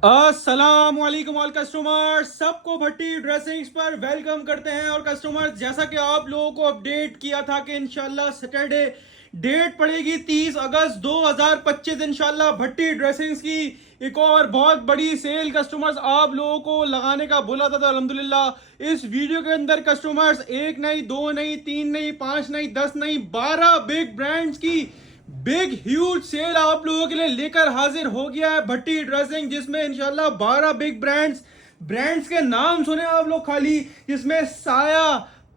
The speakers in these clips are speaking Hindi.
अस्सलामुअलैकुम ऑल कस्टमर्स, सबको भट्टी ड्रेसिंग्स पर वेलकम करते हैं। और कस्टमर्स, जैसा कि आप लोगों को अपडेट किया था कि इंशाल्लाह सैटरडे डेट पड़ेगी 30 अगस्त 2025 इंशाल्लाह भट्टी ड्रेसिंग्स की एक और बहुत बड़ी सेल कस्टमर्स आप लोगों को लगाने का बोला था। तो अल्हम्दुलिल्लाह इस वीडियो के अंदर कस्टमर्स एक नहीं, दो नहीं, तीन नहीं, पांच नहीं, 10 नहीं, 12 बिग ब्रांड्स की बिग ह्यूज सेल आप लोगों के लिए लेकर हाजिर हो गया है भट्टी ड्रेसिंग, जिसमें इंशाल्लाह 12 बिग ब्रांड्स के नाम सुने आप लोग खाली, जिसमें साया,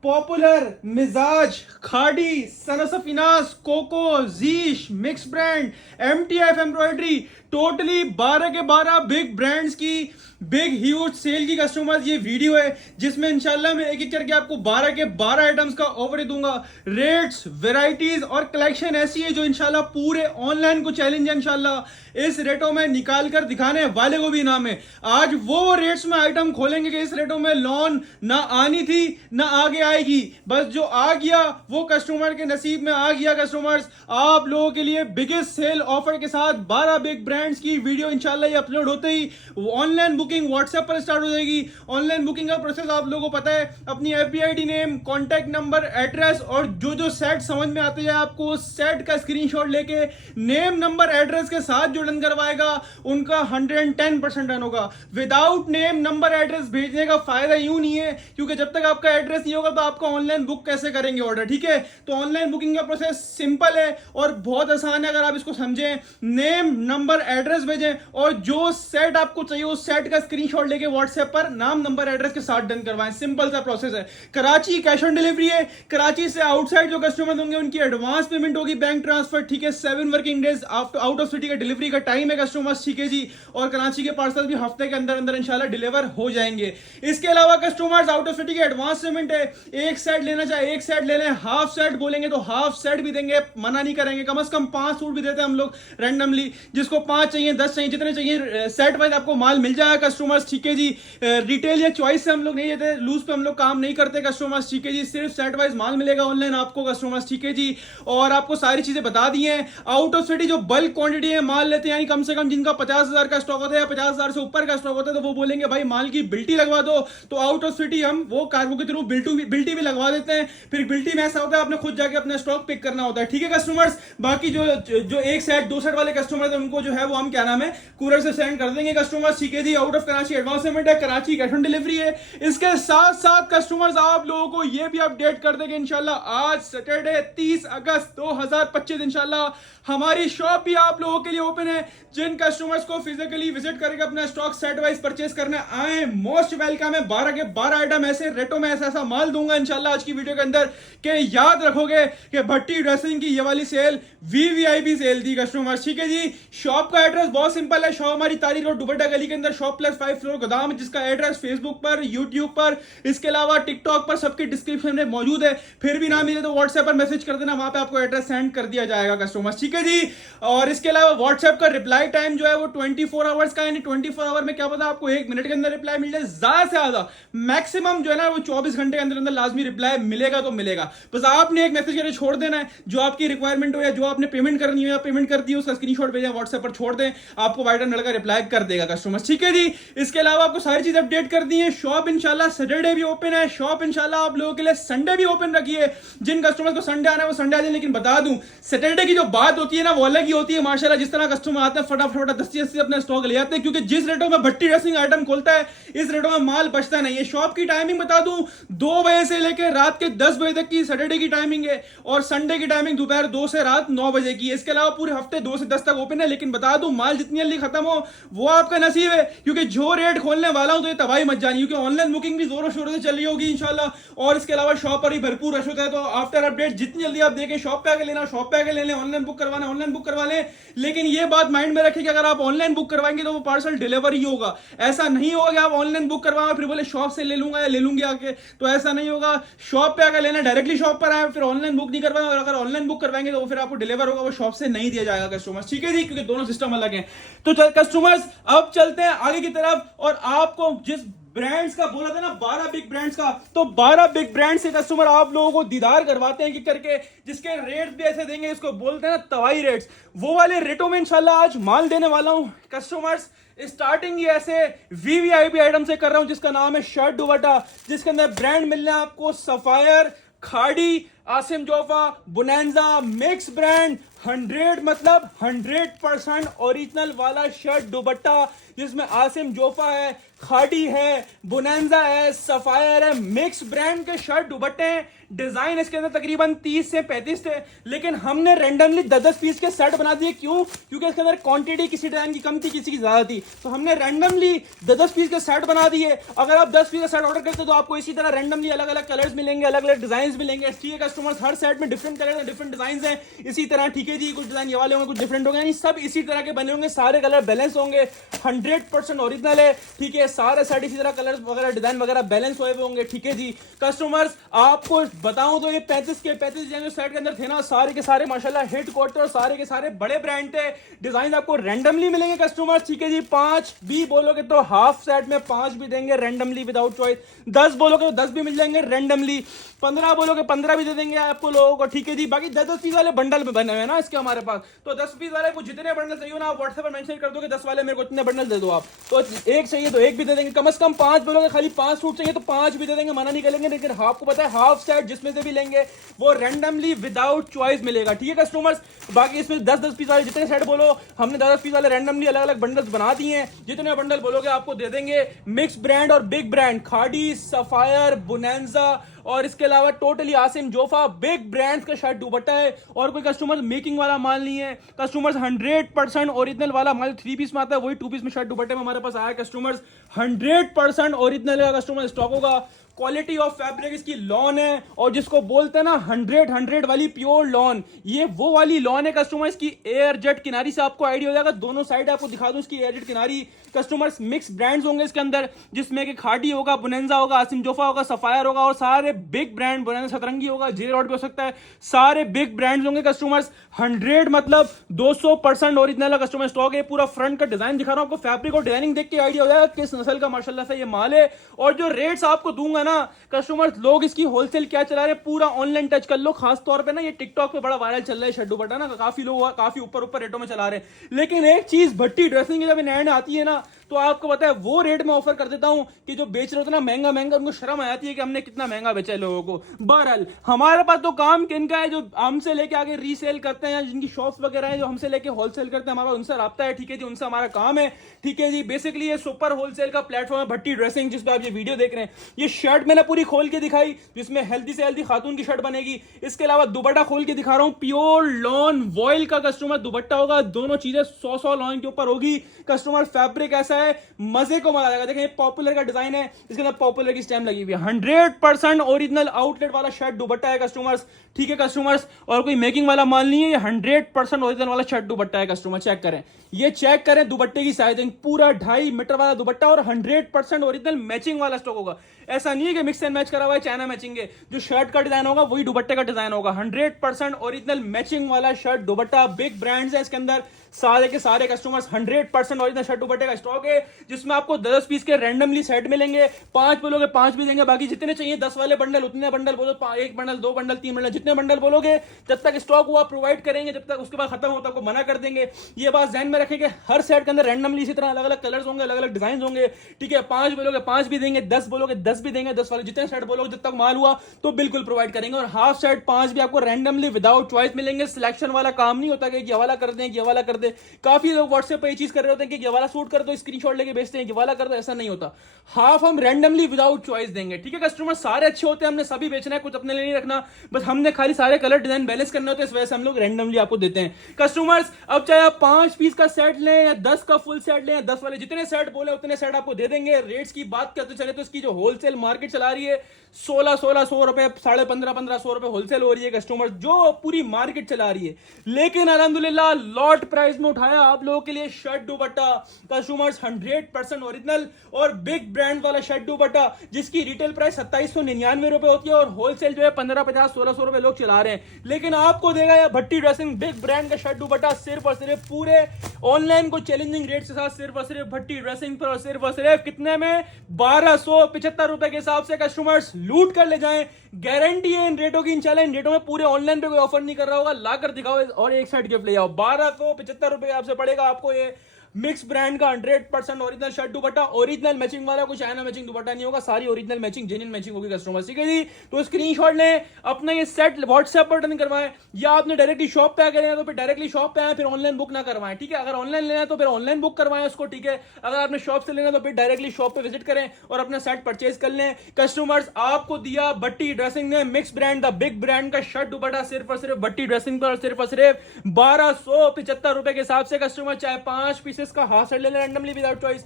पॉपुलर, मिजाज, खाड़ी, सनसफिनास, कोको, जीश, mix brand, MTF embroidery, totally 12 के 12 बिग ब्रांड्स की बिग ह्यूज सेल की कस्टमर्स ये वीडियो है, जिसमें इंशाल्लाह मैं एक एक करके आपको 12 के 12 आइटम्स का ओवरव्यू दूंगा। रेट्स, वैरायटीज और कलेक्शन ऐसी है जो इंशाल्लाह पूरे ऑनलाइन को चैलेंज है इंशाल्लाह इस रेटों में निकाल कर दिखाने वाले को भी इनाम है। आज वो रेट्स में आइटम खोलेंगे कि इस रेटों में लॉन ना आनी थी ना आगे आएगी, बस जो आ गया वो कस्टमर के नसीब में आ गया। कस्टमर्स, आप लोगों के लिए बिगेस्ट सेल ऑफर के साथ 12 बिग ब्रांड्स की वीडियो इंशाल्लाह ये अपलोड होते ही ऑनलाइन बुकिंग व्हाट्सएप पर स्टार्ट हो जाएगी। ऑनलाइन बुकिंग का प्रोसेस आप लोगों को पता है, अपनी FBID name, contact number, address और जो सेट समझ में आते हैं आपको सेट का स्क्रीनशॉट लेके नेम नंबर एड्रेस के साथ जो डन करवाएगा उनका 110% डन होगा। विदाउट नेम नंबर एड्रेस भेजने का फायदा यूं नहीं है, क्योंकि जब तक आपका एड्रेस नहीं होगा तो आपका ऑनलाइन बुक कैसे करेंगे ऑर्डर, ठीक है। तो ऑनलाइन बुकिंग का प्रोसेस सिंपल है और बहुत आसान है अगर आप इसको समझें। नेम नंबर एड्रेस भेजें और जो सेट आपको चाहिए उस सेट का स्क्रीनशॉट लेके व्हाट्सएप पर नाम नंबर एड्रेस के साथ डन करवाएं। सिंपल सा प्रोसेस है। कराची कैश ऑन डिलीवरी है। कराची से आउटसाइड जो कस्टमर होंगे उनकी एडवांस पेमेंट होगी बैंक ट्रांसफर, ठीक है। 7 working days out of city का डिलीवरी का टाइम है कस्टमर्स, ठीक है जी। और कराची के पार्सल भी हफ्ते के अंदर अंदर इंशाल्लाह डिलीवर हो जाएंगे। इसके अलावा कस्टमर्स, आउट ऑफ सिटी की एडवांस पेमेंट है। एक सेट लेना चाहे एक सेट ले लें, हाफ सेट बोलेंगे तो हाफ सेट भी देंगे, मना नहीं करेंगे। कम से कम 5 सूट भी देते हैं हम लोग रैंडमली, जिसको 5 चाहिए, 10 चाहिए, जितने चाहिए सेट वाइज आपको माल मिल जाएगा कस्टमर्स, ठीक है जी। रिटेल या चॉइस से हम लोग नहीं देते, लूज पे हम लोग काम नहीं करते कस्टमर्स, ठीक है जी। सिर्फ सेट वाइज माल मिलेगा ऑनलाइन आपको कस्टमर्स, ठीक है जी। और आपको सारी चीजें बता दी हैं। आउट ऑफ सिटी जो बल्क क्वांटिटी है माल लेते हैं, यानी कम से कम जिनका 50,000 का स्टॉक होता है या 50,000 से ऊपर का स्टॉक होता है, तो वो बोलेंगे भाई माल की बिल्टी लगवा दो, तो आउट ऑफ सिटी हम वो कार्गो के थ्रू बिल्टी भी लगवा देते हैं। फिर बिल्टी में ऐसा होता है आपने खुद जाके अपना स्टॉक पिक करना होता है, ठीक है कस्टमर्स। बाकी जो एक सेट 2 सेट वाले कस्टमर है उनको जो है वो हम क्या नाम है कुरियर से सेंड कर देंगे कस्टमर्स, ठीक है जी। Out of Karachi advance payment है, कराची कैश ऑन डिलीवरी है। इसके साथ साथ कस्टमर्स आप लोगों को ये भी अपडेट कर देंगे इंशाल्लाह आज सैटरडे 30 अगस्त 2025 इंशाल्लाह हमारी शॉप भी आप लोगों के लिए ओपन है। जिन कस्टमर्स को फिजिकली विजिट करके अपना स्टॉक सेट वाइज परचेस करने आए, मोस्ट वेलकम है। 12 के 12 आइटम ऐसे रेटों में ऐसा माल दूंगा इंशाल्लाह आज की वीडियो के अंदर कि याद रखोगे कि भट्टी ड्रेसिंग की ये वाली सेल VVIP सेल थी कस्टमर्स, ठीक है जी। शॉप का एड्रेस बहुत सिंपल है। शॉप हमारी तारीख रोड दुबट्टा गली के अंदर शॉप प्लस 5 फ्लोर गोदाम, जिसका एड्रेस फेसबुक पर, यूट्यूब पर, इसके अलावा टिकटॉक पर सबके डिस्क्रिप्शन में मौजूद है। फिर भी ना मिले तो व्हाट्सएप पर मैसेज कर देना, वहां पे आपको एड्रेस सेंड कर दिया जाएगा कस्टमर्स, ठीक है जी। और इसके अलावा व्हाट्सएप का रिप्लाई टाइम जो है वो 24 आवर्स का, यानी 24 आवर में क्या पता आपको 1 मिनट के अंदर रिप्लाई मिल जाए, ज्यादा से ज्यादा मैक्सिमम जो है ना वो 24 घंटे के अंदर अंदर लाजमी रिप्लाई मिलेगा तो मिलेगा। बस आपने एक मैसेज करके छोड़ देना है जो आपकी रिक्वायरमेंट हो या जो आपने पेमेंट करनी हो या पेमेंट कर दी उसका स्क्रीनशॉट भेजा व्हाट्सएप पर छोड़ दें, आपको वाइट लड़का रिप्लाई कर देगा कस्टमर्स, ठीक है जी। इसके अलावा आपको सारी चीज अपडेट कर दी है। शॉप इंशाल्लाह सैटरडे भी ओपन है। शॉप इंशाल्लाह आप लोगों के लिए संडे भी ओपन रखी है। जिन कस्टमर्स को संडे आना है वो संडे आ जाए, लेकिन बता दूं सैटरडे की जो बात होती है ना वो अलग ही होती है माशाल्लाह। जिस तरह कस्टमर आते हैं फटाफट 10 अपने स्टॉक ले आते हैं, क्योंकि जिस रेटों में भट्टी ड्रेसिंग आइटम खोलता है इस रेटों में माल बचता नहीं है। शॉप की टाइमिंग बता दूं 2 बजे से लेकर रात के 10 बजे तक की सैटरडे की टाइमिंग है, और संडे की टाइमिंग दोपहर 2 से रात 9 बजे की है। इसके अलावा पूरे हफ्ते 2 से 10 तक ओपन है। लेकिन बता दूं माल जितनी जल्दी खत्म हो वो आपका नसीब है, क्योंकि जो रेट खोलने वाला हूं तो ये तबाही मच जानी, क्योंकि ऑनलाइन बुकिंग भी जोरों शोरों से चल रही होगी इंशाल्लाह। और इसके अलावा शॉप पर भी भरपूर रश होता है। तो आफ्टर अपडेट जितनी जल्दी आप देखें शॉप पे आके लेना, शॉप पे आके ले लें। ऑनलाइन बुक करवाना ऑनलाइन बुक करवा लें, लेकिन ये बात माइंड में रखें कि अगर आप ऑनलाइन बुक करवाएंगे तो वो पार्सल डिलीवर ही होगा। ऐसा नहीं होगा कि आप ऑनलाइन बुक करवाएं फिर बोले शॉप से ले लूंगा या ले लूंगी आके, तो ऐसा नहीं होगा। शॉप पे आकर लेना, डायरेक्टली शॉप पर आए, फिर ऑनलाइन बुक नहीं करवाएं। और अगर ऑनलाइन बुक करवाएंगे तो फिर आपको डिलीवर होगा, वो शॉप से नहीं दिया जाएगा कस्टमर्स, ठीक है जी, क्योंकि दोनों सिस्टम अलग हैं। तो कस्टमर्स अब चलते हैं आगे की तरफ और आपको जिस ब्रांड्स का बोला था ना, 12 बिग ब्रांड्स का, तो 12 बिग ब्रांड से कस्टमर आप लोगों को दीदार करवाते हैं कि करके, जिसके रेट्स भी ऐसे देंगे, इसको बोलते हैं ना तवाई रेट्स, वो वाले रेटों में इंशाल्लाह आज माल देने वाला हूं कस्टमर्स। स्टार्टिंग ही ऐसे वीवीआईपी आइटम से कर रहा हूं जिसका नाम है शर्ट दुपट्टा, जिसके अंदर ब्रांड मिलना है आपको सफायर, खाड़ी, Asim Jofa, bonanza, mix brand, 100% original वाला शर्ट दुपट्टा जिसमें आसिम जोफा है, खाड़ी है, बोनांजा है, सफायर है, मिक्स ब्रांड के शर्ट दुपट्टे हैं। डिजाइन इसके अंदर तकरीबन 30 से 35 थे, लेकिन हमने रैंडमली 10-10 पीस के सेट बना दिए। क्यों? क्योंकि इसके अंदर क्वांटिटी किसी डिजाइन की कम थी, किसी की ज्यादा थी, तो हमने रैंडमली 10-10 पीस के सेट बना दिए। अगर आप 10 पीस का सेट ऑर्डर करते तो आपको इसी तरह रैंडमली अलग अलग कलर्स मिलेंगे, अलग अलग डिजाइन मिलेंगे। ठीक है कस्टमर्स, हर सेट में डिफरेंट कलर, डिफरेंट डिजाइन हैं इसी तरह। ठीक है जी, कुछ डिजाइन ये वाले होंगे, कुछ डिफरेंट होंगे, यानी सब इसी तरह के बने होंगे, सारे कलर बैलेंस होंगे, 100% ओरिजिनल है। ठीक है, सारे सेट इसी तरह कलर वगैरह डिजाइन वगैरह बैलेंस हुए होंगे। ठीक है जी कस्टमर्स, आपको बताऊं तो ये 35 के 35 जो सेट के अंदर थे ना, सारे के सारे माशाल्लाह हिट कोट और सारे के सारे बड़े ब्रांड थे। डिजाइन आपको रैंडमली मिलेंगे कस्टमर्स। ठीक है जी, 5 भी बोलोगे तो हाफ सेट में 5 भी देंगे रैंडमली विदाउट चॉइस, 10 बोलोगे तो 10 भी मिल जाएंगे रैंडमली, 15 बोलोगे 15 भी दे देंगे आपको लोगों को। ठीक है जी, बाकी 10-10 पीस वाले बंडल में बने हुए हैं ना इसके हमारे पास, तो 10 पीस वाले को जितने बंडल चाहिए ना आप व्हाट्सएप पर मेंशन कर दोगे, 10 वाले मेरे को इतने बंडल दे दो आप, तो एक चाहिए तो एक भी दे देंगे। कम से कम 5 बोलोगे, खाली 5 सूट चाहिए तो 5 भी दे देंगे, मना नहीं करेंगे। लेकिन आपको पता है हाफ सेट जिसमें से भी लेंगे वो रैंडमली विदाउट चॉइस मिलेगा। ठीक है कस्टमर्स, बाकी इसमें 10-10 पीस वाले जितने सेट बोलो, हमने 10 पीस वाले रैंडमली अलग अलग बंडल्स बना दिए हैं। जितने बंडल बोलोगे आपको दे देंगे। मिक्स ब्रांड और बिग ब्रांड, खाड़ी, सफायर, बोनांजा और इसके अलावा totally Asim Jofa, big brands का शर्ट दुपट्टा है। और कोई कस्टमर मेकिंग वाला माल नहीं है कस्टमर्स, 100% ओरिजिनल वाला माल 3 पीस में आता है, वही 2 पीस में शर्ट दुपट्टे में हमारे पास आया कस्टमर्स। 100% ओरिजिनल का कस्टमर स्टॉक होगा। क्वालिटी ऑफ फैब्रिक इसकी लॉन है, और जिसको बोलते हैं ना 100 वाली प्योर लॉन, ये वो वाली लॉन है कस्टमर। इसकी एयर जेट किनारी से आपको आइडिया हो जाएगा, दोनों साइड आपको दिखा दूं इसकी एयर जेट किनारी। कस्टमर्स मिक्स ब्रांड्स होंगे इसके अंदर, जिसमें कि खाड़ी होगा, बुनेंजा होगा, आसिम जोफा होगा, सफायर होगा, और सारे बिग ब्रांड, बुनेंजा सतरंगी होगा, जे रॉड भी हो सकता है, सारे बिग ब्रांड्स होंगे कस्टमर्स। 100 मतलब 200% ओरिजिनल कस्टमर स्टॉक है। पूरा फ्रंट का डिजाइन दिखा रहा हूं आपको, फैब्रिक और डिजाइनिंग देख के आइडिया हो जाएगा किस नस्ल का माशाल्लाह से ये माल है। और जो रेट्स आपको दूंगा ना कस्टमर्स, लोग इसकी होलसेल क्या चला रहे हैं पूरा ऑनलाइन टच कर लो। खास तौर पे ना ये टिकटॉक पे बड़ा वायरल चल रहा है शर्ट दुपट्टा ना, काफी लोग काफी ऊपर ऊपर रेटों में चला रहे हैं। लेकिन एक चीज भट्टी ड्रेसिंग जब एंड आती है ना, तो आपको पता है वो रेट में ऑफर कर देता हूं कि जो बेच रहे होते ना महंगा महंगा, उनको शर्म आ जाती है कि हमने कितना महंगा बेचा है लोगों को। बहरहाल हमारे पास तो काम किनका है, जो हमसे लेके आगे रीसेल करते हैं, जिनकी शॉप्स वगैरह है जो हमसे लेके होलसेल करते हैं, हमारा उनसे राब्ता है। ठीक है जी, उनसे हमारा काम है। ठीक है जी, बेसिकली ये सुपर होलसेल का प्लेटफॉर्म है भट्टी ड्रेसिंग, जिस पे आप ये वीडियो देख रहे हैं। ये शर्ट मैंने पूरी खोल के दिखाई, जिसमें हेल्दी से हेल्दी खातून की शर्ट बनेगी। इसके अलावा दुपट्टा खोल के दिखा रहा हूं, प्योर लॉन वॉइल का कस्टमर दुपट्टा होगा। दोनों चीजें 100 लॉन के ऊपर होगी कस्टमर। फैब्रिक ऐसा है मजे को मजा आएगा। देखें पॉपुलर का डिजाइन है, इसके अंदर पॉपुलर की स्टैम्प लगी हुई है। 100% ओरिजिनल आउटलेट वाला शर्ट दुपट्टा है कस्टमर्स। ठीक है कस्टमर्स, और कोई मेकिंग वाला माल नहीं है, ये 100% ओरिजिनल वाला शर्ट दुपट्टा है कस्टमर। चेक करें, ये चेक करें दुपट्टे की साइजिंग, पूरा 2.5 मीटर वाला दुपट्टा और 100% ओरिजिनल मैचिंग वाला स्टॉक होगा। ऐसा नहीं है कि मिक्स एंड मैच करा हुआ है, चाइना मैचिंग है। जो शर्ट का डिजाइन होगा वही दुपट्टे का डिजाइन होगा। 100% ओरिजिनल मैचिंग वाला शर्ट दुपट्टा, बिग ब्रांड्स है इसके अंदर, सारे के सारे कस्टमर्स। 100% ओरिजिनल शर्ट दुपट्टे का स्टॉक है, जिसमें आपको 10 पीस के रैंडमली सेट मिलेंगे। 5 बोलोगे 5 भी देंगे, बाकी जितने चाहिए 10 वाले बंडल उतने बंडल बोलो, 1 बंडल 2 बंडल 3 बंडल, जितने बंडल बोलोगे जब तक स्टॉक हुआ प्रोवाइड करेंगे, जब तक उसके बाद खत्म होता है मना कर देंगे। ये बात ध्यान में रखेंगे, हर सेट के अंदर रैंडमली इसी तरह अलग अलग कलर्स होंगे, अलग अलग डिजाइन होंगे। ठीक है, 5 बोलोगे 5 भी देंगे, 10 बोलोगे 10 भी देंगे, 10 वाले जितने सेट बोलोगे जब तक माल हुआ तो बिल्कुल प्रोवाइड करेंगे। और हाफ सेट 5 भी आपको रैंडमली विदाउट चॉइस मिलेंगे। सिलेक्शन वाला काम नहीं होता कि ये वाला कर दें, ये वाला कर दे। काफी लोग व्हाट्सएप पे ये चीज कर रहे होते हैं कि ये वाला सूट कर दो, स्क्रीनशॉट लेके भेजते हैं, ये वाला कर दो, ऐसा नहीं होता। हाफ हम रैंडमली विदाउट चॉइस देंगे। ठीक है कस्टमर, सारे अच्छे होते हैं, हमने सभी बेचना है, कुछ अपने लिए नहीं रखना, बस हमने खाली सारे कलर डिजाइन बैलेंस करने होते हैं, इस वजह से हम लोग रैंडमली आपको देते हैं कस्टमर्स। अब चाहे आप 5 पीस का सेट लें या 10 का फुल सेट लें, 10 वाले जितने सेट बोले उतने सेट आपको दे देंगे। रेट्स की बात करते चले तो इसकी जो होलसेल मार्केट चला रही है 1600 रुपए, 1550 रुपए होलसेल हो रही है कस्टमर, जो पूरी मार्केट चला रही है। लेकिन अल्हम्दुलिल्लाह लॉट प्राइस प्राइस में उठाया आप लोगों के लिए शर्ट दुपट्टा कस्टमर्स 100% ओरिजिनल और बिग ब्रांड वाला शर्ट दुपट्टा, जिसकी रिटेल प्राइस 2799 रुपए होती है और होलसेल जो है 1550-1600 रुपए लोग चला रहे हैं। लेकिन आपको देगा यह भट्टी ड्रेसिंग बिग ब्रांड का शर्ट दुपट्टा सिर्फ और सिर्फ पूरे ऑनलाइन को चैलेंजिंग रेट के साथ सिर्फ और सिर्फ भट्टी ड्रेसिंग पर और सिर्फ कितने में 1275 रुपए के हिसाब से कस्टमर्स लूट कर ले जाएं। गारंटी है इन रेटों की, इंशाल्लाह इन रेटों में पूरे ऑनलाइन पे कोई ऑफर नहीं कर रहा होगा। लाकर दिखाओ और एक साइड गिफ्ट ले जाओ। 1275 रुपए आपसे पड़ेगा आपको ये मिक्स ब्रांड का 100% ओरिजिनल शर्ट दुपट्टा, ओरिजिनल मैचिंग वाला, कुछ आयना मैचिंग दुपट्टा नहीं होगा, सारी ओरिजिनल मैचिंग जेन्युइन मैचिंग होगी कस्टमर। ठीक है जी, तो स्क्रीनशॉट लें, अपना ये सेट व्हाट्सएप पर डन करवाएं, या आपने डायरेक्टली शॉप पे आकर लेना तो फिर डायरेक्टली शॉप पे आए, फिर ऑनलाइन बुक ना करवाएं। ठीक है, अगर ऑनलाइन लेना है तो फिर ऑनलाइन बुक करवाएं उसको। ठीक है, अगर आपने शॉप से लेना तो फिर डायरेक्टली शॉप पे विजिट करें और अपना सेट परचेज कर लें। कस्टमर्स आपको दिया भट्टी ड्रेसिंग ने mix brand the big brand का शर्ट दुपट्टा सिर्फ और सिर्फ भट्टी ड्रेसिंग पर सिर्फ और सिर्फ 1275 रुपए के हिसाब से कस्टमर, चाहे 5 पीसेस का हाफ सेट ले लें रैंडमली विदाउट चॉइस।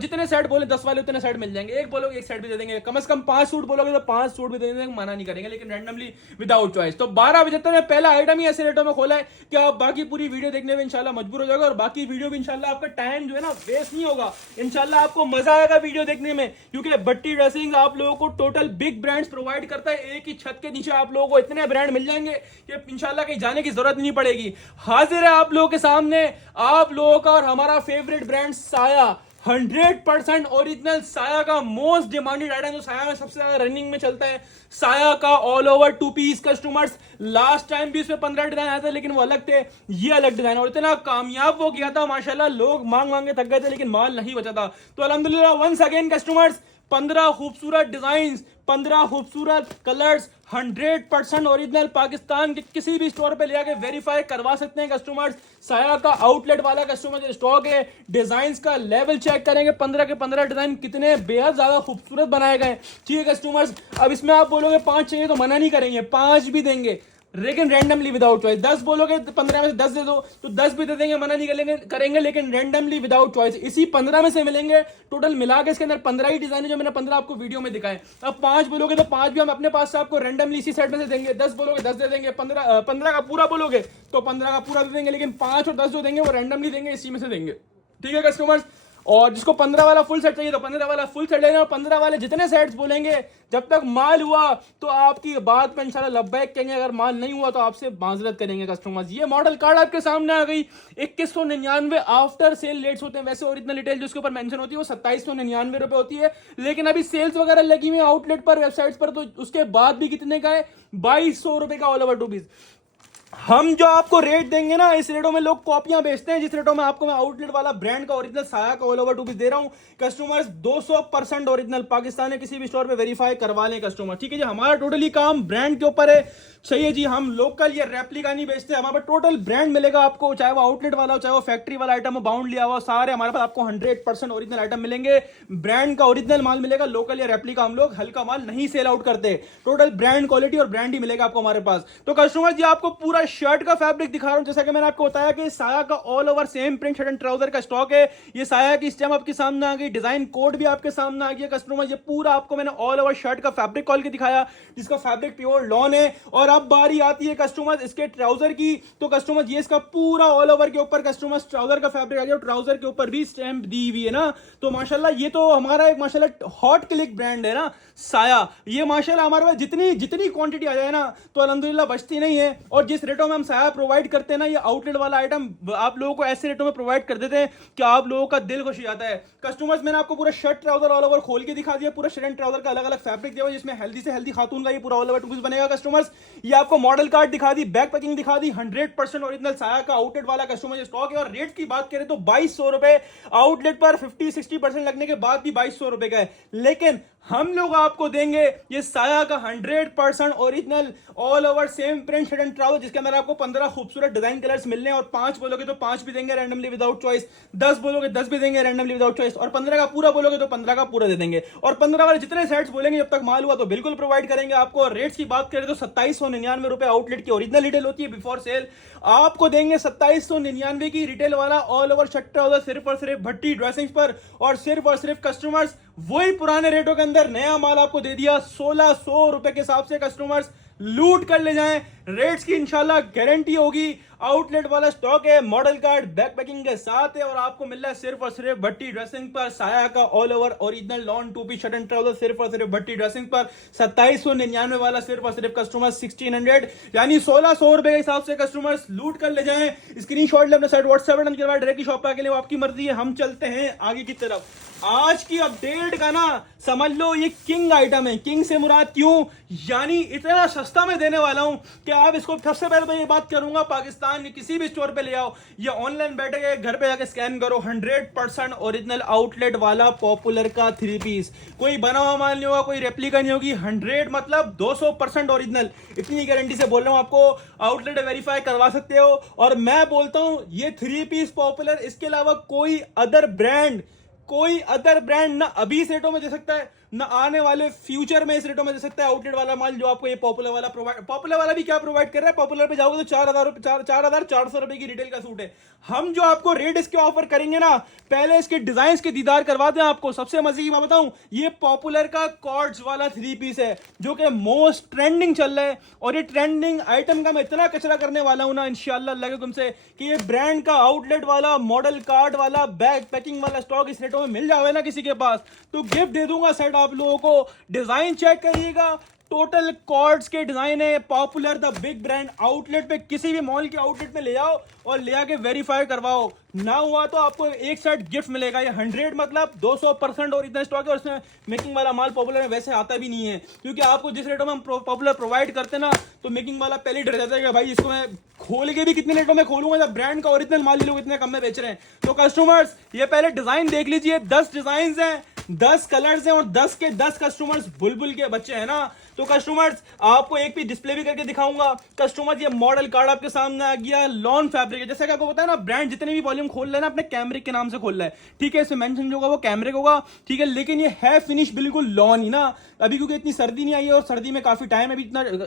जितने सेट बोले 10 वाले उतने सेट मिल जाएंगे। एक बोलोगे एक सेट भी दे देंगे, कम से कम 5 सूट बोलोगे तो 5 सूट भी दे देंगे, मना नहीं करेंगे, लेकिन रैंडमली विदाउट चॉइस। तो 1275 में पहला आइटम ही ऐसे रेटों में खोला है कि आप बाकी पूरी वीडियो देखने में इंशाल्लाह मजबूर हो जाएगा और बाकी वीडियो भी इंशाल्लाह आपका टाइम जो है ना वेस्ट नहीं होगा। इंशाल्लाह आपको मजा आएगा वीडियो देखने में, क्योंकि भट्टी ड्रेसिंग आप लोगों को टोटल बिग ब्रांड्स प्रोवाइड करता है। एक ही छत के नीचे आप लोगों को इतने ब्रांड मिल जाएंगे कि इंशाल्लाह कहीं जाने की जरूरत नहीं पड़ेगी। हाजिर है आप लोगों के सामने आप लोगों का और हमारा फेवरेट ब्रांड साया, 100% ओरिजिनल साया का मोस्ट डिमांडेड आइटम, जो साया में सबसे ज्यादा रनिंग में चलता है। साया का all over 2 piece customers, last time भी इसमें 15 डिजाइन आए थे लेकिन वो अलग थे, ये अलग डिजाइन, और इतना कामयाब वो किया था माशाल्लाह, लोग मांग मांग के थक गए थे लेकिन माल नहीं बचा था। तो अल्हम्दुलिल्लाह वंस अगेन कस्टमर्स 15 खूबसूरत डिजाइन, 15 खूबसूरत कलर्स, 100% ओरिजिनल, पाकिस्तान के किसी भी स्टोर पे ले आके वेरीफाई करवा सकते हैं कस्टमर्स। साया का आउटलेट वाला कस्टमर जो स्टॉक है, डिजाइन का लेवल चेक करेंगे, 15 के 15 डिजाइन कितने बेहद ज्यादा खूबसूरत बनाए गए। ठीक है कस्टमर्स, अब इसमें आप बोलोगे 5 चाहिए तो मना नहीं करेंगे, 5 भी देंगे, लेकिन रैंडमली विदाउट चॉइस। 10 बोलोगे 15 में से 10 दे दो तो 10 भी दे देंगे, मना नहीं करेंगे, लेकिन रैंडमली विदाउट चॉइस इसी 15 में से मिलेंगे। टोटल मिला के इसके अंदर 15 ही डिजाइन है, जो मैंने 15 आपको वीडियो में दिखाए। अब 5 बोलोगे तो 5 भी हम अपने पास से आपको रैंडमली इसी सेट में से देंगे। 10 बोलोगे 10 दे देंगे, 15 का पूरा बोलोगे तो 15 का पूरा दे देंगे, लेकिन 5 और 10 जो देंगे वो रैंडमली देंगे, इसी में से देंगे। ठीक है कस्टमर्स, और जिसको 15 वाला फुल सेट चाहिए तो 15 वाला फुल सेट लेना, और 15 वाले जितने सेट्स बोलेंगे जब तक माल हुआ तो आपकी बात पे इंशाल्लाह लब्बैक कहेंगे, अगर माल नहीं हुआ तो आपसे माजरत करेंगे कस्टमर्स। ये मॉडल कार्ड आपके सामने आ गई, 2199 आफ्टर सेल रेट्स होते हैं। वैसे ओरिजिनल रिटेल जिसके ऊपर मेंशन होती है वो 2799 रुपए होती है, लेकिन अभी सेल्स वगैरह लगी हुई आउटलेट पर, वेबसाइट्स पर, तो उसके बाद भी कितने का है, 2200 रुपए का ऑल ओवर 2 पीस। हम जो आपको रेट देंगे ना, इस रेटों में लोग कॉपियां बेचते हैं, जिस रेटों में आपको मैं आउटलेट वाला ब्रांड का ओरिजिनल साया का ऑल ओवर 2 पीस दे रहा हूं कस्टमर्स, 200% ओरिजिनल, पाकिस्तान में किसी भी स्टोर पे वेरीफाई करवा लें कस्टमर। ठीक है जी, हमारा टोटली काम ब्रांड के ऊपर है। सही है जी, हम लोकल या रेप्लिका नहीं बेचते, हमारे पास टोटल ब्रांड मिलेगा आपको, चाहे वो आउटलेट वाला हो, चाहे वो फैक्ट्री वाला आइटम हो, बाउंड लिया हुआ, सारे हमारे पास आपको 100% ओरिजिनल आइटम मिलेंगे। ब्रांड का ओरिजिनल माल मिलेगा, लोकल या रेप्लिका हम लोग हल्का माल नहीं सेल आउट करते, टोटल ब्रांड क्वालिटी और ब्रांड ही मिलेगा आपको हमारे पास। तो कस्टमर जी आपको पूरा शर्ट का फैब्रिक दिखा रहा हूं, जैसा कि मैंने आपको बताया कि साया का all over same print shirt and trouser का स्टॉक है। ये साया की स्टैम्प आपके सामने आ गई, डिजाइन कोड भी आपके सामने आ गया कस्टमर। ये पूरा आपको मैंने ऑल ओवर शर्ट का फैब्रिक खोल के दिखाया, जिसका फैब्रिक प्योर लॉन है। और अब बारी आती है कस्टमर इसके ट्राउजर की, तो कस्टमर ये इसका पूरा ऑल ओवर के ऊपर कस्टमर ट्राउजर का फैब्रिक आ गया, ट्राउजर के ऊपर भी स्टैम्प दी हुई है ना। तो माशाल्लाह ये तो हमारा एक माशाल्लाह हॉट क्लिक ब्रांड है ना साया। ये माशाल्लाह हमारे पास जितनी क्वांटिटी आ जाए ना तो अल्हम्दुलिल्लाह बचती नहीं है। और जिस रेटों में हम साया प्रोवाइड करते हैं ना, ये आउटलेट वाला आइटम आप लोगों को ऐसे रेटों में प्रोवाइड कर देते हैं कि आप लोगों का दिल खुश हो जाता है। कस्टमर्स मैंने आपको पूरा शर्ट ट्राउजर ऑल ओवर खोल के दिखा दिया, पूरा शर्ट एंड ट्राउजर का अलग अलग फैब्रिक दिया, जिसमें हेल्दी से हेल्दी खातून का ये पूरा ऑल ओवर 2 पीस बनेगा कस्टमर्स। ये आपको मॉडल कार्ड दिखा दी, बैक पैकिंग दिखा दी, 100% ओरिजिनल साया का आउटलेट वाला कस्टमर स्टॉक है। और रेट की बात करें तो 2200 रुपए, आउटलेट पर 50-60% लगने के बाद भी 2200 रुपए का है, लेकिन हम लोग आपको देंगे ये साया का 100% original all over same print shirt and trouser, जिसके अंदर आपको 15 खूबसूरत डिजाइन कलर्स मिलने हैं। और 5 बोलोगे तो 5 भी देंगे रैंडमली विदाउट चॉइस, 10 बोलोगे 10 भी देंगे रैंडमली विदाउट चॉइस, और 15 का पूरा बोलोगे तो 15 का पूरा दे देंगे। और 15 वाले जितने सेट्स बोलेंगे जब तक माल हुआ तो बिल्कुल प्रोवाइड करेंगे आपको। और रेट्स की बात करें तो 2799 रुपए आउटलेट की ओरिजिनल रिटेल होती है बिफोर सेल, आपको देंगे 2799 की रिटेल वाला ऑल ओवर शर्ट ट्राउजर सिर्फ और सिर्फ भट्टी ड्रेसिंग्स पर। और सिर्फ कस्टमर्स वही पुराने रेटों के अंदर नया माल आपको दे दिया 1600 रुपए के हिसाब से। कस्टमर्स लूट कर ले जाएं, रेट्स की इंशाल्लाह गारंटी होगी। आउटलेट वाला स्टॉक है, मॉडल कार्ड बैक पैकिंग के साथ है और आपको मिल रहा है सिर्फ और सिर्फ भट्टी ड्रेसिंग पर। साया का all over original lawn two piece shirt and trouser सिर्फ और सिर्फ भट्टी ड्रेसिंग पर 2799 वाला सिर्फ और सिर्फ कस्टमर 1600 यानी 1600 रुपए के हिसाब से कस्टमर्स लूट कर ले जाएं। स्क्रीनशॉट ले अपने साइड व्हाट्सएप पर, डायरेक्ट शॉप पे आके लिए आपकी मर्जी है। हम चलते हैं आगे की तरफ। आज की अपडेट का ना समझ लो ये किंग आइटम है। किंग से मुराद क्यों, यानी इतना सस्ता मैं देने वाला हूं कि आप इसको, सबसे पहले तो ये बात करूंगा, पाकिस्तान के किसी भी स्टोर पे ले आओ या ऑनलाइन बैठे गए घर पे जाके स्कैन करो, 100% ओरिजिनल आउटलेट वाला पॉपुलर का 3 पीस, कोई बना हुआ माल नहीं होगा, कोई रेप्लिका नहीं होगी, 100 मतलब 200% ओरिजिनल। इतनी गारंटी से बोल रहा हूं, आपको आउटलेट वेरीफाई करवा सकते हो। और मैं बोलता हूं ये 3 पीस पॉपुलर, इसके अलावा कोई अदर ब्रांड ना अभी इस रेटों में दे सकता है, ना आने वाले फ्यूचर में इस रेटों में दे सकता है आउटलेट वाला माल जो आपको ये पॉपुलर वाला भी क्या प्रोवाइड कर रहा है। पॉपुलर पे जाओगे तो 4,400 रुपए की रिटेल का सूट है। हम जो आपको रेट इसके ऑफर करेंगे ना, पहले इसके डिजाइन के दीदार करवा दें आपको। सबसे मजे की मैं बताऊं, ये पॉपुलर का कॉर्ड्स वाला 3 पीस है जो कि मोस्ट ट्रेंडिंग चल रहा है। और ये ट्रेंडिंग आइटम का मैं इतना कचरा करने वाला हूं ना इंशाल्लाह अल्लाह के तुमसे, कि ये ब्रांड का आउटलेट वाला मॉडल कार्ड वाला बैग पैकिंग वाला स्टॉक इस रेटों में मिल जावे ना किसी के पास, तो गिफ्ट दे दूंगा सेट आप लोगों को। डिजाइन चेक करिएगा, टोटल कॉर्ड्स के डिजाइन है। Popular the big brand outlet पे, किसी भी मॉल के आउटलेट में ले जाओ और ले आके वेरीफाई करवाओ, ना हुआ तो आपको एक सेट गिफ्ट मिलेगा। ये 100 मतलब 200% और इतना स्टॉक है। और इसमें मेकिंग वाला माल पॉपुलर में वैसे आता भी नहीं है, क्योंकि आपको जिस रेटों में हम पॉपुलर प्रोवाइड करते ना, तो मेकिंग वाला पहले ही डर जाता है कि भाई इसको मैं खोल के भी कितने रेटों में खोलूंगा जब ब्रांड का ओरिजिनल माल ये लोग इतने कम में बेच रहे हैं। तो कस्टमर्स ये पहले डिजाइन देख लीजिए, 10 डिजाइन हैं, 10 कलर्स हैं और 10 के 10 कस्टमर्स बुलबुल के बच्चे हैं ना। तो कस्टमर्स आपको एक भी डिस्प्ले भी करके दिखाऊंगा। कस्टमर्स ये मॉडल कार्ड आपके सामने आ गया, लॉन फैब्रिक है। जैसे कि आपको पता है ना, ब्रांड जितने भी वॉल्यूम खोल रहे हैं ना अपने कैमरिक के नाम से खोल रहा है, ठीक है, इसमें मेंशन जो होगा वो कैमरिक होगा, ठीक है, लेकिन ये है फिनिश बिल्कुल लॉन ही ना। अभी क्योंकि इतनी सर्दी नहीं आई है और सर्दी में काफी टाइम है, अभी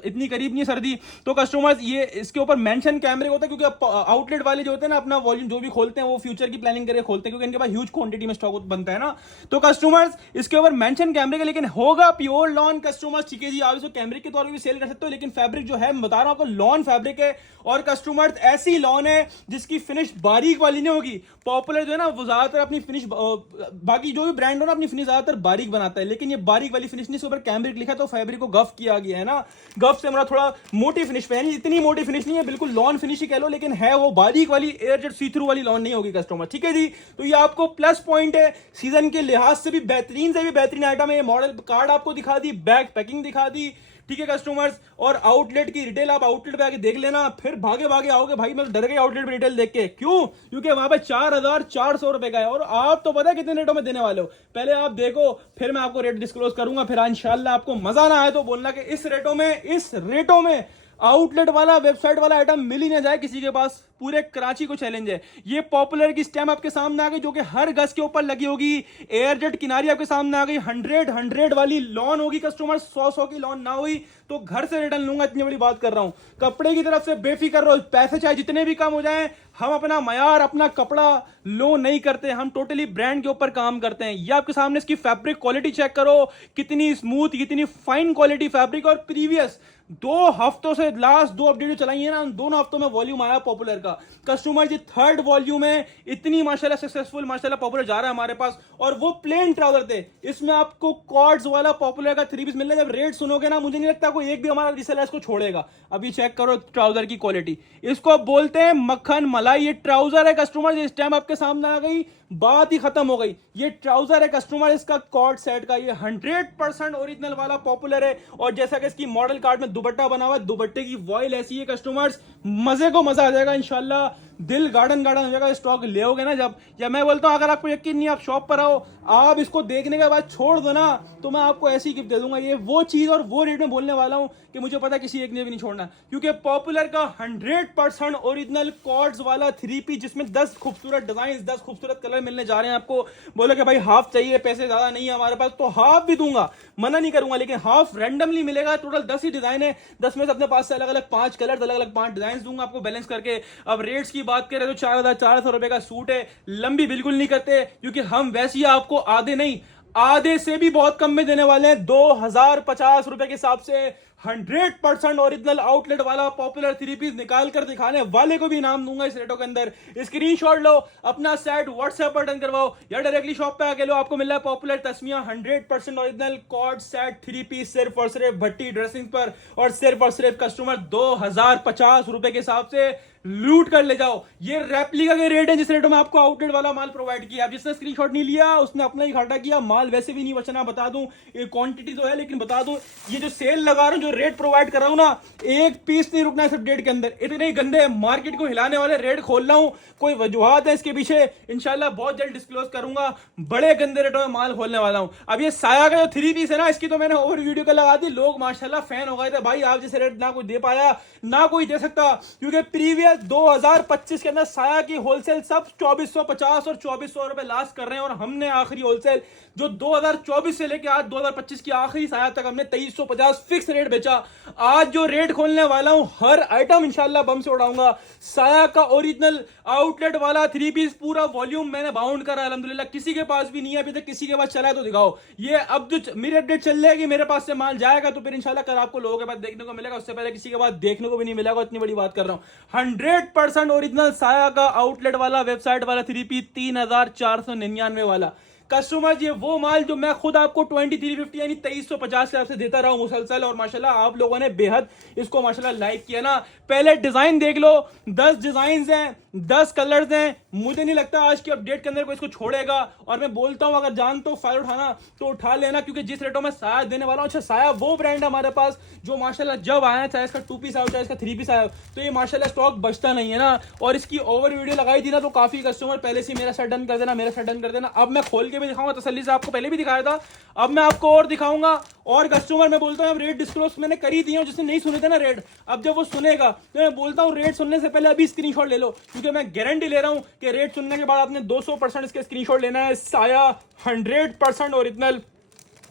इतनी करीब नहीं है सर्दी, तो कस्टमर्स ये इसके ऊपर मेंशन कैमरिक होता है, क्योंकि आउटलेट वाले जो होते हैं ना अपना वॉल्यूम जो भी खोलते हैं वो फ्यूचर की प्लानिंग करके खोलते हैं, क्योंकि इनके पास ह्यूज क्वांटिटी में स्टॉक बनता है ना। तो कस्टमर्स इसके ऊपर मेंशन कैमरिक है, लेकिन होगा प्योर लॉन कस्टमर्स, ठीक है जी। आप इसको कैमरिक के तौर पर भी सेल कर सकते हो, लेकिन फैब्रिक जो है मैं बता रहा हूं आपको लॉन फैब्रिक है। और कस्टमर्स ऐसी लॉन है जिसकी फिनिश बारीक वाली नहीं होगी। पॉपुलर जो है ना वो ज्यादातर अपनी फिनिश, बाकी जो भी ब्रांड हो ना अपनी फिनिश ज्यादातर बारीक बनाता है, लेकिन ये बारीक वाली फिनिश नहीं, इसके ऊपर कैमरिक लिखा तो फैब्रिक को गफ किया गया है ना। गफ से हमारा थोड़ा मोटी फिनिश पे है, इतनी मोटी फिनिश नहीं है, बिल्कुल लॉन फिनिश ही कह लो, लेकिन है वो बारीक वाली एयरजेट सी थ्रू वाली लॉन नहीं होगी कस्टमर, ठीक है जी। तो ये आपको प्लस पॉइंट है, सीजन के लिहाज से भी बेहतरीन आइटम है। मॉडल कार्ड आपको दिखा दी, बैग पैकिंग दिखा दी, ठीक है कस्टमर्स। और आउटलेट की रिटेल आप आउटलेट पे आके देख लेना, फिर भागे आओगे भाई मैं डर गई आउटलेट पे रिटेल देख के। क्यों? क्योंकि वहां पे 4,400 रुपए का है और आप तो पता है कितने रेटों में देने वाले हो। पहले आप देखो, फिर मैं आपको रेट डिस्क्लोज करूंगा, फिर इंशाल्लाह आपको मजा ना आए तो बोलना कि इस रेटों में आउटलेट वाला वेबसाइट वाला आइटम मिल ही ना जाए किसी के पास। पूरे कराची को चैलेंज है। ये पॉपुलर की स्टैम्प आपके सामने आ गई जो कि हर गज के ऊपर लगी होगी। एयरजेट किनारी आपके सामने आ गई, 100 वाली लॉन होगी कस्टमर, 100 की लॉन ना हुई तो घर से रिटर्न लूंगा, इतनी बड़ी बात कर रहा हूं। कपड़े की तरफ से बेफिक्र रहो, पैसे चाहे जितने भी कम हो जाएं, हम अपना मयार अपना कपड़ा लो नहीं करते, हम टोटली ब्रांड के ऊपर काम करते हैं। ये आपके सामने इसकी फैब्रिक क्वालिटी चेक करो, कितनी स्मूथ, कितनी फाइन क्वालिटी फैब्रिक। और प्रीवियस 2 हफ्तों से लास्ट 2 अपडेट चलाई है ना, उन दोनों हफ्तों में वॉल्यूम आया पॉपुलर का। कस्टमर जी 3rd वॉल्यूम है, इतनी माशाल्लाह सक्सेसफुल माशाल्लाह पॉपुलर जा रहा है हमारे पास। और वो प्लेन ट्राउजर थे, इसमें आपको कॉर्ड्स वाला पॉपुलर का 3 पीस मिल रहा है। जब रेट सुनोगे ना, मुझे नहीं लगता कोई एक भी हमारा रिसेलर इसको छोड़ेगा। अभी चेक करो ट्राउजर की क्वालिटी, इसको बोलते हैं मक्खन मलाई। ये ट्राउजर है कस्टमर, इस टाइम आपके सामने आ गई, बात ही खत्म हो गई। ये ट्राउजर है कस्टमर, इसका कॉर्ड सेट का, ये 100% ओरिजिनल वाला पॉपुलर है। और जैसा कि इसकी मॉडल कार्ड में दुपट्टा बना हुआ है, दुपट्टे की वॉइल ऐसी है कस्टमर्स, मजे को मजा आ जाएगा इंशाल्लाह। दिल गार्डन हो जाएगा स्टॉक ले ना जब। या मैं बोलता हूं अगर आपको यकीन नहीं, आप शॉप पर आओ, आप इसको देखने के बाद छोड़ दो ना, तो मैं आपको ऐसी गिफ्ट दे दूंगा। ये वो चीज और वो रेट में बोलने वाला हूं कि मुझे पता है किसी एक ने भी नहीं छोड़ना, क्योंकि पॉपुलर का 100% ओरिजिनल कॉर्ड्स वाला 3 पीस, जिसमें 10 खूबसूरत डिजाइन, 10 खूबसूरत कलर मिलने जा रहे हैं आपको। बोलो कि भाई हाफ चाहिए, पैसे ज्यादा नहीं है हमारे पास, तो हाफ भी दूंगा, मना नहीं करूंगा, लेकिन हाफ रैंडमली मिलेगा। टोटल 10 ही डिजाइन है, 10 में से अपने पास से अलग अलग 5 कलर, अलग अलग 5 डिजाइन दूंगा आपको बैलेंस करके। अब रेट्स की बात करें तो 4,400 रुपए का सूट है, लंबी बिल्कुल नहीं करते, क्योंकि हम वैसे ही आपको आधे नहीं, आधे से भी बहुत कम में देने वाले हैं। 2,050 रुपए के हिसाब से 100% ओरिजिनल आउटलेट वाला पॉपुलर थ्री पीस निकाल कर दिखाने वाले को भी इनाम दूंगा इस रेटों के अंदर। स्क्रीनशॉट लो, अपना सेट व्हाट्सएप पर डन करवाओ या डायरेक्टली शॉप पे आके लो। आपको मिल रहा है popular Tasmia 100% original cord set three piece सिर्फ और सिर्फ भट्टी ड्रेसिंग पर, और सिर्फ कस्टमर 2050 रुपए के हिसाब से लूट कर ले जाओ। ये रेप्लिका के रेट है जिस रेट में आपको आउटलेट वाला माल प्रोवाइड किया। जिसने स्क्रीनशॉट नहीं लिया उसने अपना ही घाटा किया। माल वैसे भी नहीं बचना, बता दूं ये क्वांटिटी तो है, लेकिन बता दूं ये जो सेल लगा रहा हूं, जो रेट प्रोवाइड कर रहा हूं ना, एक पीस नहीं रुकना है सिर्फ डेट के अंदर। इतने गंदे मार्केट को हिलाने वाले रेट खोल रहा हूं, कोई वजूहत है इसके पीछे, इंशाल्लाह बहुत जल्द डिस्क्लोज करूंगा। बड़े गंदे रेटों में माल खोलने वाला हूं। अब ये साया का जो थ्री पीस है ना, इसकी तो मैंने ओवर वीडियो का लगा दी, लोग माशाल्लाह फैन हो गए थे। भाई आप जैसे रेट ना कोई दे पाया ना कोई दे सकता, क्योंकि प्रीवियस 2025 के अंदर साया की होलसेल सब 2450 और 2400 रुपए लास्ट कर रहे हैं, और हमने आखिरी होलसेल जो 2024 से लेके आज 2025 की आखिरी साया तक हमने 2350 फिक्स रेट बेचा। आज जो रेट खोलने वाला हूं, हर आइटम इंशाल्लाह बम से उड़ाऊंगा। साया का ओरिजिनल आउटलेट वाला थ्री पीस पूरा वॉल्यूम मैंने बाउंड करा अल्हम्दुलिल्लाह, किसी के पास भी नहीं है अभी तक। किसी के पास चला है तो दिखाओ। ये अब जो मेरी अपडेट चल जाएगी, मेरे पास से माल जाएगा तो फिर इंशाल्लाह कल आपको लोगों के पास देखने को मिलेगा, उससे पहले किसी के पास देखने को भी नहीं मिलेगा। इतनी बड़ी बात कर रहा हूं। 100% ओरिजिनल साया का आउटलेट वाला वेबसाइट वाला थ्री पीस 3499 वाला। कस्टमर ये वो माल जो मैं खुद आपको 2350 यानी 2350 के हिसाब से देता रहा हूं मुसलसल, और माशाल्लाह आप लोगों ने बेहद इसको माशाल्लाह लाइक किया ना। पहले डिजाइन देख लो, 10 डिजाइन हैं, 10 कलर्स हैं। मुझे नहीं लगता आज की अपडेट के अंदर कोई इसको छोड़ेगा, और मैं बोलता हूं अगर जान तो फायर उठाना तो उठा लेना, क्योंकि जिस रेटों में साया देने वाला हूं। अच्छा, साया वो ब्रांड है हमारे पास जो माशाल्लाह जब आया, चाहे इसका 2 पीस आया चाहे इसका 3 पीस आया, तो ये माशाल्लाह स्टॉक बचता नहीं है ना। और इसकी ओवर वीडियो लगाई थी ना, तो काफी कस्टमर पहले से मेरा सेट डन कर देना, मेरा सेट डन कर देना। अब मैं खोल के भी दिखाऊंगा तसल्ली से, आपको पहले भी दिखाया था, अब मैं आपको और दिखाऊंगा। और कस्टमर मैं बोलता हूं रेट डिस्क्लोज मैंने करी दी है, जिसने नहीं सुने थे ना रेट, अब जब वो सुनेगा तो मैं बोलता हूं रेट सुनने से पहले अभी स्क्रीनशॉट ले लो, क्योंकि मैं गारंटी ले रहा हूं कि रेट सुनने के बाद आपने 200% इसके स्क्रीनशॉट लेना है। साया 100% ओरिजिनल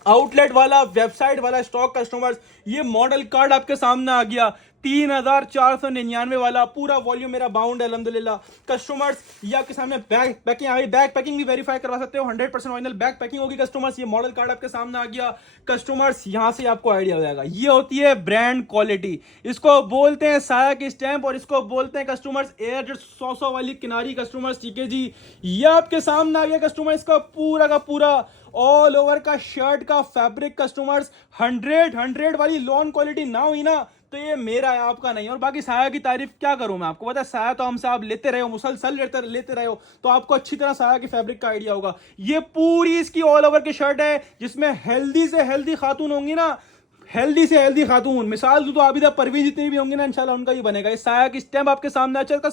आउटलेट वाला वेबसाइट वाला स्टॉक। कस्टमर्स ये मॉडल कार्ड आपके सामने आ गया, 3499 वाला पूरा वॉल्यूम मेरा बाउंड है अल्हम्दुलिल्लाह। कस्टमर्स ये आपके सामने बैग पैकिंग आ गई, बैग पैकिंग भी वेरीफाई करवा सकते हो, 100% ओरिजिनल बैग पैकिंग होगी। कस्टमर्स ये मॉडल कार्ड आपके सामने आ गया। कस्टमर्स यहां से आपको आइडिया हो जाएगा, ये होती है ब्रांड क्वालिटी, इसको बोलते हैं साया की स्टैंप, और इसको बोलते हैं कस्टमर्स एयर 100 वाली किनारी। कस्टमर्स ठीक है जी, ये आपके सामने आ गया कस्टमर, इसका पूरा का पूरा ऑल ओवर का शर्ट का फैब्रिक। कस्टमर्स 100 वाली लॉन क्वालिटी ना हुई ना तो ये मेरा है, आपका नहीं। और बाकी साया की तारीफ क्या करूं मैं, आपको पता है साया तो हमसे आप लेते रहे हो, मुसलसल लेते रहे हो, तो आपको अच्छी तरह साया की फैब्रिक का आइडिया होगा। ये पूरी इसकी ऑल ओवर की शर्ट है, जिसमें हेल्दी से हेल्दी खातून होंगी ना, हेल्दी से हेल्दी खातून, मिसाल दूं तो आबिदा परवीन जितनी भी होंगी ना, इंशाल्लाह उनका ही बनेगा। इस साया की स्टैम्प आपके सामने अच्छा, इसका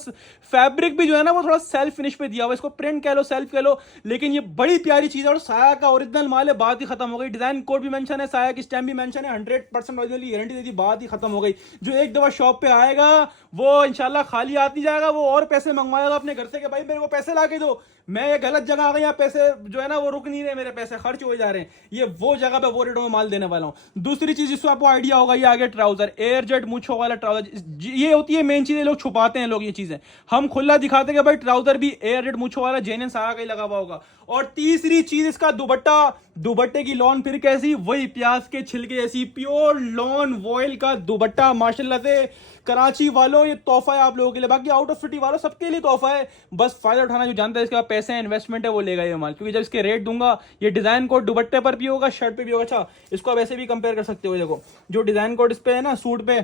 फैब्रिक भी जो है ना वो थोड़ा सेल्फ फिनिश पे दिया हुआ है, इसको प्रिंट कह लो सेल्फ कह लो, लेकिन ये बड़ी प्यारी चीज है। और साया का ओरिजिनल माल है, बात ही खत्म हो गई। डिजाइन कोड भी मेंशन है, साया की स्टैम्प भी मेंशन है, 100% ओरिजिनल की गारंटी दे दी, बात ही खत्म हो गई। जो एक दफा शॉप पे आएगा वो इंशाल्लाह खाली हाथ नहीं जाएगा, वो और पैसे मंगवाएगा अपने घर से कि भाई मेरे को पैसे ला के दो, मैं ये गलत जगह आ गई, यहाँ पैसे जो है ना वो रुक नहीं रहे, मेरे पैसे खर्च हो जा रहे हैं। ये वो जगह पे वो रेटों में माल देने वाला हूँ। दूसरी चीज जिसको आपको आइडिया होगा, ये आगे ट्राउजर एयर जेट मूछों वाला ट्राउजर, ये होती है मेन चीज, लोग छुपाते हैं लोग ये चीजें, हम खुला दिखाते हैं कि भाई ट्राउजर भी एयर जेट मूछों वाला जेन्युइन साया का ही लगा हुआ होगा। और तीसरी चीज इसका दुपट्टा, दुपट्टे की लॉन फिर कैसी, वही प्याज के छिलके जैसी प्योर लॉन वॉयल का दुपट्टा। माशाल्लाह से कराची वालों ये तोहफा है आप लोगों के लिए, बाकी आउट ऑफ सिटी वालों सबके लिए तोहफा है। बस फायदा उठाना जो जानता है, इसके पैसे हैं, इन्वेस्टमेंट है, वो लेगा ये माल, क्योंकि जब इसके रेट दूंगा ये डिजाइन कोड दुपट्टे पर भी होगा, शर्ट पे भी होगा। अच्छा, इसको आप ऐसे भी कंपेयर कर सकते हो, देखो जो डिजाइन कोड इस पे है ना सूट पे,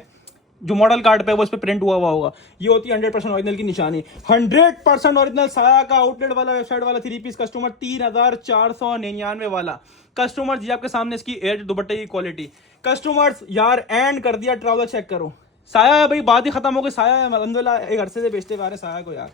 जो मॉडल कार्ड पे वो इस पे प्रिंट हुआ होगा, ये होती है 100% ओरिजिनल की निशानी। 100% ओरिजिनल साया का आउटलेट वाला वेबसाइट वाला थ्री पीस कस्टमर 3499 वाला। कस्टमर्स ये आपके सामने इसकी एयर दुपट्टे की क्वालिटी। कस्टमर्स यार एंड कर दिया, ट्राउजर चेक करो, साया है भाई, बात ही खत्म हो गई। साया है अल्हम्दुलिल्लाह, एक अरसे से बेचते आ रहे साया को यार,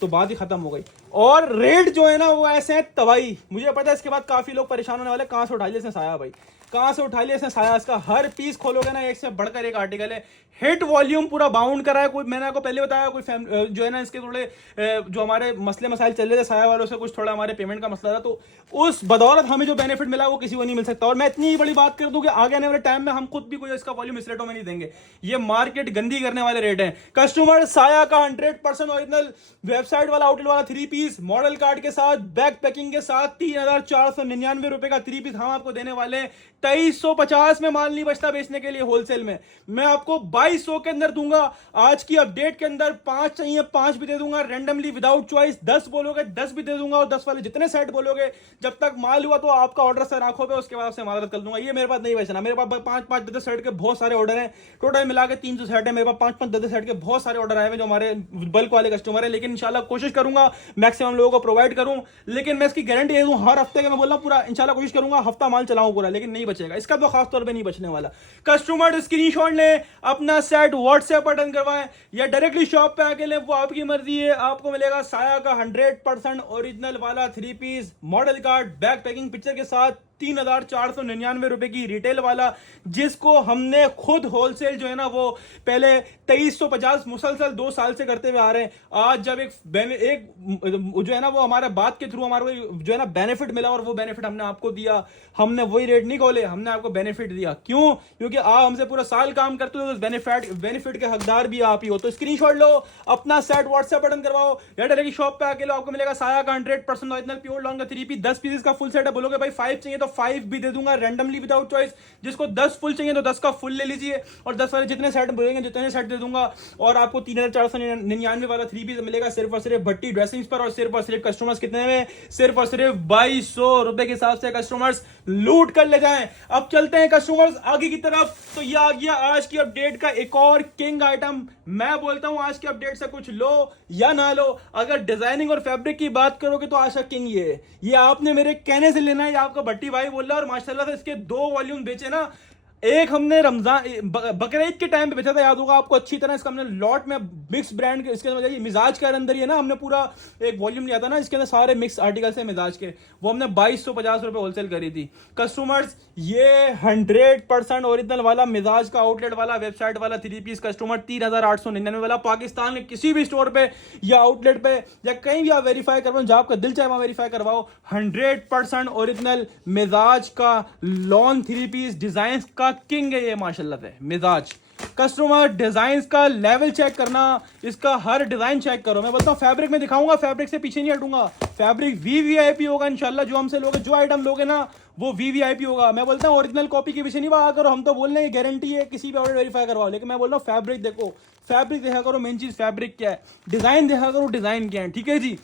तो बात ही खत्म हो गई। और रेट जो है ना वो ऐसे है तबाही, मुझे पता है इसके बाद काफी लोग परेशान होने वाले, कहां से उठा लिया इसने साया भाई, कहां से उठा लिया इसने साया। इसका हर पीस खोलोगे ना एक से बढ़कर एक आर्टिकल है, हिट वॉल्यूम पूरा बाउंड करा है। कोई मैंने आपको पहले बताया, कोई जो है ना इसके थोड़े जो हमारे मसले मसाइल चल रहे थे साया वालों से, कुछ थोड़ा हमारे पेमेंट का मसला था, तो उस बदौलत हमें जो बेनिफिट मिला वो किसी को नहीं मिल सकता। और मैं इतनी ही बड़ी बात कर दूं कि आगे आने वाले टाइम में हम खुद भी कोई इसका वॉल्यूम इस रेटों में नहीं देंगे, ये मार्केट गंदी करने वाले रेट हैं। कस्टमर साया का 100% ओरिजिनल वेबसाइट वेबसाइट वाला आउटलेट वाला 3 पीस मॉडल कार्ड के साथ बैक पैकिंग के साथ 3,499 रुपए का 3 पीस हम आपको देने वाले हैं। 2350 में माल नहीं बचता बेचने के लिए होलसेल में, मैं आपको 2200 के अंदर दूंगा। आज की अपडेट के अंदर 5 चाहिए 5 भी दे दूंगा रैंडमली विदाउट चॉइस, 10 बोलोगे 10 भी दे दूंगा, और 10 वाले जितने सेट बोलोगे जब तक माल हुआ तो आपका ऑर्डर सर आंखों पे, उसके बाद आपसे मादरत कर दूंगा। ये मेरे पास नहीं बचना, मेरे पास 5-5 10 सेट के बहुत सारे ऑर्डर हैं, टोटल मिला के 300 सेट है मेरे पास। 5-5 10 सेट के बहुत सारे ऑर्डर आए हैं जो हमारे बल्क वाले कस्टमर है, लेकिन इंशाल्लाह कोशिश करूंगा मैक्सिमम लोगों को प्रोवाइड करूं। लेकिन मैं इसकी गारंटी दे दूं हर हफ्ते के, मैं बोल रहा हूं पूरा इंशाल्लाह कोशिश करूंगा हफ्ता माल चलाऊं पूरा, लेकिन नहीं बचेगा इसका तो खास तौर पे नहीं बचने वाला। कस्टमर स्क्रीनशॉट ले, अपना सेट व्हाट्सएप पर डन करवाएं या डायरेक्टली शॉप पे आके ले, वो आपकी मर्जी है। आपको मिलेगा साया का 100% ओरिजिनल वाला 3 piece model card back packing picture के साथ 3,499 रुपए की रिटेल वाला, जिसको हमने खुद होलसेल जो है ना वो पहले 2350 मुसलसल 2 साल से करते हुए आ रहे हैं। आज जब एक जो है ना वो हमारे बात के थ्रू हमारे जो है ना बेनिफिट मिला, और वो बेनिफिट हमने आपको दिया, हमने वही रेट नहीं खोले, हमने आपको बेनिफिट दिया। क्यों? क्योंकि आप हमसे पूरा साल काम करते हो, तो बेनिफिट के हकदार भी आप ही हो। तो स्क्रीनशॉट लो, अपना सेट व्हाट्सएप बटन करवाओ या डायरेक्टली शॉप पे आके लो, आपको मिलेगा साया का 100% original pure lawn 3 piece 10 pieces का फुल सेट है। बोलोगे भाई 5 चाहिए तो 5 भी दे दूंगा रैंडमली विदाउट चॉइस। जिसको 10 फुल चाहिए तो 10 का फुल ले लीजिए, और 10 वाले जितने सेट बोलेंगे जितने सेट दे दूंगा। और आपको 3,499 वाला 3 पीस मिलेगा सिर्फ और सिर्फ भट्टी ड्रेसिंग्स पर, और सिर्फ कस्टमर्स कितने में, सिर्फ और सिर्फ 2200 रुपए के हिसाब से कस्टमर्स लूट कर ले जाएं। अब चलते हैं कस्टमर्स आगे की तरफ। तो ये आ गया आज की अपडेट का एक और किंग आइटम। मैं बोलता हूं आज की अपडेट से कुछ लो या ना लो, अगर डिजाइनिंग और फैब्रिक की बात करोगे तो आज का किंग ये है। ये आपने मेरे कहने से लेना है, ये आपका भट्टी भाई बोल रहा है, और माशाल्लाह से इसके 2 वॉल्यूम बेचे ना। एक हमने रमजान बकरीद के टाइम पे बेचा था, याद होगा आपको अच्छी तरह। इसका हमने लॉट में मिक्स ब्रांड के, इसके अंदर मिजाज के अंदर ही है ना, हमने पूरा एक वॉल्यूम लिया था ना, इसके अंदर सारे मिक्स आर्टिकल्स हैं मिजाज के, वो हमने 2250 रुपए होलसेल करी थी। कस्टमर्स ये 100% ओरिजिनल वाला मिजाज का आउटलेट वाला वेबसाइट वाला 3 पीस कस्टमर 3,899 वाला, पाकिस्तान के किसी भी स्टोर पे या आउटलेट पे या कहीं भी आप वेरीफाई करवाओ, जहां आपका दिल चाहे वहां वेरीफाई करवाओ। 100% ओरिजिनल मिजाज का लॉन 3 पीस डिजाइन का किंग है ये माशाल्लाह से मिजाज। कस्टमर डिजाइन का लेवल चेक करना, इसका हर डिजाइन चेक करो। मैं बोलता हूँ फैब्रिक में दिखाऊंगा, फैब्रिक से पीछे नहीं हटूंगा। फैब्रिक वीवीआईपी होगा इंशाल्लाह, जो हमसे लोगे, जो आइटम लोगे ना वो वीवीआईपी होगा। मैं बोलता हूँ ओरिजिनल कॉपी के पीछे नहीं भागा करो, हम तो बोल रहे हैं गारंटी है, किसी भी ऑर्डर वेरीफाई करवाओ, लेकिन मैं बोल रहा हूँ फैब्रिक देखो, फैब्रिक देखा करो, मेन चीज फैब्रिक क्या है, डिजाइन देखा करो डिजाइन क्या है, ठीक है जी।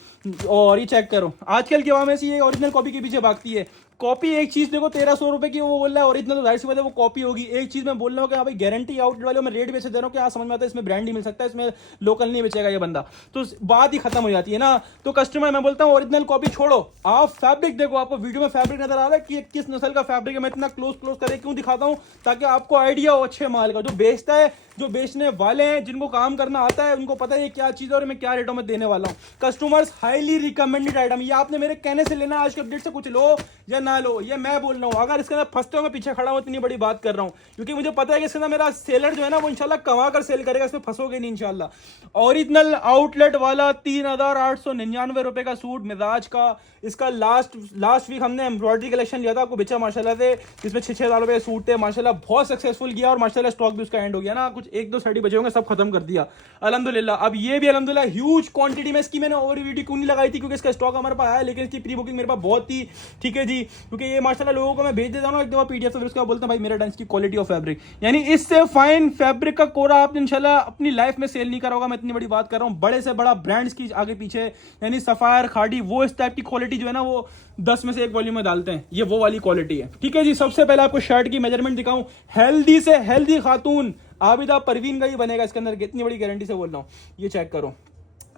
और ये चेक करो, आजकल की आवाम ऐसी है ओरिजिनल कॉपी के पीछे भागती है। कॉपी एक चीज देखो 1300 रुपए की वो बोल रहा है, ओरिजिनल तो जाहिर सी बात है वो कॉपी होगी। एक चीज मैं बोल रहा हूँ कि हाँ भाई गारंटी आउटलेट वाले मैं रेट बेचे दे रहा हूँ, क्या समझ में आता है, इसमें ब्रांड ही मिल सकता है, इसमें लोकल नहीं बेचेगा ये बंदा, तो बात ही खत्म हो जाती है ना। तो कस्टमर मैं बोलता हूँ ओरिजिनल कॉपी छोड़ो, आप फैब्रिक देखो। आपको वीडियो में फैब्रिक नजर आ रहा है कि किस नस्ल का फैब्रिक है, मैं इतना क्लोज करके क्यों दिखाता हूँ, ताकि आपको आइडिया हो अच्छे माल का। जो बेचता है, जो बेचने वाले हैं, जिनको काम करना आता है, उनको पता है क्या चीज है और मैं क्या रेटों में देने वाला हूँ। कस्टमर्स हाईली रिकमेंडेड आइटम, ये आपने मेरे कहने से लेना, आज के अपडेट से कुछ लो या ना लो, ये मैं बोल रहा हूँ। अगर इसके अंदर फंसते हो, मैं पीछे खड़ा हूँ, इतनी बड़ी बात कर रहा हूँ, क्योंकि मुझे पता है कि इसके अंदर मेरा सेलर जो है ना वो इंशाल्लाह कमा कर सेल करेगा, इसमें फंसोगे नहीं इंशाल्लाह। ओरिजिनल आउटलेट वाला 3,899 रुपए का सूट मिजाज का, इसका लास्ट वीक हमने एम्ब्रॉयडरी कलेक्शन लिया था, आपको बेचा माशाल्लाह से, जिसमें 6-6 हज़ार रुपए सूट थे, माशाल्लाह बहुत सक्सेसफुल गया, और माशाल्लाह स्टॉक भी उसका एंड हो गया ना, कुछ 1-2 सेट ही बचे होंगे, सब खत्म कर दिया अल्हम्दुलिल्लाह। अब ये भी अल्हम्दुलिल्लाह ह्यूज क्वांटिटी में, इसकी मैंने ओवर वीडियो क्यों नहीं लगाई थी, क्योंकि इसका स्टॉक हमारे पास आया, लेकिन इसकी प्री बुकिंग मेरे पास बहुत थी, ठीक है जी। क्योंकि ये माशाल्लाह लोगों को मैं भेज देता हूँ एक दफा पीडीएफ, तो फिर उसके बाद बोलता हूँ भाई मेरा डांस की क्वालिटी ऑफ फैब्रिक, यानी इससे फाइन फैब्रिक का कोरा आपने इंशाल्लाह अपनी लाइफ में सेल नहीं करा होगा। मैं इतनी बड़ी बात कर रहा हूँ, बड़े से बड़ा ब्रांड्स की आगे पीछे, यानी सफायर खाड़ी, वो इस टाइप की क्वालिटी जो है ना वो 10 में से 1 वॉल्यूम में डालते हैं, ये वो वाली क्वालिटी है, ठीक है जी। सबसे पहले आपको शर्ट की मेजरमेंट दिखाऊं, हेल्दी से हेल्दी खातून आबिदा परवीन का ही बनेगा इसके अंदर, कितनी बड़ी गारंटी से बोल रहा हूँ। ये चेक करो,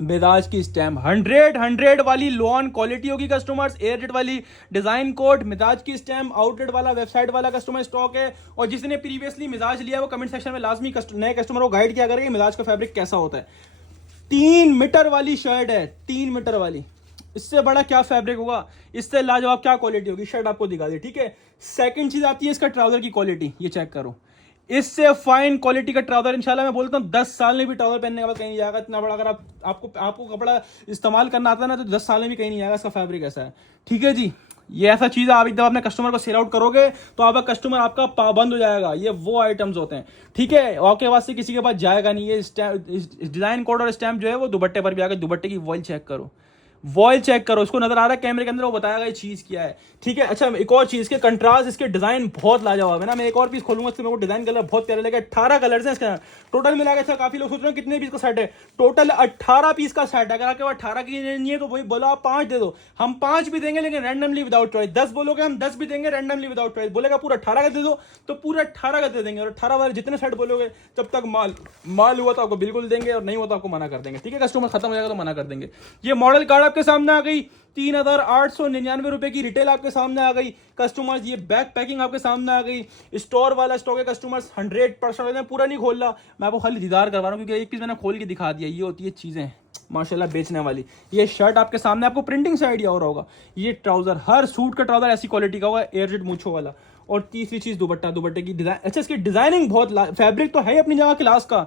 मिजाज की स्टैम्प 100 वाली लॉन क्वालिटी होगी कस्टमर्स, एयरजेट वाली डिजाइन कोड, मिजाज की स्टैम्प, आउटलेट वाला वेबसाइट वाला कस्टमर स्टॉक है। और जिसने प्रीवियसली मिजाज लिया वो कमेंट सेक्शन में लाजमी नए कस्टमर को गाइड किया करेंगे मिजाज का फैब्रिक कैसा होता है। 3 मीटर वाली शर्ट है, 3 मीटर वाली, इससे बड़ा क्या फैब्रिक होगा, इससे लाजवाब क्या क्वालिटी होगी, शर्ट आपको दिखा दी, ठीक है। सेकंड चीज आती है इसका ट्राउजर की क्वालिटी, ये चेक करो, इससे फाइन क्वालिटी का ट्राउजर इंशाल्लाह मैं बोलता हूँ 10 साल में भी ट्राउजर पहनने के बाद कहीं नहीं जाएगा इतना बड़ा। अगर आपको कपड़ा इस्तेमाल करना आता है ना, तो 10 साल में भी कहीं नहीं जाएगा, इसका फैब्रिक ऐसा है, ठीक है जी। ये ऐसा चीज है, आप एकदम अपने कस्टमर को सेल आउट करोगे तो आपका कस्टमर आपका पाबंद हो जाएगा। ये वो आइटम्स होते हैं, ठीक है, आपके पास से किसी के पास जाएगा नहीं। ये डिजाइन कोड और स्टैम्प जो है वो दुपट्टे पर भी आएगा। दुपट्टे की वॉइल चेक करो, वॉइल चेक करो, इसको नजर आ रहा है कैमरे के अंदर, वो बताएगा ये चीज क्या है, ठीक है। अच्छा एक और चीज के कंट्रास्ट, इसके डिजाइन बहुत लाजवाब है ना। मैं एक और पीस खोलूंगा, इसके मेरे को डिजाइन कलर बहुत प्यारे लगे। 18 कलर है इसका टोटल मिला के। अच्छा काफी लोग सोच रहे हैं कितने पीस का सेट है, टोटल 18 पीस का सेट है। अगर आपके पास 18 की नहीं है तो वही बोलो आप 5 दे दो, हम 5 भी देंगे लेकिन रैंडमली विदाउट चॉइस। 10 बोलोगे हम 10 भी देंगे रैंडमली विदाउट चॉइस। बोलेगा पूरा 18 का दे दो तो पूरा 18 का दे देंगे, और 18 वाले जितने सेट बोलोगे जब तक माल हुआ तो आपको बिल्कुल देंगे, और नहीं हुआ तो आपको मना कर देंगे, ठीक है। कस्टमर खत्म हो जाएगा तो मना कर देंगे। ये मॉडल कार्ड आपके सामने आ गई, 3899 रुपए की रिटेल आपके सामने आ गई कस्टमर्स। ये बैक पैकिंग आपके सामने आ गई, स्टोर वाला स्टॉक है कस्टमर्स, 100% पूरा नहीं खोल रहा मैं, आपको खाली दीदार करवा रहा हूँ क्योंकि एक पीस मैंने खोल के दिखा दिया। ये होती है चीजें माशाल्लाह बेचने वाली। ये शर्ट आपके सामने, आपको प्रिंटिंग से आइडिया हो रहा होगा। ये ट्राउजर, हर सूट का ट्राउजर ऐसी क्वालिटी का होगा, एयरजेट मूछों वाला। और तीसरी चीज दुपट्टा, दुपट्टे की डिजाइन, अच्छा इसकी डिजाइनिंग बहुत, फैब्रिक तो है अपनी जगह क्लास का,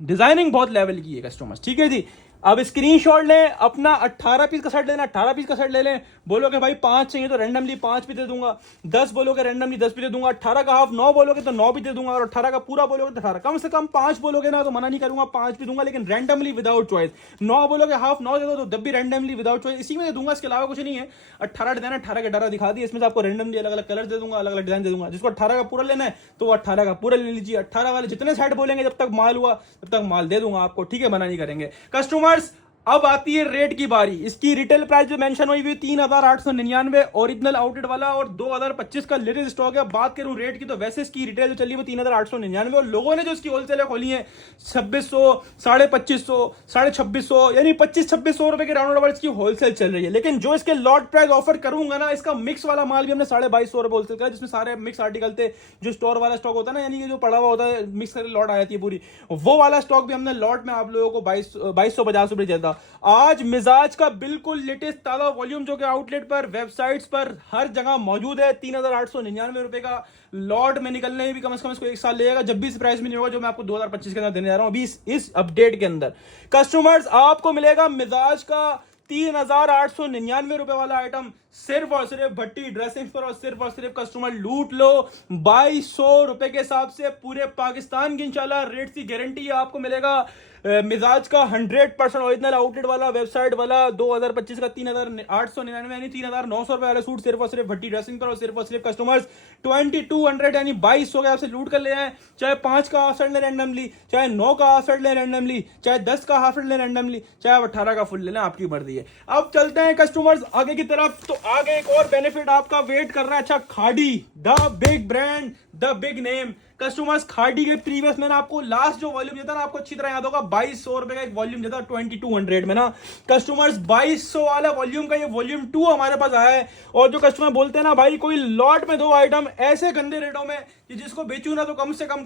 डिजाइनिंग बहुत लेवल की है कस्टमर्स, ठीक है जी। अब स्क्रीनशॉट लें, अपना 18 पीस का सेट लेना, 18 पीस का सेट ले लें। बोलोगे भाई 5 चाहिए तो रैंडमली 5 भी दे दूंगा, 10 बोलोगे रैंडमली 10 भी दे दूंगा, 18 का हाफ 9 बोलोगे तो 9 भी दे दूंगा, और 18 का पूरा बोलोगे तो 18। कम से कम 5 बोलोगे ना तो मना नहीं करूंगा, 5 भी दूंगा लेकिन रैंडमली विदाउट चॉइस। 9 बोलोगे हाफ 9 दे दो तो तब भी रैंडमली विदाउट चॉइस इसी में दे दूंगा, इसके अलावा कुछ नहीं है। 18 डिजाइन, 18 के 18 दिखा दिए, इसमें से आपको रैंडमली अलग अलग कलर दे दूंगा, अलग अलग डिजाइन दे दूंगा। जिसको 18 का पूरा लेना है तो वो 18 का पूरा ले लीजिए। 18 वाले जितने सेट बोलेंगे जब तक माल हुआ तब तक माल दे दूंगा आपको, ठीक है, मना नहीं करेंगे कस्टमर्स। अब आती है रेट की बारी। इसकी रिटेल प्राइस जो मेंशन हुई 3899 ओरिजिनल आउटलेट वाला, और 2025 का लेटेस्ट स्टॉक है। बात करूं रेट की तो वैसे इसकी रिटेल जो चली वो 3899, और लोगों ने जो इसकी होलसेल खोली है 2600, 2550, 2650, यानी 2500-2600 रुपए के राउंड अबाउट इसकी होलसेल चल रही है। लेकिन जो इसके लॉट प्राइस ऑफर करूंगा ना, इसका मिक्स वाला माल भी हमने 2250 रुपए होलसेल का, जिसमें सारे मिक्स आर्टिकल थे। जो स्टोर वाला स्टॉक होता है ना, यानी कि जो पड़ा हुआ होता है मिक्स करके लॉट आ जाती है पूरी, वो वाला स्टॉक भी हमने लॉट में आप लोगों को 2250 रुपए देता। आज मिजाज का बिल्कुल लेटेस्ट ताजा वॉल्यूम जो कि आउटलेट पर, वेबसाइट्स पर, हर जगह मौजूद है। 3899 रुपए का लॉट में निकलने में भी कम से कम इसको 1 साल लगेगा, जब भी इस प्राइस में नहीं होगा जो मैं आपको 2025 के अंदर देने जा रहा हूं अभी इस अपडेट के अंदर। कस्टमर्स आपको मिलेगा मिजाज का 3899 रुपए वाला आइटम सिर्फ और सिर्फ भट्टी ड्रेसिंग पर, और सिर्फ कस्टमर लूट लो 2200 रुपए के हिसाब से। पूरे पाकिस्तान की इंशाल्लाह रेट की गारंटी है, आपको मिलेगा मिजाज का 100% ओरिजिनल आउटलेट वाला, वेबसाइट वाला 2025 का 3899 यानी 3900 रुपए वाला सूट सिर्फ और सिर्फ भट्टी ड्रेसिंग पर, और सिर्फ कस्टमर्स 2200 यानी 2200 के आपसे लूट कर ले आए। चाहे 5 का हाफ सेट ले रैंडमली, चाहे 9 का हाफ सेट ले रैंडमली, चाहे 10 का हाफ सेट ले रैंडमली, चाहे 18 का फुल ले लें, आपकी मर्जी है। अब चलते हैं कस्टमर्स आगे की तरफ। तो आगे एक और बेनिफिट आपका वेट कर रहा है। अच्छा खाड़ी, the big brand, the big name customers. खाड़ी के प्रीवियस मैंने आपको लास्ट जो वॉल्यूम दिया था ना, आपको अच्छी तरह याद होगा, 2200 रुपए का एक वॉल्यूम दिया था 2200 में ना कस्टमर्स। 2200 वाला वॉल्यूम का ये वॉल्यूम 2 हमारे पास आया है। और जो कस्टमर बोलते हैं ना भाई कोई लॉट में 2 आइटम ऐसे गंदे रेटों में कि जिसको बेचू ना तो कम से कम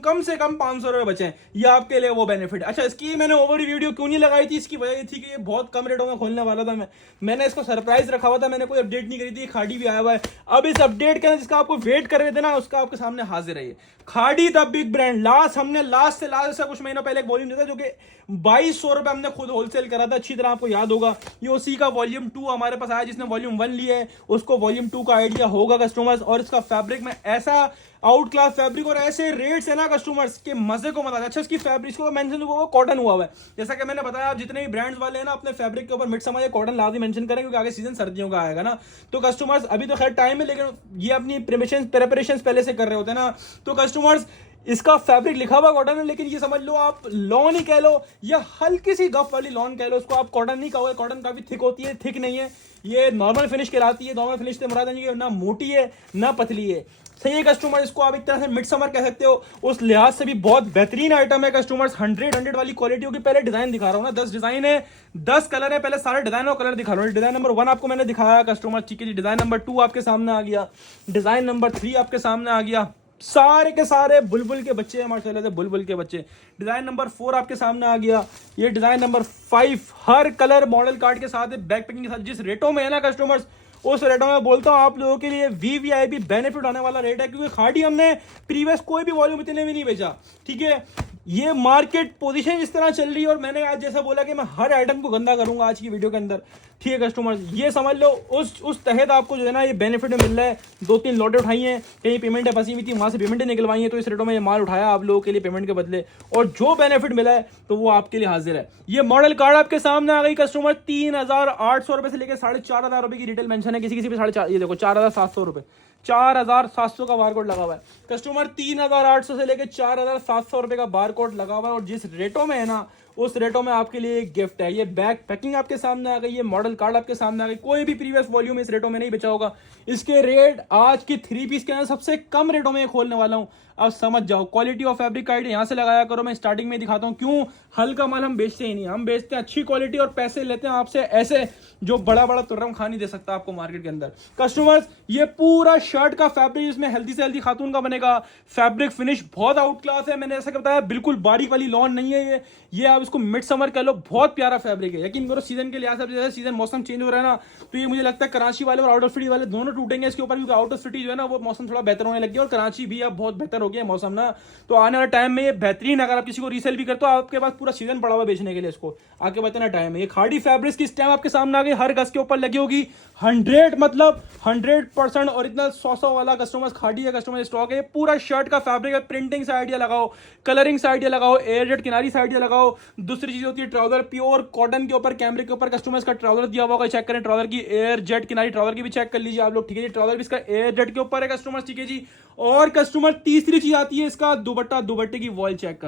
500 रुपए बचे, ये आपके लिए वो बेनिफिट। अच्छा इसकी मैंने ओवर वीडियो क्यों नहीं लगाई थी, इसकी वजह थी कि ये बहुत कम रेटों में खोलने वाला था। मैंने इसको सरप्राइज रखा हुआ था, मैंने कोई अपडेट नहीं करी थी। खाड़ी भी आया हुआ है अब इस अपडेट के अंदर, जिसका आपको वेट कर रहे थे ना, उसका आपके सामने हाजिर है ये खाड़ी द बिग ब्रांड। हमने लास्ट से कुछ महीनों पहले एक वॉल्यूम दिया था जो कि 2200 रुपए हमने खुद होलसेल करा था, अच्छी तरह आपको याद होगा। ये उसी का वॉल्यूम 2 हमारे पास आया। जिसने वॉल्यूम 1 लिया है उसको वॉल्यूम 2 का आइडिया होगा कस्टमर्स। और इसका फैब्रिक में ऐसा आउट क्लास फैब्रिक और ऐसे रेट्स है ना कस्टमर्स के मजे को मत। अच्छा इसकी फैब्रिक, इसको मेंशन हुआ कॉटन हुआ है। जैसा कि मैंने बताया, आप जितने भी ब्रांड्स वाले हैं ना अपने फैब्रिक के ऊपर मिड समझ कॉटन लाजमी मेंशन करें, क्योंकि आगे सीजन सर्दियों का आएगा ना। तो कस्टमर्स अभी तो खैर टाइम है, लेकिन ये अपनी प्रिपरेशन पहले से कर रहे होते हैं ना। तो कस्टमर्स इसका फैब्रिक लिखा हुआ कॉटन है, लेकिन ये समझ लो आप लॉन ही कह लो या हल्की सी गफ वाली लॉन कह लो, उसको आप कॉटन नहीं कहोगे। कॉटन काफी थिक होती है, थिक नहीं है, ये नॉर्मल फिनिश कहलाती है। नॉर्मल फिनिश से मुराद है ना मोटी है ना पतली है, सही है कस्टमर। इसको आप एक तरह से मिड समर कह सकते हो, उस लिहाज से भी बहुत बेहतरीन आइटम है कस्टमर्स। 100 वाली क्वालिटी होगी। पहले डिजाइन दिखा रहा हूँ ना, 10 डिजाइन है, 10 कलर है। पहले सारे डिजाइन और कलर दिखा रहा हूँ। डिजाइन नंबर 1 आपको मैंने दिखाया कस्टमर, ठीक है जी। डिजाइन नंबर 2 आपके सामने आ गया, डिजाइन नंबर 3 आपके सामने आ गया। सारे के सारे बुलबुल के बच्चे हैं माशाल्लाह से, बुलबुल के बच्चे। डिजाइन नंबर 4 आपके सामने आ गया। ये डिजाइन नंबर 5 हर कलर मॉडल कार्ड के साथ है, बैक पैकिंग के साथ। जिस रेटों में है ना कस्टमर्स, उस रेटों में बोलता हूं आप लोगों के लिए वीवीआईपी बेनिफिट आने वाला रेट है, क्योंकि खाड़ी हमने प्रीवियस कोई भी वॉल्यूम इतने में नहीं बेचा, ठीक है। ये मार्केट पोजीशन इस तरह चल रही है और मैंने आज जैसा बोला कि मैं हर आइटम को गंदा करूंगा आज की वीडियो के अंदर, ठीक है कस्टमर्स, ये समझ लो उस तहत आपको जो है ना ये बेनिफिट मिल रहा है। 2-3 लॉटें उठाई हैं, कहीं पेमेंटें फंसी हुई थी, वहां से पेमेंटें निकलवाई हैं, तो इस रेटों में ये माल उठाया आप लोगों के लिए पेमेंट के बदले, और जो बेनिफिट मिला है तो वो आपके लिए हाजिर है। ये मॉडल कार्ड आपके सामने आ गई कस्टमर, 3,800 रुपए से लेकर 4,500 रुपए की रिटेल मेंशन है, किसी किसी पे 4,500, ये देखो 4,700 रुपए, 4,700 का बारकोड लगा हुआ है कस्टमर, 3,800 से लेकर 4,700 रुपए का बारकोड लगा हुआ है। और जिस रेटों में है ना उस रेटों में आपके लिए एक गिफ्ट है। ये बैग पैकिंग आपके सामने आ गई, ये मॉडल कार्ड आपके सामने आ गई, कोई भी प्रीवियस वॉल्यूम इस रेटों में नहीं बचा होगा। इसके रेट आज की 3 पीस के अंदर सबसे कम रेटों में खोलने वाला हूं, अब समझ जाओ। क्वालिटी ऑफ फैब्रिक का आइडिया यहां से लगाया करो, मैं स्टार्टिंग में दिखाता हूं क्यों हल्का माल हम बेचते ही नहीं, हम बेचते हैं अच्छी क्वालिटी और पैसे लेते हैं आपसे ऐसे जो बड़ा बड़ा तुर्रम खा नहीं दे सकता आपको मार्केट के अंदर। कस्टमर्स ये पूरा शर्ट का फैब्रिक इसमें हेल्दी से हेल्दी खातून का बनेगा, फैब्रिक फिनिश बहुत आउट क्लास है, मैंने ऐसा बताया बिल्कुल बारीक वाली लॉन नहीं है ये आप इसको मिड समर कह लो, बहुत प्यारा फैब्रिक है। यकीन करो सीजन के लिहाज से सीजन मौसम चेंज हो रहा है ना, तो ये मुझे लगता है कराची वाले और आउट ऑफ सिटी वाले दोनों टूटेंगे इसके ऊपर, क्योंकि आउट ऑफ सिटी जो है ना वो मौसम थोड़ा बेहतर होने लग गया और कराची भी अब बहुत बेहतर हो गया मौसम ना, तो आने वाले टाइम में ये बेहतरीन, अगर आप किसी को रीसेल भी करते हो आपके पास पूरा सीजन पड़ा हुआ बेचने के लिए, इसको आगे बताना टाइम है। ये खाड़ी फैब्रिक्स की स्टैम्प आपके सामने आ गई, हर गज के ऊपर लगी होगी 100, मतलब 100% ओरिजिनल 100 वाला कस्टमर्स खाड़ी है, कस्टमर स्टॉक है। पूरा शर्ट का फैब्रिक है, प्रिंटिंग से आइडिया लगाओ, कलरिंग से आइडिया लगाओ, एयर जेट किनारी से आइडिया लगाओ। दूसरी चीज होती है ट्राउजर, प्योर कॉटन के ऊपर कैमरे के ऊपर कस्टमर्स का ट्राउजर दिया हुआ होगा, चेक करें ट्राउजर की एयर जेट किनारी, ट्राउजर की भी चेक कर लीजिए आप लोग, ठीक है जी। ट्राउजर भी इसका एयर जेट के ऊपर है कस्टमर्स, ठीक है जी। और कस्टमर तीसरी चीज आती है इसका दुपट्टा, दुपट्टे की वॉयल चेक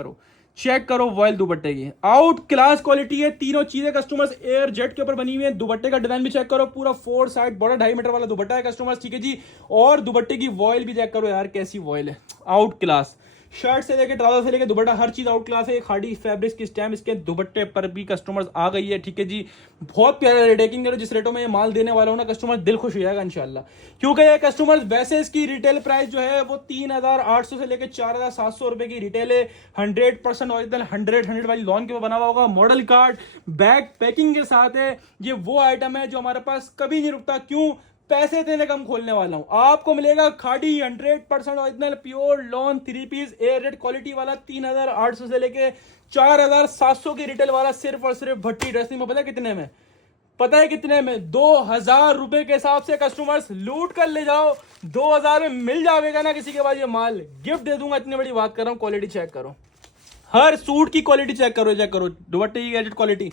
करो वॉयल दुपट्टे की आउट क्लास क्वालिटी है। तीनों चीजें कस्टमर्स एयर जेट के ऊपर बनी हुई है। दुपट्टे का डिजाइन भी चेक करो, पूरा 4 साइड बॉर्डर 2.5 मीटर वाला दुपट्टा है कस्टमर्स, ठीक है जी। और दुपट्टे की वॉयल भी चेक करो यार, कैसी वॉयल है, आउट क्लास। शर्ट से लेके ट्राउजर से लेके दुपट्टा हर चीज आउट क्लास है। खाड़ी फैब्रिक्स की स्टैम्प इसके दुपट्टे पर भी कस्टमर्स आ गई है, ठीक है जी। बहुत प्यारा रेट है, करो जिस रेटों में ये माल देने वाला हूं ना कस्टमर दिल खुश हो जाएगा इंशाल्लाह, क्योंकि ये कस्टमर्स वैसे इसकी रिटेल प्राइस जो है वो 3,800 से लेकर 4,700 रुपए की रिटेल है। 100% ओरिजिनल 100 वाली लॉन के ऊपर बना हुआ होगा, मॉडल कार्ड बैग पैकिंग के साथ है। ये वो आइटम है जो हमारे पास कभी नहीं रुकता, क्यों पैसे इतने कम खोलने वाला हूं। आपको मिलेगा Khaadi 100% original pure lawn 3 piece A grade quality वाला 3,800 से लेके 4,700 की रिटेल वाला, सिर्फ और सिर्फ भट्टी ड्रेसिंग में। पता है कितने में? पता है कितने में? 2,000 रुपए के हिसाब से कस्टमर्स लूट कर ले जाओ। 2,000 में मिल जाएगा ना किसी के पास ये माल, गिफ्ट दे दूंगा, इतनी बड़ी बात कर रहा हूं। क्वालिटी चेक करो, हर सूट की क्वालिटी चेक करो, दुपट्टे की एयर जेट क्वालिटी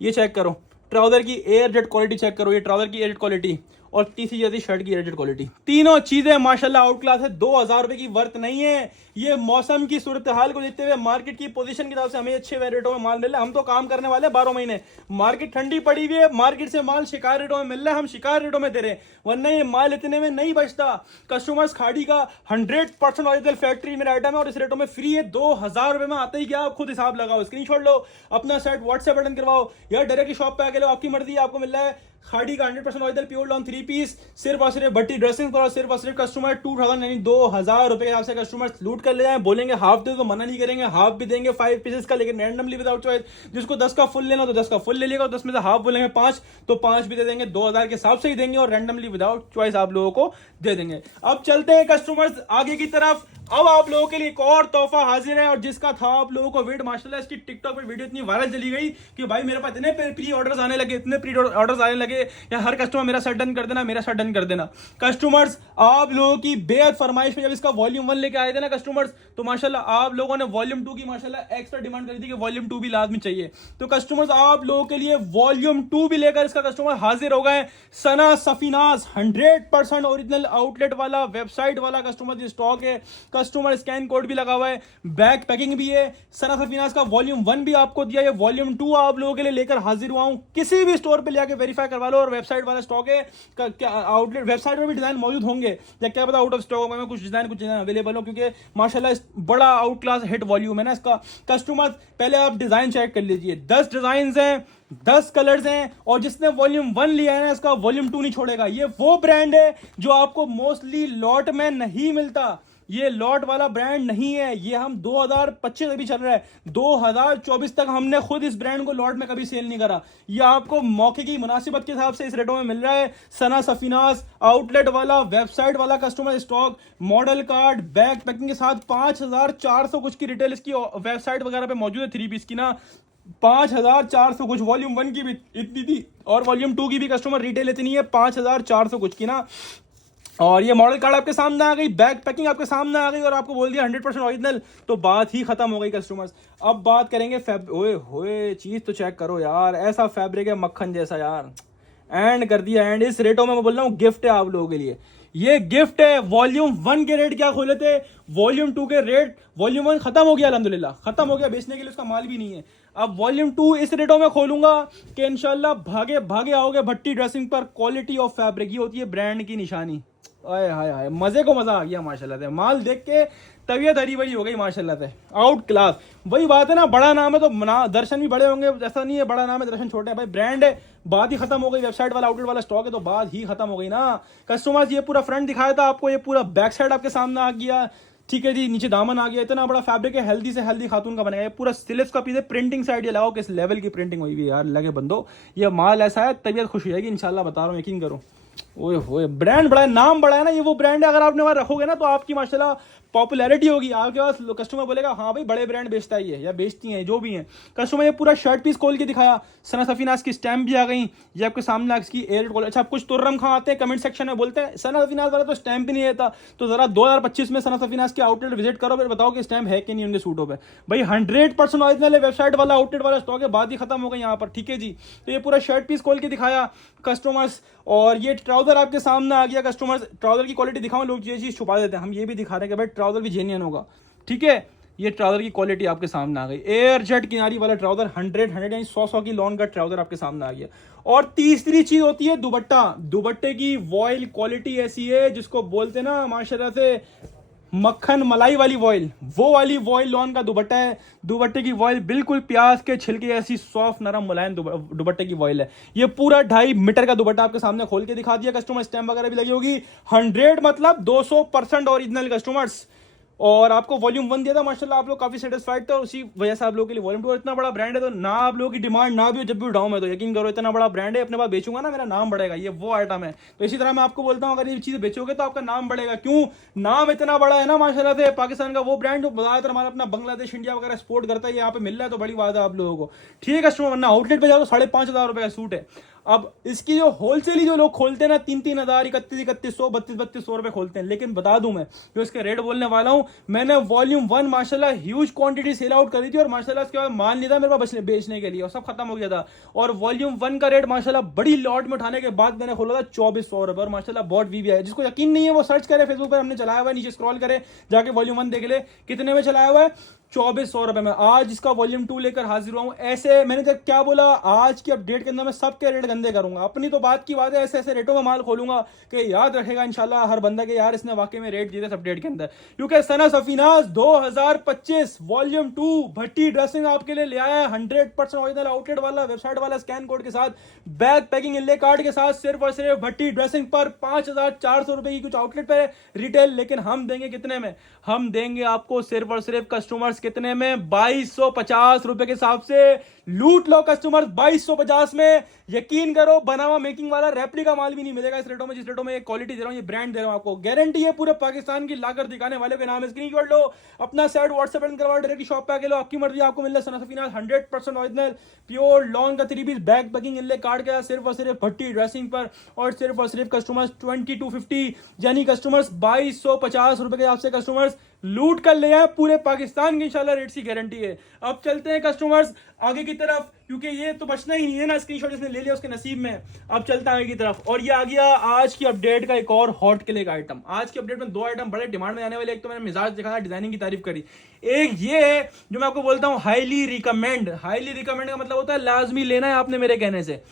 ये चेक करो, ट्राउजर की एयर जेट क्वालिटी चेक करो, ये ट्राउजर की एयर जेट क्वालिटी, और तीसरी जैसी शर्ट की एयर जेट क्वालिटी। तीनों चीजें माशाल्लाह आउट क्लास है। 2,000 रुपए की वर्थ नहीं है। ये मौसम की सूरत हाल को देखते हुए, मार्केट की पोजीशन की हिसाब से हमें अच्छे रेटों में माल मिल रहा है। हम तो काम करने वाले 12 महीने, मार्केट ठंडी पड़ी हुई है, मार्केट से माल शिकार रेटों में मिल रहा है, हम शिकार रेटों में दे रहे हैं, वरना ये माल इतने में नहीं बचता। कस्टमर्स खाड़ी का 100% ओरिजिनल फैक्ट्री मेरा आइटम है और इस रेटों में फ्री है। 2,000 रुपए में आता ही क्या, आप खुद हिसाब लगाओ, स्क्रीनशॉट लो, अपना सेट व्हाट्सएप बटन करवाओ या डायरेक्टली शॉप पे आके लो, आपकी मर्जी है। आपको मिल रहा है खाड़ी का 100% ओरिजिनल प्योर लॉन 3 पीस, सिर्फ और सिर्फ भट्टी ड्रेसिंग करो, सिर्फ और सिर्फ कस्टमर 2,000 यानी 2,000 रुपए के हिसाब से कस्टमर लूट कर ले जाए। बोलेंगे हाफ दे तो मना नहीं करेंगे, हाफ भी देंगे 5 पीसेस का, लेकिन रैंडमली विदाउट चॉइस। जिसको 10 का फुल लेना तो 10 का फुल ले लेगा, 10 में से हाफ बोलेंगे 5 तो 5 भी दे देंगे, 2,000 के हिसाब से ही देंगे और रैंडमली विदाउट चॉइस आप लोगों को दे देंगे। अब चलते हैं कस्टमर्स आगे की तरफ। अब आप लोगों के लिए एक और तोहफा हाजिर है, और जिसका था आप लोगों को वेट, माशाल्लाह इसकी टिकटॉक पे वीडियो इतनी वायरल चली गई कि भाई मेरे पास इतने प्री ऑर्डर्स आने लगे, इतने प्री ऑर्डर्स आने लगे, या हर कस्टमर मेरा सेट डन कर देना, मेरा सेट डन कर देना। कस्टमर्स आप लोगों की बेहद फरमाइश पे जब इसका वॉल्यूम 1 लेके आए थे ना कस्टमर्स, तो माशाल्लाह आप लोगों ने वॉल्यूम 2 की माशाल्लाह एक्स्ट्रा डिमांड करी थी कि वॉल्यूम 2 भी लाजमी चाहिए। तो कस्टमर्स आप लोगों के लिए वॉल्यूम 2 भी लेकर इसका कस्टमर हाजिर हो गए। सना सफीनाज 100% ओरिजिनल आउटलेट वाला, वेबसाइट वाला कस्टमर स्टॉक है, कस्टमर स्कैन कोड भी लगा हुआ है, बैक पैकिंग भी है। सना सफीनाज का वॉल्यूम 1 भी आपको दिया है, वॉल्यूम 2 आप लोगों के लिए लेकर हाजिर हुआ हूं। किसी भी स्टोर पे लेके वेरीफाई करवा लो, और वेबसाइट वाला स्टॉक है, आउटलेट वेबसाइट में भी डिजाइन मौजूद होंगे, या क्या पता आउट ऑफ स्टॉक में कुछ डिजाइन अवेलेबल हो, क्योंकि माशाल्लाह बड़ा आउट क्लास हिट वॉल्यूम है ना इसका। कस्टमर पहले आप डिजाइन चेक कर लीजिए, 10 डिजाइन हैं, 10 कलर्स हैं, और जिसने वॉल्यूम 1 लिया है ना इसका वॉल्यूम 2 नहीं छोड़ेगा। ये वो ब्रांड है जो आपको मोस्टली लॉट में नहीं मिलता, ये लॉट वाला ब्रांड नहीं है, ये हम 2025 अभी चल रहा है, 2024 तक हमने खुद इस ब्रांड को लॉट में कभी सेल नहीं करा। ये आपको मौके की मुनासिबत के हिसाब से इस रेटों में मिल रहा है। सना सफीनास आउटलेट वाला, वेबसाइट वाला customer stock, model card, bag packing के साथ 5400 कुछ की रिटेल इसकी वेबसाइट वगैरह पे मौजूद है। 3 पीस की ना 5400 कुछ, वॉल्यूम 1 की भी इतनी थी और वॉल्यूम 2 की भी कस्टमर रिटेल इतनी है 5400 कुछ की ना। और ये मॉडल कार्ड आपके सामने आ गई, बैग पैकिंग आपके सामने आ गई और आपको बोल दिया 100% ओरिजिनल, तो बात ही खत्म हो गई कस्टमर्स। अब बात करेंगे ओए होए, चीज तो चेक करो यार, ऐसा फैब्रिक है मक्खन जैसा यार, एंड कर दिया एंड। इस रेटों में मैं बोल रहा हूँ गिफ्ट है आप लोगों के लिए, ये गिफ्ट है। वॉल्यूम 1 के रेट क्या खोले थे, वॉल्यूम 2 के रेट, वॉल्यूम 1 खत्म हो गया अल्हम्दुलिल्लाह, खत्म हो गया, बेचने के लिए उसका माल भी नहीं है। अब वॉल्यूम 2 इस रेटों में खोलूंगा कि इंशाल्लाह भागे भागे आओगे भट्टी ड्रेसिंग पर। क्वालिटी ऑफ फैब्रिक ये होती है ब्रांड की निशानी। आय हाय हाय, मजे को मजा आ गया माशाल्लाह से, माल देख के तबीयत हरी भरी हो गई माशाल्लाह से, आउट क्लास। वही बात है ना, बड़ा नाम है तो दर्शन भी बड़े होंगे, ऐसा नहीं है बड़ा नाम है दर्शन छोटे हैं भाई, ब्रांड है, बात ही खत्म हो गई। वेबसाइट वाला आउटलेट वाला स्टॉक है तो बात ही खत्म हो गई ना। कस्टमर्स ये पूरा फ्रंट दिखाया था आपको, ये पूरा बैक साइड आपके सामने आ गया, ठीक है जी, नीचे दामन आ गया, इतना बड़ा फैब्रिक है, हेल्दी से हेल्दी खातून का बनाया है, पूरा स्टिलेट्स का पीस है। प्रिंटिंग साइड ये लगाओ किस लेवल की प्रिंटिंग हुई है यार, लगे बंदो ये माल ऐसा है, तबीयत खुश हो जाएगी इंशाल्लाह, बता रहा हूँ, यकीन करो। ओए होए, ब्रांड बड़ा है, नाम बड़ा है ना, ये वो ब्रांड है, अगर आपने वहां रखोगे ना तो आपकी माशाल्लाह पॉपुलैरिटी होगी, आपके पास कस्टमर बोलेगा हाँ भाई बड़े ब्रांड बेचता ही है या बेचती हैं जो भी हैं। कस्टमर ये पूरा शर्ट पीस खोल के दिखाया, सना सफीनास की स्टैम्प भी आ गई, ये आपके सामने इसकी एयर कॉलर। अच्छा, कुछ तुर्रम खां आते हैं कमेंट सेक्शन में बोलते हैं सना सफीनास वाला तो स्टैम्प ही नहीं रहता, तो जरा 2025 में सना सफीनास के आउटलेट विजिट करो, फिर बताओ कि स्टैम्प है कि नहीं उनके सूटों पर। भाई 100% ओरिजिनल है, वेबसाइट वाला आउटलेट वाला स्टॉक है, बात ही खत्म हो गई यहाँ पर, ठीक है जी। तो ये पूरा शर्ट पीस खोल के दिखाया कस्टमर्स, और ये ट्राउजर आपके सामने आ गया कस्टमर्स। ट्राउजर की क्वालिटी दिखाऊं, लोग ये चीज छुपा देते हैं, हम ये भी दिखा रहे हैं कि भाई ट्राउजर भी जेन्युइन होगा, ठीक है। ये ट्राउजर की क्वालिटी आपके सामने आ गई, एयर जेट किनारी वाला ट्राउजर, 100 यानी 100 की लॉन का ट्राउजर आपके सामने आ गया। और तीसरी चीज होती है दुपट्टा, दुपट्टे की वॉयल क्वालिटी ऐसी है जिसको बोलते हैं ना माशाल्लाह से मक्खन मलाई वाली वॉयल, वो वाली वॉयल लॉन का दुपट्टा है। दुपट्टे की वॉयल बिल्कुल प्याज के छिलके ऐसी सॉफ्ट नरम मुलायम दुपट्टे की वॉयल है। ये पूरा 2.5 मीटर का दुपट्टा आपके सामने खोल के दिखा दिया कस्टमर, स्टैम्प वगैरह भी लगी होगी, 100 मतलब 200% ओरिजिनल कस्टमर्स। और आपको वॉल्यूम 1 दिया था माशाल्लाह, आप लोग काफी सेटिस्फाइड थे, उसी वजह से आप लोगों के लिए वॉल्यूम 2। इतना बड़ा ब्रांड है तो ना आप लोगों की डिमांड ना भी हो जब भी उठाऊं मैं, तो यकीन करो इतना बड़ा ब्रांड है, अपने पास बेचूंगा ना मेरा नाम बढ़ेगा, ये वो आइटम है। तो इसी तरह मैं आपको बोलता हूँ अगर ये चीज बेचोगे तो आपका नाम बढ़ेगा, क्यों, नाम इतना बड़ा है ना माशाल्लाह से, पाकिस्तान का वो ब्रांड जो ज्यादातर हमारा अपना बांग्लादेश इंडिया वगैरह सपोर्ट करता है, यहाँ पे मिल रहा है तो बड़ी बात है आप लोगों को, ठीक है कस्टमर। वरना आउटलेट पे जाओ तो 5,500 रुपए का सूट है। अब इसकी जो होलसेल जो लोग खोलते हैं ना 3-3 हजार, 31-3100, 32-3200 रुपए खोलते हैं, लेकिन बता दूं मैं जो इसके रेट बोलने वाला हूं, मैंने वॉल्यूम 1 माशाल्लाह ह्यूज क्वांटिटी सेल आउट करी थी और माशाल्लाह इसके बाद मान लिया था मेरे पास बेचने के लिए और सब खत्म हो गया था। और वॉल्यूम 1 का रेट माशाल्लाह बड़ी लॉट में उठाने के बाद मैंने खोला था 2400 रुपए, और माशाल्लाह बहुत वी आया। जिसको यकीन नहीं है वो सर्च करे, फेसबुक पर हमने चलाया हुआ है, नीचे स्क्रॉल करे जाके वॉल्यूम 1 देख ले कितने में चलाया हुआ है, 2400 रुपए में। आज इसका वॉल्यूम 2 लेकर हाजिर हुआ हूं। ऐसे मैंने जब क्या बोला, आज की अपडेट के अंदर मैं सबके रेट गंदे करूंगा, अपनी तो बात की बात है, ऐसे ऐसे रेटों में माल खोलूंगा कि याद रखेगा इंशाल्लाह हर बंदा के यार इसने वाकई में रेट दिए थे अपडेट के अंदर। क्योंकि सना सफीनास 2025 वॉल्यूम 2 भट्टी ड्रेसिंग आपके लिए ले आया है 100% ओरिजिनल आउटलेट वाला, वेबसाइट वाला, स्कैन कोड के साथ, बैग पैकिंग इले कार्ड के साथ, सिर्फ और सिर्फ भट्टी ड्रेसिंग पर 5400 रुपए की कुछ आउटलेट पे रिटेल। लेकिन हम देंगे कितने में, हम देंगे आपको सिर्फ और सिर्फ कस्टमर्स कितने में, 2250 रुपए के हिसाब से। लूट लो कस्टमर 2250 में, यकीन करो बना हुआ मेकिंग वाला रेप्लिका माल भी नहीं मिलेगा इस रेटों में, जिस रेटों में ये क्वालिटी दे रहा हूं, ये ब्रांड दे रहा हूं आपको, गारंटी है पूरे पाकिस्तान की लाकर दिखाने वाले के नाम है। स्क्रीनशॉट लो, अपना सेट व्हाट्सएप एंड करवाओ, डायरेक्ट शॉप पे आके लो, आपकी मर्जी, आपको मिल रहा है सना सफीनास 100% ओरिजिनल प्योर लॉन्ग का 3 पीस बैग पैकिंग इनले कार्ड का सिर्फ और सिर्फ भट्टी ड्रेसिंग पर, और सिर्फ कस्टमर्स 2250 यानी कस्टमर्स 2250 रुपए के आपसे कस्टमर्स लूट कर ले आए पूरे पाकिस्तान की इंशाल्लाह रेट की गारंटी है। अब चलते हैं कस्टमर्स आगे की तरफ, क्योंकि ये तो बचना ही नहीं है ना, स्क्रीनशॉट जिसने ले लिया उसके नसीब में। अब चलता है आगे की तरफ, और ये आ गया आज की अपडेट का एक और हॉट क्लिक आइटम। आज की अपडेट में 2 आइटम बड़े डिमांड में आने वाले, एक तो मैंने मिजाज दिखाया, डिजाइनिंग की तारीफ करी, एक ये है जो मैं आपको बोलता हूँ हाईली रिकमेंड। हाईली रिकमेंड का मतलब होता है लाजमी लेना है आपने मेरे कहने से।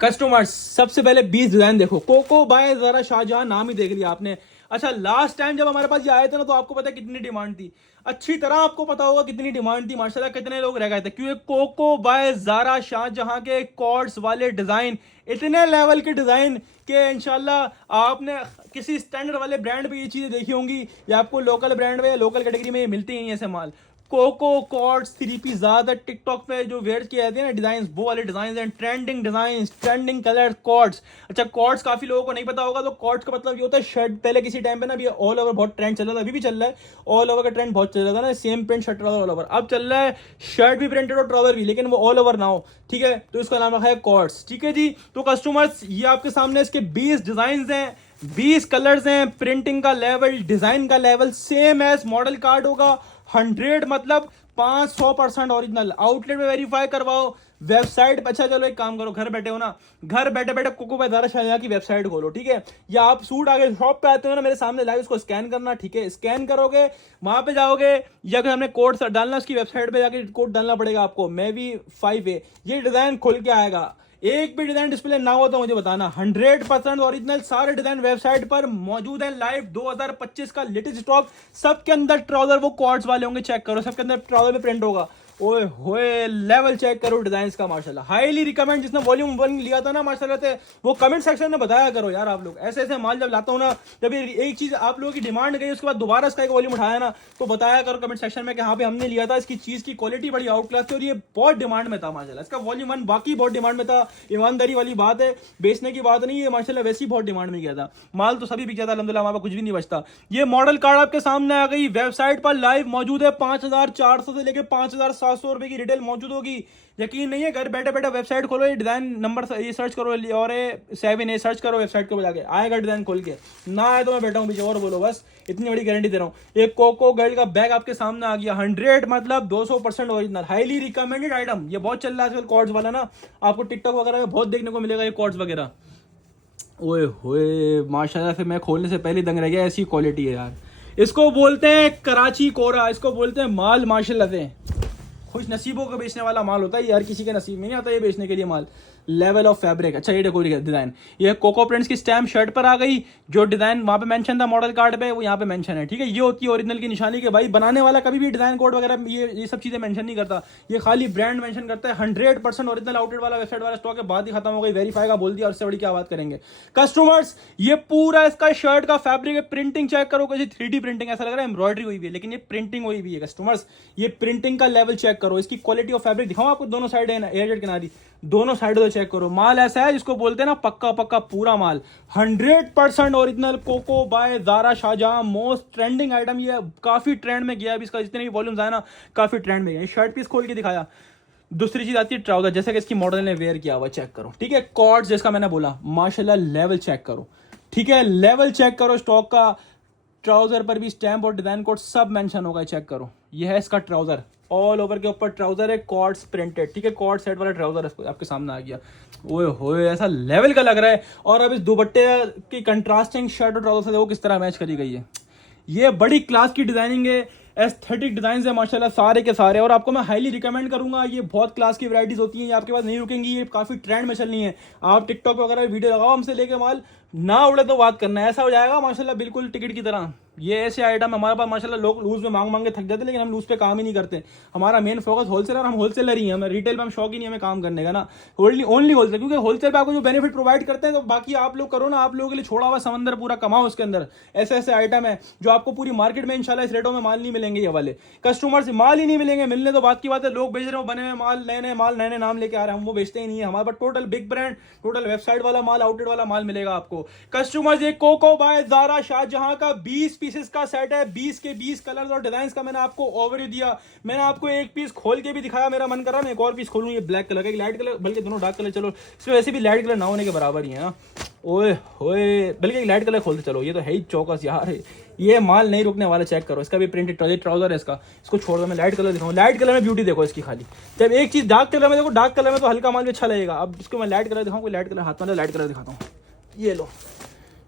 कस्टमर्स सबसे पहले 20 डिजाइन देखो, कोको बाय ज़ारा शाहजहां, नाम ही देख लिया आपने। अच्छा, लास्ट टाइम जब हमारे पास ये आए थे ना, तो आपको पता है कितनी डिमांड थी, अच्छी तरह आपको पता होगा कितनी डिमांड थी माशाल्लाह, कितने लोग रह गए थे, क्योंकि कोको बाय ज़ारा शाहजहां के कॉर्ड्स वाले डिजाइन इतने लेवल के डिजाइन कि इंशाल्लाह आपने किसी स्टैंडर्ड वाले ब्रांड पे ये चीजें देखी होंगी, या आपको लोकल ब्रांड में, लोकल कैटेगरी में मिलती ही नहीं ऐसे माल। कोको कॉर्ड्स 3 पीस ज्यादा टिकटॉक पे जो वेयर किए जाते हैं ना डिजाइन, वो वाले डिजाइन हैं, trending design, trending colour cords. अच्छा, कॉर्ड्स काफी लोगों को नहीं पता होगा, तो कॉर्ड्स का मतलब ये होता है शर्ट। पहले किसी टाइम पे ना अभी ऑल ओवर बहुत ट्रेंड चल रहा था, अभी भी चल रहा है, ऑल ओवर का ट्रेंड बहुत चल रहा था ना, same print shirt trouser all over. अब चल रहा है शर्ट भी प्रिंटेड और ट्राउजर भी, लेकिन वो ऑल ओवर ना हो, ठीक है, तो इसका नाम रखा है कॉर्ड्स। ठीक है जी, तो कस्टमर्स ये आपके सामने इसके 20 डिजाइन हैं, 20 कलर्स हैं, प्रिंटिंग का लेवल, डिजाइन का level same as model card होगा। 100 मतलब 500% ओरिजिनल, आउटलेट में वेरीफाई करवाओ, वेबसाइट पे। अच्छा चलो एक काम करो, घर बैठे हो ना, घर बैठे बैठे कोको बाय ज़ारा शाहजहां की वेबसाइट खोलो, ठीक है, या आप सूट आगे शॉप पे आते हो ना मेरे सामने लाइव, उसको स्कैन करना, ठीक है, स्कैन करोगे, वहां पे जाओगे, या फिर हमने कोड डालना, उसकी वेबसाइट पे जाके कोड डालना पड़ेगा आपको, मैं भी 5A, ये डिजाइन खुल के आएगा। एक भी डिजाइन डिस्प्ले ना हो तो मुझे बताना। 100% ओरिजिनल सारे डिजाइन वेबसाइट पर मौजूद है, लाइव 2025 का लेटेस्ट स्टॉक। सबके अंदर ट्राउजर वो कॉर्ड्स वाले होंगे, चेक करो, सबके अंदर ट्राउजर पे प्रिंट होगा। ओए होए, लेवल चेक करो डिजाइन का माशाल्लाह, हाईली रिकमेंड। जिसने वॉल्यूम 1 लिया था ना माशाल्लाह से, वो कमेंट सेक्शन में बताया करो यार आप लोग, ऐसे ऐसे माल जब लाता हूँ ना, जब एक चीज आप लोगों की डिमांड गई उसके बाद दोबारा इसका एक वॉल्यूम उठाया ना, तो बताया करो कमेंट सेक्शन में कि हाँ भाई हमने लिया था, इसकी चीज की क्वालिटी बड़ी आउट क्लास थी और ये बहुत डिमांड में था माशाल्लाह। इसका वॉल्यूम 1 बाकी बहुत डिमांड में था, ईमानदारी वाली बात है, बेचने की बात नहीं है, माशाल्लाह वैसे ही बहुत डिमांड में गया था माल, तो सभी बिक जाता अल्हम्दुलिल्लाह, हमारा कुछ भी नहीं बचता। ये मॉडल कार्ड आपके सामने आ गई, वेबसाइट पर लाइव मौजूद है, 5400 से लेकर 5700 रुपए की रिटेल मौजूद होगी। यकीन नहीं है, घर बैठे बैठे वेबसाइट खोलो, ये डिजाइन नंबर ये सर्च करो, और 7A सर्च करो वेबसाइट के ऊपर जाके, आएगा डिजाइन खोल के, ना आए तो मैं बैठा हूँ पीछे और बोलो, बस इतनी बड़ी गारंटी दे रहा हूँ। एक कोको गर्ल का बैग आपके सामने आ गया, 100 मतलब 200% ओरिजिनल, हाईली रिकमेंडेड आइटम। ये बहुत चल रहा है आजकल कॉर्ड्स वाला ना, आपको टिकटॉक वगैरह में बहुत देखने को मिलेगा ये कॉर्ड्स वगैरह। ओए होए माशाल्लाह से मैं खोलने से पहले दंग रह गया, ऐसी क्वालिटी है यार। इसको बोलते हैं कराची कोरा, इसको बोलते हैं माल माशाल्लाह से खुश नसीबों को बेचने वाला माल होता है ये, हर किसी के नसीब में नहीं आता ये बेचने के लिए माल। लेवल ऑफ फैब्रिक, अच्छा ये देखो डिजाइन, ये कोको प्रिंट्स की स्टैम्प शर्ट पर आ गई, जो डिजाइन वहां पे मेंशन था मॉडल कार्ड पे वो यहाँ पे मेंशन है, ठीक है, ये होती है ओरिजिनल की निशानी के भाई, बनाने वाला कभी भी डिजाइन कोड वगैरह ये सब चीजें मेंशन नहीं करता, ये खाली ब्रांड मेंशन करता है। 100% ओरिजिनल आउटलेट वाला वेबसाइट वाला स्टॉक है, बात ही खत्म हो गई, वेरीफाई का बोल दिया, और इससे बड़ी क्या बात करेंगे कस्टमर्स। ये पूरा इसका शर्ट का फैब्रिक है, प्रिंटिंग चेक करो, कैसी 3D प्रिंटिंग, ऐसा लग रहा है एम्ब्रॉयडरी हुई भी है, लेकिन ये प्रिंटिंग हुई भी है कस्टमर्स। ये प्रिंटिंग का लेवल चेक करो, इसकी क्वालिटी ऑफ फैब्रिक दिखाओ आपको, दोनों साइड है ना एयरजेट किनारी, दोनों साइड तो चेक करो, माल ऐसा है जिसको बोलते हैं ना पक्का पक्का पूरा माल। 100% original Coco by Zara Shahjahan, most trending item, ये काफी ट्रेंड में गया है, इसका जितने भी वॉल्यूम्स आए ना काफी ट्रेंड में गया। शर्ट पीस खोल के दिखाया। दूसरी चीज आती है ट्राउजर, जैसे कि इसकी मॉडल ने वेयर किया हुआ, चेक करो, ठीक है, कॉर्ड्स जिसका मैंने बोला माशाल्लाह, लेवल चेक करो, ठीक है, लेवल चेक करो स्टॉक का। ट्राउजर पर भी स्टैम्प और डिजाइन कोड सब मेंशन होगा, चेक करो, ये है इसका ट्राउजर, ऑल ओवर के ऊपर ट्राउजर है, कॉर्ड्स प्रिंटेड, ठीक है, कॉर्ड सेट वाला ट्राउजर आपके सामने आ गया। ओए होए, ऐसा लेवल का लग रहा है। और अब इस दुपट्टे की कंट्रास्टिंग शर्ट और ट्राउजर से वो किस तरह मैच करी गई है, ये बड़ी क्लास की डिजाइनिंग है, एस्थेटिक डिजाइन है माशाल्लाह सारे के सारे, और आपको मैं हाईली रिकमेंड करूंगा, ये बहुत क्लास की वैरायटीज होती हैं, ये आपके पास नहीं रुकेंगी, ये काफी ट्रेंड में चलनी है। आप टिकटॉक वगैरह वीडियो लगाओ हमसे लेके माल, ना उड़े तो बात करना है, ऐसा हो जाएगा माशाल्लाह बिल्कुल टिकट की तरह। ये ऐसे आइटम हमारे पास माशाल्लाह लोग लूज में मांग के थक जाते हैं, लेकिन हम लूज पे काम ही नहीं करते, हमारा मेन फोकस होलसेलर, हम होलसेलर ही हैं, हमें रिटेल में हम शौक ही नहीं हमें काम करने का ना, ओनली होलसेल, क्योंकि होलसेल पे आपको जो बेनिफिट प्रोवाइड करते हैं, तो बाकी आप लोग करो ना, आप लोगों के लिए छोड़ा हुआ समंदर पूरा कमाओ, उसके अंदर ऐसे ऐसे आइटम है जो आपको पूरी मार्केट में इंशाल्लाह इस रेटों में माल नहीं मिलेंगे, ये वाले कस्टमर से माल ही नहीं मिलेंगे, मिलने तो बात की बात है, लोग बेच रहे हो बने हुए माल, नए नए नाम लेके आ रहे हैं, हम वो बेचते ही नहीं है, हमारे पास total big brand, total website वाला माल, आउटलेट वाला माल मिलेगा आपको कस्टमर्स। ये कोको बाय ज़ारा शाहजहां का 20 पीसेस का सेट है, 20 के 20 कलर्स और डिजाइन का मैंने आपको ओवरव्यू दिया, मैंने आपको एक पीस खोल के भी दिखाया, मेरा मन कर रहा है मैं एक और पीस खोलूं, ये ब्लैक कलर का, एक लाइट कलर, बल्कि दोनों डार्क कलर, चलो इसमें वैसे भी लाइट कलर ना होने के बराबर ही है ना, ओए होए, बल्कि एक लाइट कलर खोलते चलो, ये तो है ही चौकस यार, ये माल नहीं रुकने वाला, चेक करो, इसका भी प्रिंटेड ट्राउजर है, इसको छोड़ दो, मैं लाइट कलर दिखाऊं, लाइट कलर में ब्यूटी देखो इसकी खाली, जब एक चीज डार्क कलर में देखो, डार्क कलर में तो हल्का माल भी अच्छा लगेगा, अब इसको मैं लाइट कलर दिखाऊं, कोई लाइट कलर हाथ में लाइट कलर दिखाता हूँ, ये लो,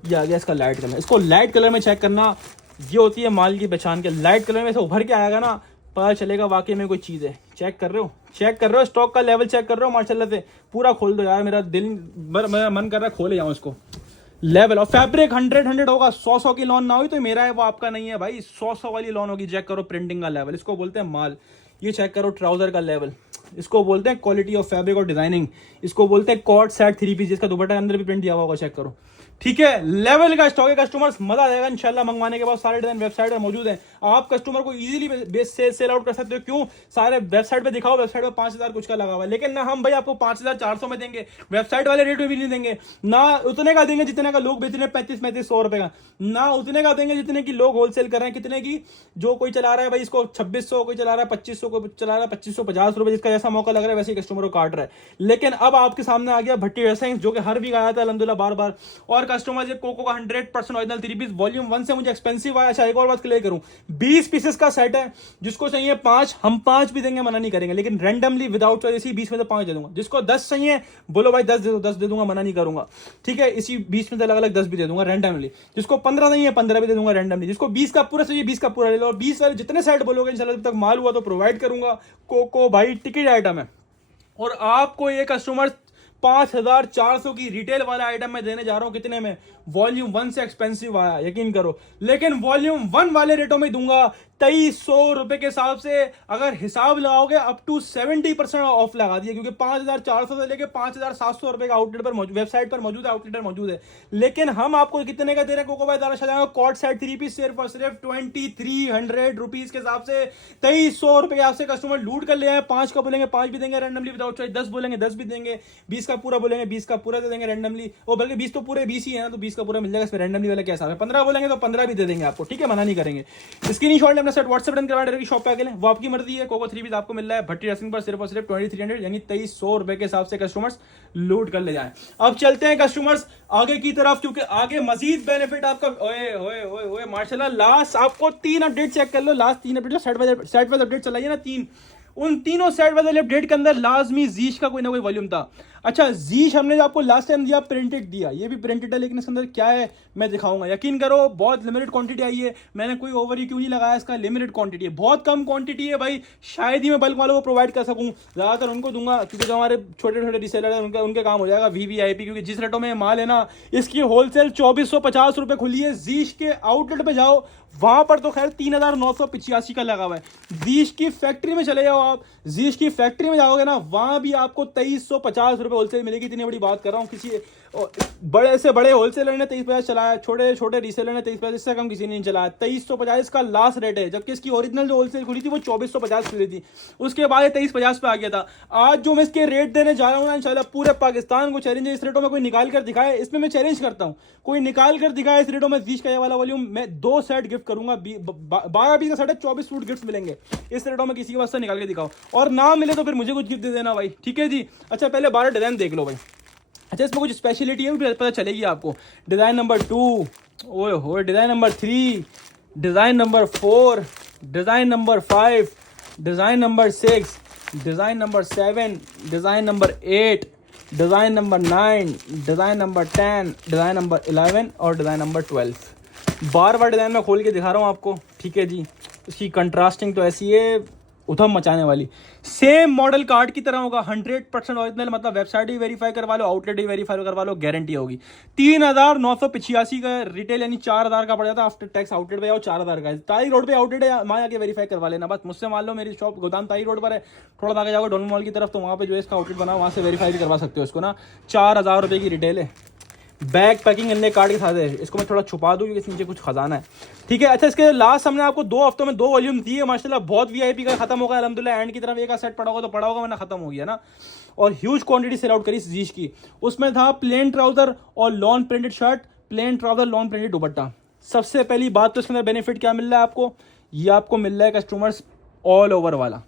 ये आ गया इसका लाइट कलर, इसको लाइट कलर में चेक करना, ये होती है माल की पहचान के, लाइट कलर में से उभर के आएगा ना, पता चलेगा वाकई में कोई चीज़ है, चेक कर रहे हो, चेक कर रहे हो, स्टॉक का लेवल चेक कर रहे हो, माशाल्लाह से पूरा खोल दो यार, मेरा मेरा मन कर रहा है खोले जाऊँ इसको। लेवल और फैब्रिक 100 होगा, 100 की लॉन ना हुई तो मेरा है वो आपका नहीं है भाई, 100 वाली लॉन होगी। चेक करो प्रिंटिंग का लेवल, इसको बोलते हैं माल। ये चेक करो ट्राउजर का लेवल, इसको बोलते हैं क्वालिटी ऑफ फैब्रिक और डिजाइनिंग, इसको बोलते हैं कॉट सेट 3 पीस, जिसका दुपट्टा अंदर भी प्रिंट दिया हुआ होगा। चेक करो, ठीक है, लेवल का स्टॉक है कस्टमर्स, मजा आ जाएगा इंशाल्लाह। मंगवाने के बाद सारे डिजाइन वेबसाइट पर मौजूद हैं, आप कस्टमर को इजीली बेस सेल आउट कर सकते हो। क्यों? सारे वेबसाइट पे दिखाओ, वेबसाइट पे 5000 कुछ का लगा हुआ है, लेकिन ना हम भाई आपको 5400 में देंगे, वेबसाइट वाले रेट में भी नहीं देंगे, ना उतने का देंगे जितने का लोग बेच रहे हैं 35-3500 रुपए का, ना उतने का देंगे जितने की लोग होलसेल कर रहे हैं। कितने की? जो कोई चला रहा है भाई इसको 2600, कोई चला रहा है 2500, कोई चला रहा है 2550 रुपए, जिसका जैसा मौका लग रहा है वैसे ही कस्टमर को काट रहा है। लेकिन अब आपके सामने आ गया भट्टी ड्रेसिंग्स, जो कि हर वीक आया था अल्हम्दुलिल्लाह बार बार। और कस्टमर कोको का 100% ओरिजिनल 3 पीस वॉल्यूम 1 से मुझे एक्सपेंसिव आया। अच्छा एक और बात क्लियर करूं, 20 पीसेस का सेट है, जिसको चाहिए 5 हम 5 भी देंगे, मना नहीं करेंगे, लेकिन रैंडमली विदाउट चॉइस इसी 20 में से 5 दे दूंगा। जिसको 10 चाहिए बोलो भाई 10 दे दो, 10 दे दूंगा, मना नहीं करूंगा, ठीक है। इसी 20 में से अलग अलग 10 भी दे दूंगा रैंडमली। जिसको 15 नहीं है 15 भी दे दूंगा रैंडमली। जिसको 20 का पूरा चाहिए 20 का पूरा ले लो, और 20 वाले जितने सेट बोलोगे इंशाल्लाह जब तक माल हुआ तो प्रोवाइड करूंगा। कोको भाई टिकट आइटम है, और आपको ये कस्टमर 5400 की रिटेल वाला आइटम मैं देने जा रहा हूं। कितने में? वॉल्यूम 1 से एक्सपेंसिव आया, यकीन करो, लेकिन वॉल्यूम 1 वाले रेटों में दूंगा 2300 रुपए के हिसाब से। अगर हिसाब लगाओगे अप टू 70% ऑफ लगा दिया, क्योंकि 5400 से लेके 5700 रुपए का आउटलेट पर वेबसाइट पर मौजूद है, आउटलेट पर मौजूद है। लेकिन हम आपको कितने का दे रहे हैं? Coco by Zara Shahjahan cord set 3 piece सिर्फ और सिर्फ 2300 रुपीज के हिसाब से 2300 रुपए आपसे कस्टमर लूट कर ले आए। 5 का बोलेंगे 5 भी देंगे रैंडमली विदाउट चॉइस, 10 बोलेंगे 10 भी देंगे, 20 का पूरा बोलेंगे 20 का पूरा दे देंगे रैंडमली। और बल्कि 20 तो पूरे 20 ही है ना, तो 20 का पूरा मिल जाएगा। इसमें रैंडमली वाला क्या हिसाब है? 15 बोलेंगे तो 15 भी दे देंगे आपको, ठीक है, मना नहीं करेंगे। स्क्रीनशॉट अपना सेट व्हाट्सएप डन करवा की शॉप पे आके वो आपकी मर्जी है। कोको 3 पीस आपको मिल रहा है भट्टी ड्रेसिंग पर सिर्फ और सिर्फ 2300 यानी 2300 रुपए के हिसाब से कस्टमर्स लूट कर ले जाएं। अब चलते हैं कस्टमर्स आगे की तरफ, क्योंकि आगे मजीद बेनिफिट आपका। ओए ओए ओए ओए माशाल्लाह, लास्ट आपको 3 अपडेट चेक कर लो, last 3 update set wise update चलाइए ना 3, उन तीनों सेट वाइज अपडेट के अंदर लाजमी जीश का कोई ना कोई वॉल्यूम था। अच्छा जीश हमने जो आपको लास्ट टाइम दिया प्रिंटेड दिया, ये भी प्रिंटेड है, लेकिन इसके अंदर क्या है मैं दिखाऊंगा। यकीन करो बहुत लिमिटेड क्वांटिटी आई है, मैंने कोई ओवर क्यों नहीं लगाया, इसका लिमिटेड क्वांटिटी है, बहुत कम क्वांटिटी है भाई। शायद ही मैं बल्क वालों को प्रोवाइड कर सकूं, ज्यादातर उनको दूंगा, क्योंकि जो हमारे छोटे छोटे रिसेलर है उनके काम हो जाएगा VVIP। क्योंकि जिस रेटों में माल है ना, इसकी होलसेल 2450 रुपए खुली है। जीश के आउटलेट पे जाओ, वहां पर तो खैर 3985 का लगा हुआ है। जीश की फैक्ट्री में चले जाओ आप, जीश की फैक्ट्री में जाओगे ना, वहां भी आपको 2350 रुपए होलसेल मिलेगी। इतनी बड़ी बात कर रहा हूँ, किसी बड़े से बड़े होलसेलर ने 2350 चलाया, छोटे छोटे रीसेलर ने 2350, इससे कम किसी ने नहीं चलाया। 2350 का लास्ट रेट है, जबकि इसकी ओरिजिनल जो होलसेल खुली थी वो 2450 खुली थी, उसके बाद ये 2350 पे आ गया था। आज जो मैं इसके रेट देने जा रहा हूँ ना, इंशाल्लाह पूरे पाकिस्तान को चैलेंज है, इस रेटों में कोई निकाल कर दिखाए, इसमें मैं चैलेंज करता हूँ, कोई निकाल कर दिखाए इस रेटों में जीश का ये वाला वॉल्यूम, मैं 2 सेट गिफ्ट करूंगा। 12-20 का सेट है, 24 सूट गिफ्ट मिलेंगे इस रेटों में, किसी के पास से निकाल के दिखाओ, और ना मिले तो फिर मुझे कुछ गिफ्ट दे देना भाई, ठीक है जी। अच्छा पहले 12 डिजाइन देख लो भाई। अच्छा इसमें कुछ स्पेशलिटी है भी पता चलेगी आपको। डिजाइन नंबर 2, ओए हो, design number 3, design number 4, design number 5, design number 6, design number 7, design number 8, design number 9, design number 10, design number 11 और डिजाइन नंबर 12। बार बार डिजाइन में खोल के दिखा रहा हूँ आपको, ठीक है जी। इसकी कंट्रास्टिंग तो ऐसी है उधम मचाने वाली। सेम मॉडल कार्ड की तरह होगा, 100% ओरिजिनल, मतलब वेबसाइट भी वेरीफाई करवा लो, आउटलेट भी वेरीफाई करवा लो, गारंटी होगी। 3985 का रिटेल यानी 4000 का पड़ जाता है, आफ्टर टैक्स आउटलेट पे जाओ 4000 का। ताई रोड पे आउटलेट है, वहाँ आके वेरीफाई करवा लेना बस। मुझसे मान लो मेरी शॉप गोदाम ताई रोड पर है, थोड़ा आगे जाओगे डॉन मॉल की तरफ, तो वहाँ पे जो है इसका आउटलेट बना, वहाँ से वेरीफाई भी करवा सकते हो इसको ना। 4000 रुपये की रिटेल है, बैग पैकिंग अन्य कार्ड के साथ है। इसको मैं थोड़ा छुपा दूँ क्योंकि नीचे कुछ खजाना है, ठीक है। अच्छा इसके लास्ट हमने आपको 2 हफ्तों में 2 वॉल्यूम दिए माशाल्लाह, बहुत VIP का खत्म होगा अल्हम्दुलिल्लाह। एंड की तरफ एक सेट पड़ा होगा तो पड़ा होगा, वरना खत्म हो गया ना। और ह्यूज क्वांटिटी सेल आउट करी जीश की। उसमें था प्लेन ट्राउजर और lawn printed shirt, plane trouser lawn printed दुपट्टा। सबसे पहली बात तो इसके अंदर बेनिफिट क्या मिल रहा है आपको, ये आपको मिल रहा है कस्टमर्स ऑल ओवर वाला।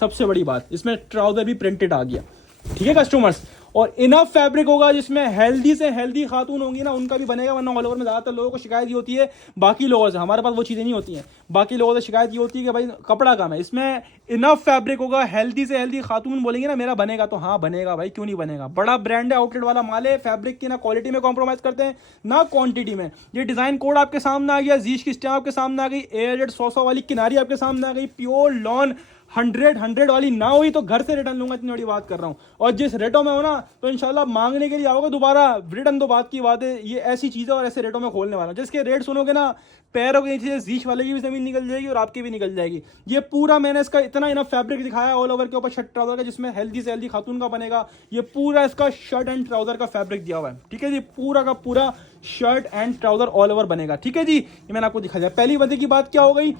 सबसे बड़ी बात, इसमें ट्राउजर भी प्रिंटेड आ गया, ठीक है कस्टमर्स। और इनफ फैब्रिक होगा, जिसमें हेल्दी से हेल्दी खातून होंगी ना उनका भी बनेगा, वरना ऑल ओवर में ज़्यादातर लोगों को शिकायत ये होती है बाकी लोगों से, हमारे पास वो चीज़ें नहीं होती हैं। बाकी लोगों से शिकायत ये होती है कि भाई कपड़ा कम है, इसमें इनफ फैब्रिक होगा, हेल्दी से हेल्दी खातून बोलेंगे ना मेरा बनेगा, तो हाँ बनेगा भाई, क्यों नहीं बनेगा। बड़ा ब्रांड है, आउटलेट वाला माल है, फैब्रिक की ना क्वालिटी में कॉम्प्रोमाइज़ करते हैं ना क्वांटिटी में। ये डिज़ाइन कोड आपके सामने आ गया, जीश की स्टैम्प आपके सामने आ गई, एयरजेट 100 वाली किनारी आपके सामने आ गई, प्योर लॉन 100 वाली ना हुई तो घर से रिटर्न लूंगा, इतनी बड़ी बात कर रहा हूँ। और जिस रेटों में हो ना तो इंशाल्लाह मांगने के लिए आओगे दोबारा, रिटर्न तो बात की बात है, ये ऐसी चीज़ है और ऐसे रेटों में खोलने वाला हूँ जिसके रेट सुनोगे ना पैरों के नीचे जीश वाले की भी जमीन निकल जाएगी और आपकी भी निकल जाएगी। ये पूरा मैंने इसका इतना इनफ फैब्रिक दिखाया ऑल ओवर के ऊपर शर्ट ट्राउजर का, जिसमें हेल्दी से हेल्दी खातून का बनेगा। ये पूरा इसका शर्ट एंड ट्राउजर का फैब्रिक दिया हुआ है, ठीक है जी, पूरा का पूरा shirt and trouser all over बनेगा, ठीक है जी। ये मैंने आपको दिखाया। पहली मजे की बात क्या हो गई,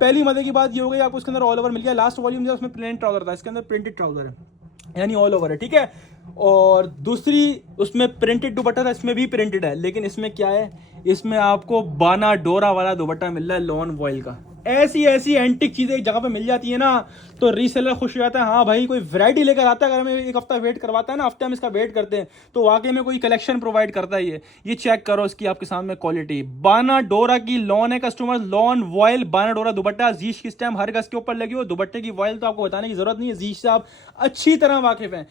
पहली मजे की बात ये हो गई आपको इसके अंदर ऑल ओवर मिल गया। लास्ट वॉल्यूम जो उसमें प्लेन ट्राउजर था, इसके अंदर प्रिंटेड ट्राउजर है, यानी ऑल ओवर है, ठीक है। और दूसरी उसमें प्रिंटेड दुपट्टा था, इसमें भी प्रिंटेड है, लेकिन इसमें क्या है, इसमें आपको बाना डोरा वाला दुपट्टा मिल रहा है लॉन वॉयल का। ऐसी ऐसी एंटिक चीजें एक जगह पे मिल जाती है ना तो रीसेलर खुश हो जाता है, हाँ भाई कोई वैरायटी लेकर आता है। अगर हमें एक हफ्ता वेट करवाता है ना, हफ्ते हम इसका वेट करते हैं तो वाकई में कोई कलेक्शन प्रोवाइड करता है। ये चेक करो इसकी आपके सामने क्वालिटी, बाना डोरा की लॉन है कस्टमर, लॉन वॉयल बाना डोरा दुपट्टा, जीश की स्टैम्प हर गज के ऊपर लगी हो। दुपट्टे की वॉयल तो आपको बताने की जरूरत नहीं है, जीश से आप अच्छी तरह वाकिफ हैं।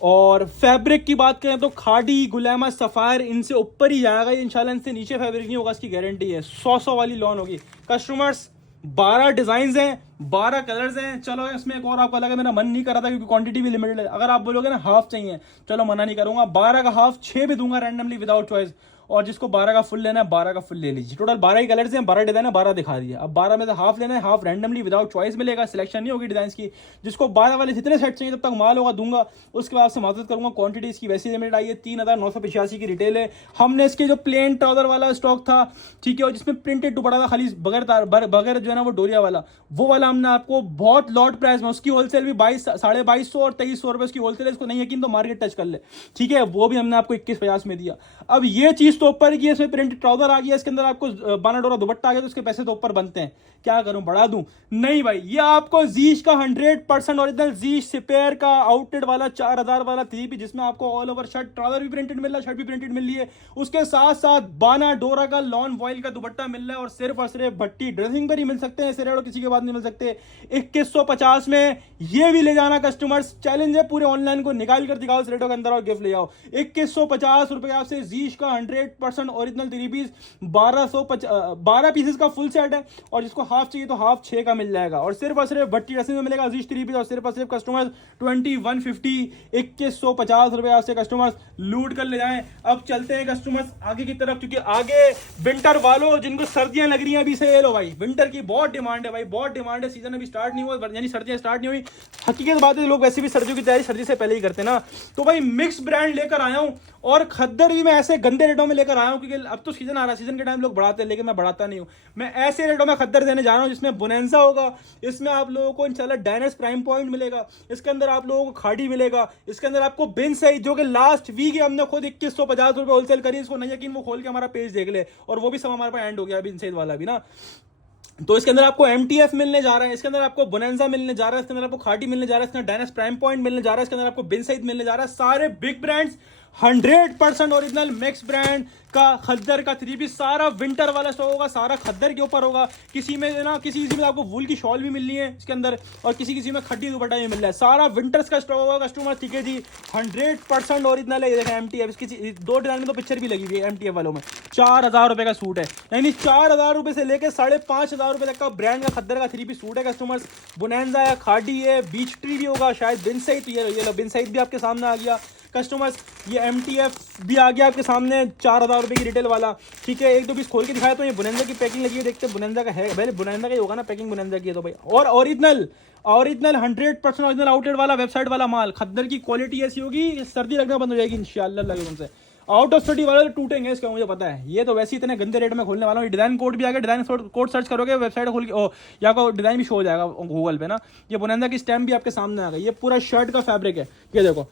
और फैब्रिक की बात करें तो खादी गुलामा सफायर इनसे ऊपर ही जाएगा इंशाल्लाह, इनसे नीचे फैब्रिक नहीं होगा, इसकी गारंटी है। 100 वाली लॉन होगी कस्टमर्स। 12 डिजाइन हैं, 12 कलर्स हैं। चलो इसमें एक और आपको लगा मेरा मन नहीं कर रहा था क्योंकि क्वांटिटी भी लिमिटेड है, अगर आप बोलोगे ना हाफ चाहिए, चलो मना नहीं करूंगा, 12 का हाफ 6 भी दूंगा रैंडमली विदाउट चॉइस। और जिसको 12 का फुल लेना है 12 का फुल ले लीजिए। टोटल 12 ही कलर्स हैं, 12 डिजाइन है, 12 दिखा दिया। अब 12 में से हाफ लेना है, हाफ रैंडमली विदाउट चॉइस मिलेगा, सिलेक्शन नहीं होगी डिजाइन की। जिसको 12 वाले जितने सेट चाहिए तब तक माल होगा दूंगा, उसके बाद से मदद करूंगा। क्वांटिटी इसकी वैसी लिमिटेड आई है, 3985 की रिटेल है। हमने इसके जो प्लेन ट्राउजर वाला स्टॉक था, ठीक है, और जिसमें प्रिंटेड दुपट्टा था खाली बगैर जो है ना वो डोरिया वाला, वो वाला हमने आपको बहुत लॉट प्राइस में, उसकी होलसेल भी 2250 और 2300 रुपए उसकी होलसेल है। इसको नहीं यकीन तो मार्केट टच कर ले, ठीक है, वो भी हमने आपको 2150 में दिया। अब ये चीज तो ऊपर की, इसमें प्रिंटेड ट्राउजर आ गया, इसके अंदर आपको बाना डोरा दुपट्टा आ गया, तो उसके पैसे तो ऊपर बनते हैं। क्या करूं, बढ़ा दूं? नहीं भाई, ये आपको जीश का 100% ओरिजिनल जीश सिपेयर का आउटलेट वाला 4000 वाला 3 पीस, जिसमें आपको ऑल ओवर शर्ट ट्राउजर भी प्रिंटेड मिल रहा है, शर्ट भी प्रिंटेड मिल रही है, उसके साथ साथ बाना डोरा का लॉन वॉयल का दुपट्टा मिल रहा है। और सिर्फ भट्टी ड्रेसिंग पर ही मिल सकते हैं, ऐसे रेट किसी के बाद नहीं मिल सकते। 2150 में ये भी ले जाना कस्टमर्स, चैलेंज है, पूरे ऑनलाइन को निकाल कर दिखाओ इस रेटों के अंदर और गिफ्ट ले आओ। 2150 रुपए आपसे जीश का 100% ओरिजिनल 3 पीस, 12 पीसेस का फुल सेट है। और जिसको हाफ चाहिए तो हाफ 6 का मिल जाएगा। और सिर्फ भट्टी ड्रेसिंग में मिलेगा जीश 3 पीस, और सिर्फ कस्टमर्स 2150 2150 रुपए आपसे कस्टमर्स लूट कर ले जाएं। अब चलते हैं कस्टमर्स आगे की तरफ, क्योंकि आगे विंटर वालों जिनको सर्दियां लग रही हैं अभी से ये लो भाई, विंटर की बहुत डिमांड है भाई, बहुत डिमांड है। सीजन अभी स्टार्ट नहीं हुआ, यानी सर्दियां स्टार्ट नहीं हुई। हकीकत बात है, लोग वैसे भी सर्दियों की तैयारी सर्दी से पहले ही करते हैं ना। तो भाई मिक्स ब्रांड लेकर आया हूं, और खद्दर भी मैं ऐसे गंदे रेटों में लेकर आया हूं, क्योंकि अब तो सीजन आ रहा है, सीजन के टाइम लोग बढ़ाते हैं, लेकिन मैं बढ़ाता नहीं हूं। मैं ऐसे रेटों में खद्दर देने जा रहा हूं जिसमें बोनेंजा होगा, इसमें आप लोगों को इंशाल्लाह डायनस प्राइम पॉइंट मिलेगा, इसके अंदर आप लोगों को खाड़ी मिलेगा, इसके अंदर आपको बिन सही, जो कि लास्ट वीक हमने खुद 2150 रुपए होलसेल करी। इसको नहीं यकीन वो खोल के हमारा पेज देख ले, और वो भी सब हमारे पास एंड हो गया बिन सही वाला भी ना। तो इसके अंदर आपको MTF मिलने जा रहा है, इसके अंदर आपको बोनेंजा मिलने जा रहा है, इसके अंदर आपको खाटी मिलने जा रहा है, इसके अंदर डायनस प्राइम पॉइंट मिलने जा रहा है, इसके अंदर आपको बिन सईद मिलने जा रहा है। सारे big brands 100% original mix brand का खद्दर का 3 पीस, सारा विंटर वाला स्टॉक होगा, सारा खद्दर के ऊपर होगा। किसी में ना किसी में आपको वूल की शॉल भी मिलनी है इसके अंदर, और किसी में खड्डी दुपट्टा भी मिल रहा है। सारा विंटर्स का स्टॉक होगा कस्टमर, ठीक है जी, 100% ओरिजिनल है। ये देखें MTF, इसकी 2 डिजाइन में तो पिक्चर भी लगी हुई है MTF वालों में। 4000 रुपए का सूट है, यानी 4000 रुपए से लेकर 5500 रुपए तक का ब्रांड का खद्दर का 3 पीस सूट है कस्टमर्स। बोनेंजा है, खाड़ी है, बीच ट्री भी होगा, शायद बिन सईद, तो ये लो बिन सईद भी आपके सामने आ गया कस्टमर्स। ये MTF भी आ गया आपके सामने 4000 रुपए की रिटेल वाला, ठीक है। एक दो पीस खोल के दिखाया तो ये बुनेंजा की पैकिंग लगी है, देखते हैं बुनेंजा का है, पहले बुनेंजा का ही होगा ना, पैकिंग बुनेंजा की है तो भाई। और ओरिजिनल 100% ओरिजिनल आउटलेट वाला वेबसाइट वाला माल, खद्दर की क्वालिटी ऐसी होगी सर्दी लगना बंद हो जाएगी इंशाल्लाह लगे उनसे। आउट ऑफ स्टडी वाले तो टूटेंगे इसका, मुझे पता है। ये तो वैसे ही इतने गंदे रेट में खोलने वाला हूँ। डिजाइन कोड भी आ गया, डिजाइन कोड सर्च करोगे वेबसाइट खोल के, या को डिजाइन भी शो हो जाएगा गूगल पे ना। ये बोनेंजा की स्टैम्प भी आपके सामने आ गई, ये पूरा शर्ट का फैब्रिक है, ये देखो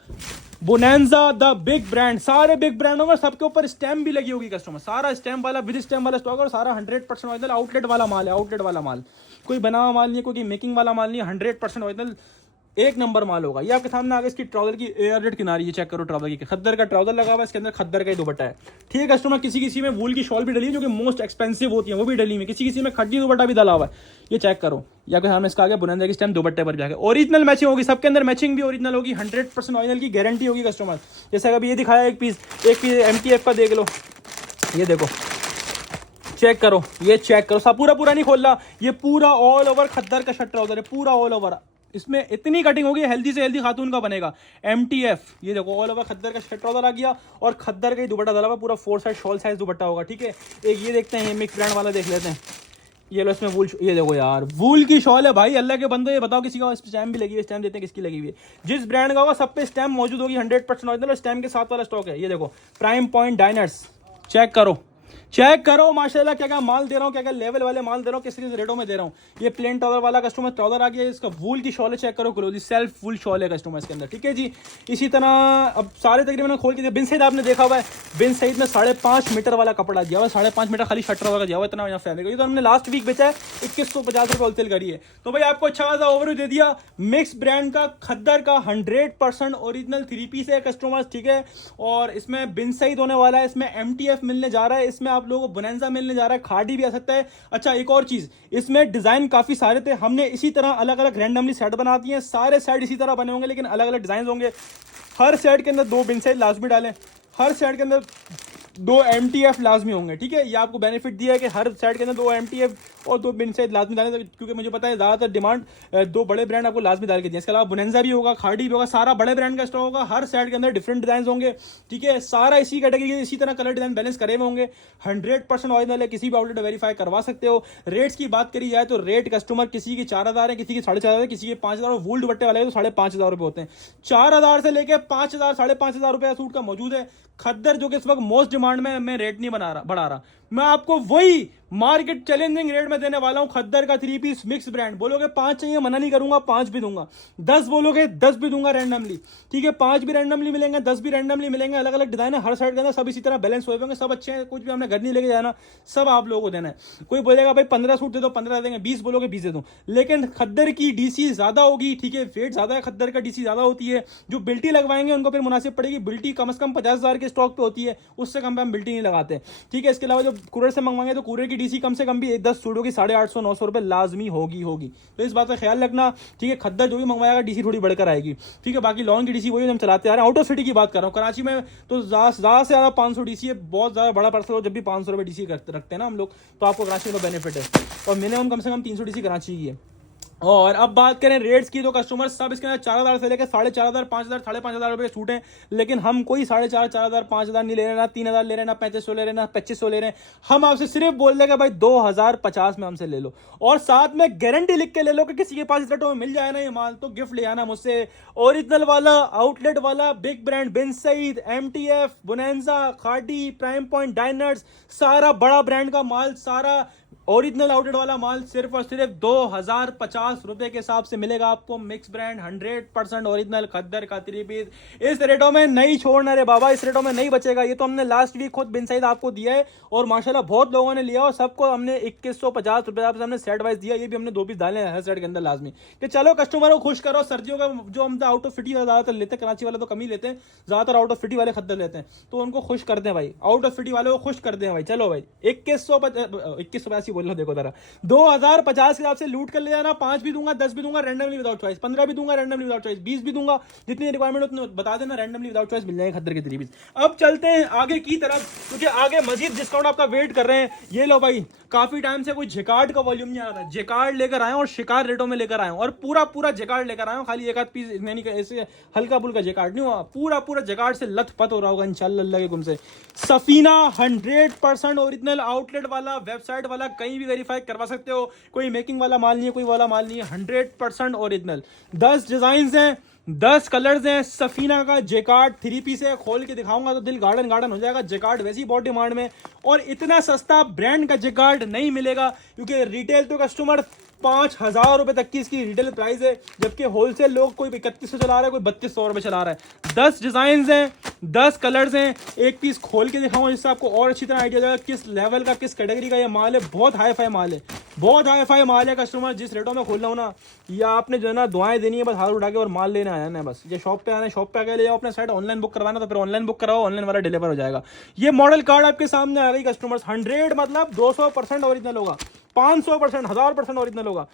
बोनेंजा द बिग ब्रांड। सारे बिग ब्रांड होंगे, सबके ऊपर स्टैम्प भी लगी होगी कस्टमर, सारा स्टैम्प वाला विद स्टैम्प वाला स्टॉक, और सारा 100% ओरिजिनल आउटलेट वाला माल है, आउटलेट वाला माल, कोई बना हुआ माल नहीं है, कोई मेकिंग वाला माल नहीं है, 100% ओरिजिनल एक नंबर माल होगा। ये आपके सामने आगे इसकी ट्राउजर की एयर रेड किनारी, ये चेक करो ट्राउजर की, खद्दर का ट्राउजर लगा हुआ है, इसके अंदर खद्दर का ही दुपट्टा है, ठीक है कस्टमर। किसी में वूल की शॉल भी डली है जो कि मोस्ट एक्सपेंसिव होती है, वो भी डली हुई, किसी में खड्डी दुपट्टा भी डाला हुआ है, ये चेक करो। ये आपके सामने इसका आगे बोनेंजा की स्टैम्प दुपट्टे पर जाके ओरिजिनल मैचिंग होगी, सबके अंदर मैचिंग भी ओरिजिनल होगी, 100% ओरिजिनल की गारंटी होगी कस्टमर। जैसे अभी ये दिखाया एक पीस MTF का, देख लो, ये देखो चेक करो, ये चेक करो, सब पूरा पूरा नहीं खोलना, ये पूरा ऑल ओवर खद्दर का शर्ट ट्राउजर है, पूरा ऑल ओवर। इसमें इतनी कटिंग होगी, हेल्दी से हेल्दी खातून का बनेगा। MTF, ये देखो ऑल ओवर खद्दर का शर्ट ट्राउजर आ गया और खद्दर का ही दुपट्टा डाला हुआ, पूरा 4 साइड शॉल साइज दुपट्टा होगा, ठीक है। एक ये देखते हैं, मिक्स ब्रांड वाला देख लेते हैं। ये लो, इसमें वूल, ये देखो यार वूल की शॉल है भाई, अल्लाह के बंदो। ये बताओ किसी का स्टैम्प भी लगी है, स्टैम्प देते हैं किसकी लगी हुई है। जिस ब्रांड का होगा सब पे स्टैम्प मौजूद होगी, 100% ओरिजिनल स्टैम्प के साथ वाला स्टॉक है। ये देखो प्राइम पॉइंट डाइनर्स, चेक करो, चेक करो माशाल्लाह, क्या क्या माल दे रहा हूँ, क्या क्या लेवल वाले माल दे रहा हूँ, किस किस रेटों में दे रहा हूँ। ये प्लेन ट्राउजर वाला कस्टमर ट्राउजर आ गया, इसका वूल की शॉल है, चेक करो क्लोजली, सेल्फ वूल शॉल है कस्टमर के अंदर, ठीक है जी। इसी तरह अब सारे तकरीबन खोल के, बिन सईद आपने देखा हुआ है, बिन सईद में 5.5 मीटर वाला कपड़ा दिया हुआ है, 5.5 मीटर खाली शटर वाला दिया हुआ है, इतना यहाँ फैब्रिक। ये तो हमने लास्ट वीक बेचा है, 2150 रुपये होलसेल करी है। तो भाई आपको अच्छा खासा ओवरव्यू दे दिया। मिक्स ब्रांड का खद्दर का 100% ओरिजिनल 3 पीस है कस्टमर्स, ठीक है। और इसमें बिन सईद होने वाला है, इसमें MTF मिलने जा रहा है, इसमें आप लोगों को बोनेंजा मिलने जा रहा है, खाड़ी भी आ सकता है। अच्छा एक और चीज, इसमें डिजाइन काफी सारे थे, हमने इसी तरह अलग अलग रैंडमली सेट बना दिए हैं, सारे सेट इसी तरह बने होंगे लेकिन अलग अलग डिजाइन होंगे। हर सेट के अंदर 2 बिन साइज लाजमी डालें, हर सेट के अंदर 2 MTF लाजमी होंगे, ठीक है। ये आपको बेनिफिट दिया है कि हर सेट के अंदर 2 MTF और 2 बिन साइज लाजमी डालें, क्योंकि मुझे पता है ज्यादातर डिमांड 2 बड़े ब्रांड आपको लाजमी डाल के दिए। इसके अलावा बुनेंजा भी होगा, खाड़ी भी होगा, सारा बड़े ब्रांड का स्टॉक होगा। हर सेट के अंदर डिफरेंट डिजाइन होंगे, ठीक है। सारा इसी कैटेगरी के, इसी तरह कलर डिजाइन बैलेंस करे हुए होंगे। 100% ऑरिजिनल है, किसी भी आउटलेट वेरीफाई करवा सकते हो। रेट्स की बात करी जाए तो रेट कस्टमर किसी की 4000 है, किसी की 4500 है, किसी के 5000, वूल दुपट्टे वाले तो 5500 रुपए होते हैं। 4000 से लेके 5000, 5500 रुपए सूट का मौजूद है। खद्दर जो कि इस वक्त मोस्ट डिमांड में, मैं रेट नहीं बढ़ा रहा, मैं आपको वही मार्केट चैलेंजिंग रेट में देने वाला हूं। खद्दर का 3 पीस मिक्स ब्रांड, बोलोगे 5 चाहिए, मना नहीं करूंगा, 5 भी दूंगा। 10 बोलोगे 10 भी दूंगा रैंडमली, ठीक है। 5 भी रैंडमली मिलेंगे, 10 भी रैंडमली मिलेंगे। अलग अलग डिजाइन है हर साइड के अंदर, सब इसी तरह बैलेंस हुए होंगे, सब अच्छे हैं, कुछ भी हमने घर नहीं लेके जाना, सब आप लोगों को देना है। कोई बोलेगा भाई 15 सूट दे दो, 15 देंगे, 20 बोलोगे 20 दे दो, लेकिन खद्दर की डीसी ज्यादा होगी, ठीक है। वेट ज्यादा है, खद्दर का डीसी ज्यादा होती है। जो बिल्टी लगवाएंगे उनको फिर मुनासिब पड़ेगी, बिल्टी कम से कम 50,000 के स्टॉक पे होती है, उससे कम पे हम बिल्टी नहीं लगाते, ठीक है। इसके अलावा जो कुरियर से मंगवाएंगे तो कुरियर की डीसी कम से कम भी 10 सूटों की 850-900 रुपए लाजमी होगी। तो इस बात का ख्याल रखना, ठीक है। खद्दर जो भी मंगवाएगा डीसी थोड़ी बढ़कर आएगी, ठीक है। बाकी लॉन की डीसी वही हम चलाते आ रहे हैं। आउट ऑफ सिटी की बात कर रहा हूँ, कराची में तो ज्यादा से ज्यादा 500 डीसी है, बहुत ज्यादा बड़ा पार्सल हो जब भी 500 रुपए डीसी रखते हैं ना हम लोग, तो आपको कराची में बेनिफिट है। और मिनिमम कम से कम 300 डीसी कराची की है। और अब बात करें रेट्स की, तो कस्टमर सब इसके अंदर 4000 से लेकर 4500, 5000, 5500 रुपए सूट हैं, लेकिन हम कोई 4,500, 4000, 5000 नहीं ले रहे, ना 3000 ले रहे, ना 3500 ले रहे, ना 2500 ले रहे हैं। हम आपसे सिर्फ बोल देंगे भाई 2050 में हमसे ले लो, और साथ में गारंटी लिख के ले लो कि किसी के पास रेटों में मिल जाए ना ये माल, तो गिफ्ट ले आना मुझसे। ओरिजिनल वाला, आउटलेट वाला, बिग ब्रांड, बिन सईद, MTF, बोनेंजा, खाड़ी, प्राइम पॉइंट, डाइनर्स, सारा बड़ा ब्रांड का माल, सारा ओरिजिनल आउटलेट वाला माल सिर्फ और सिर्फ 2050 रुपए के हिसाब से मिलेगा आपको। मिक्स ब्रांड 100% ओरिजिनल खद्दर का 3 पीस इस रेटों में नहीं छोड़ना रे बाबा, इस रेटों में नहीं बचेगा। ये तो हमने लास्ट वीक खुद बिन सईद आपको दिया है और माशाल्लाह बहुत लोगों ने लिया और सबको हमने 2150 रुपए हमने सेट वाइज दिया। ये भी हमने 2 पीस डाले हैं हर सेट के अंदर लाजमी, कि चलो कस्टमर को खुश करो। सर्दियों का जो हम आउट ऑफ सिटी ज्यादातर लेते हैं, कराची वाले तो कम ही लेते हैं, ज्यादातर आउट ऑफ सिटी वाले खद्दर लेते हैं, तो उनको खुश कर दें भाई, आउट ऑफ सिटी वाले को खुश कर दें भाई। चलो भाई 2150 बोल रहा देखो जरा, 2050 के हिसाब से लूट कर ले जाना। 5 भी दूंगा, 10 भी दूंगा रैंडमली विदाउट चॉइस, 15 भी दूंगा रैंडमली विदाउट चॉइस, 20 भी दूंगा, जितनी रिक्वायरमेंट उतने बता देना, रैंडमली विदाउट चॉइस मिल जाएंगे खद्दर के 3 पीस। अब चलते हैं आगे की तरफ, क्योंकि आगे मजीद डिस्काउंट आपका वेट कर रहे हैं। ये लो भाई, काफी टाइम से कोई जिकार्ड का वॉल्यूम नहीं आ रहा था, जिकार्ड लेकर आए और शिकार रेटों में लेकर आए और पूरा जिकार्ड लेकर आए, खाली एक आध पीस नहीं, ऐसे हल्का फुल्का जिकार्ड नहीं हुआ, पूरा जिकार्ड से लथपथ हो रहा होगा इंशाल्लाह अल्लाह के हुक्म से। सफीना 100% ओरिजिनल आउटलेट वाला, वेबसाइट वाला, कहीं भी वेरीफाई करवा सकते हो, कोई मेकिंग वाला माल नहीं है, कोई वाला माल नहीं है, 100% ओरिजिनल। 10 डिजाइन हैं, 10 कलर्स हैं। सफीना का जेकार्ड 3 पीस है, खोल के दिखाऊंगा तो दिल गार्डन हो जाएगा। जेकार्ड वैसे ही बहुत डिमांड में, और इतना सस्ता ब्रांड का जेकार्ड नहीं मिलेगा, क्योंकि रिटेल तो कस्टमर 5000 रुपए तक की इसकी रिटेल प्राइस है, जबकि होलसेल लोग कोई 3100 चला रहा है, कोई 3200 रुपए चला रहा है। 10 डिजाइन हैं, 10 कलर्स हैं, एक पीस खोल के दिखाऊंगा जिससे आपको और अच्छी तरह आइडिया जाएगा किस लेवल का, किस कैटेगरी का ये माल है। बहुत हाई फाई माल है, बहुत हाई फाई माल है। कस्टमर जिस रेटों में खोल रहा हूँ ना, या आपने जो है ना दुआएं देनी है, बस हाथ उठा के और माल लेने आया ना, बस ये शॉप पे आना है, शॉप पे आके ले जाओ। अपने साइट ऑनलाइन बुक करवाना तो फिर ऑनलाइन बुक कराओ, ऑनलाइन वाला डिलीवर हो जाएगा। ये मॉडल कार्ड आपके सामने आ गई कस्टमर्स, 100 मतलब 200% ओरिजिनल होगा, 500%, 1000% ओरिजिनल होगा।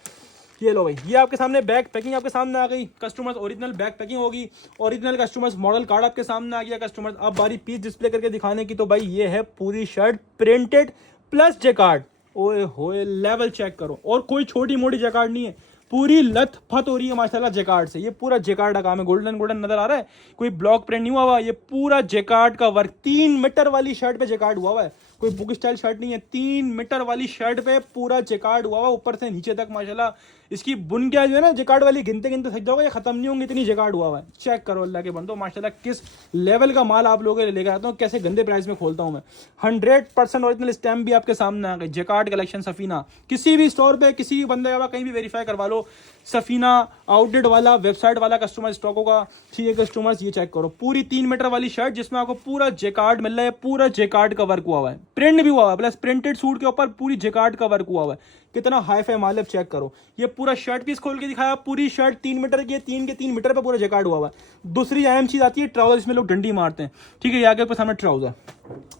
ये लो भाई, ये आपके सामने बैक पैकिंग आपके सामने आ गई कस्टमर्स, ओरिजिनल बैक पैकिंग होगी, ओरिजिनल कस्टमर्स मॉडल कार्ड आपके सामने आ गया कस्टमर्स। अब बारी पीस डिस्प्ले करके दिखाने की, तो भाई ये है पूरी शर्ट प्रिंटेड प्लस जेकार्ड। ओए होए लेवल चेक करो, और कोई छोटी मोटी जेकार्ड नहीं है, पूरी लथ फत हो रही है माशाल्लाह जेकार्ड से। ये पूरा जेकार्ड का काम है, गोल्डन गोल्डन नजर आ रहा है, कोई ब्लॉक प्रिंट नहीं हुआ हुआ, ये पूरा जेकार्ड का वर्क। 3 मीटर वाली शर्ट पे जेकार्ड हुआ हुआ है, कोई बुक स्टाइल शर्ट नहीं है, 3 मीटर वाली शर्ट पे पूरा जेकार्ड हुआ हुआ ऊपर से नीचे तक माशाल्लाह। इसकी बुन क्या जो है ना जेकार्ड वाली, गिनते गिनते थक जाओगे, ये खत्म नहीं होंगे, इतनी जेकार्ड हुआ हुआ है। चेक करो अल्लाह के बंदो माशाल्लाह किस लेवल का माल आप लोगों के लिए लेकर आता हूँ, कैसे गंदे प्राइस में खोलता हूँ मैं। 100% ओरिजिनल स्टैम्प भी आपके सामने आ गई। जेकार्ड कलेक्शन सफीना, किसी भी स्टोर पे किसी भी बंदे का कहीं भी वेरीफाई करवा लो, सफीना आउटलेट वाला वेबसाइट वाला कस्टमर स्टॉक होगा। ठीक है कस्टमर्स, ये चेक करो, पूरी 3 मीटर वाली शर्ट जिसमें आपको पूरा जेकार्ड मिल रहा है, पूरा जेकार्ड का वर्क हुआ हुआ है, प्रिंट भी हुआ हुआ है, प्लस प्रिंटेड सूट के ऊपर पूरी जेकार्ड का वर्क हुआ हुआ है। कितना हाई फाई माल है, चेक करो। ये पूरा शर्ट पीस खोल के दिखाया, पूरी शर्ट 3 मीटर की है, 3 के 3 मीटर पे पूरा जेकार्ड हुआ हुआ है। दूसरी अहम चीज आती है ट्राउजर, इसमें लोग डंडी मारते हैं, ठीक है, ये आगे ऊपर सामने ट्राउजर।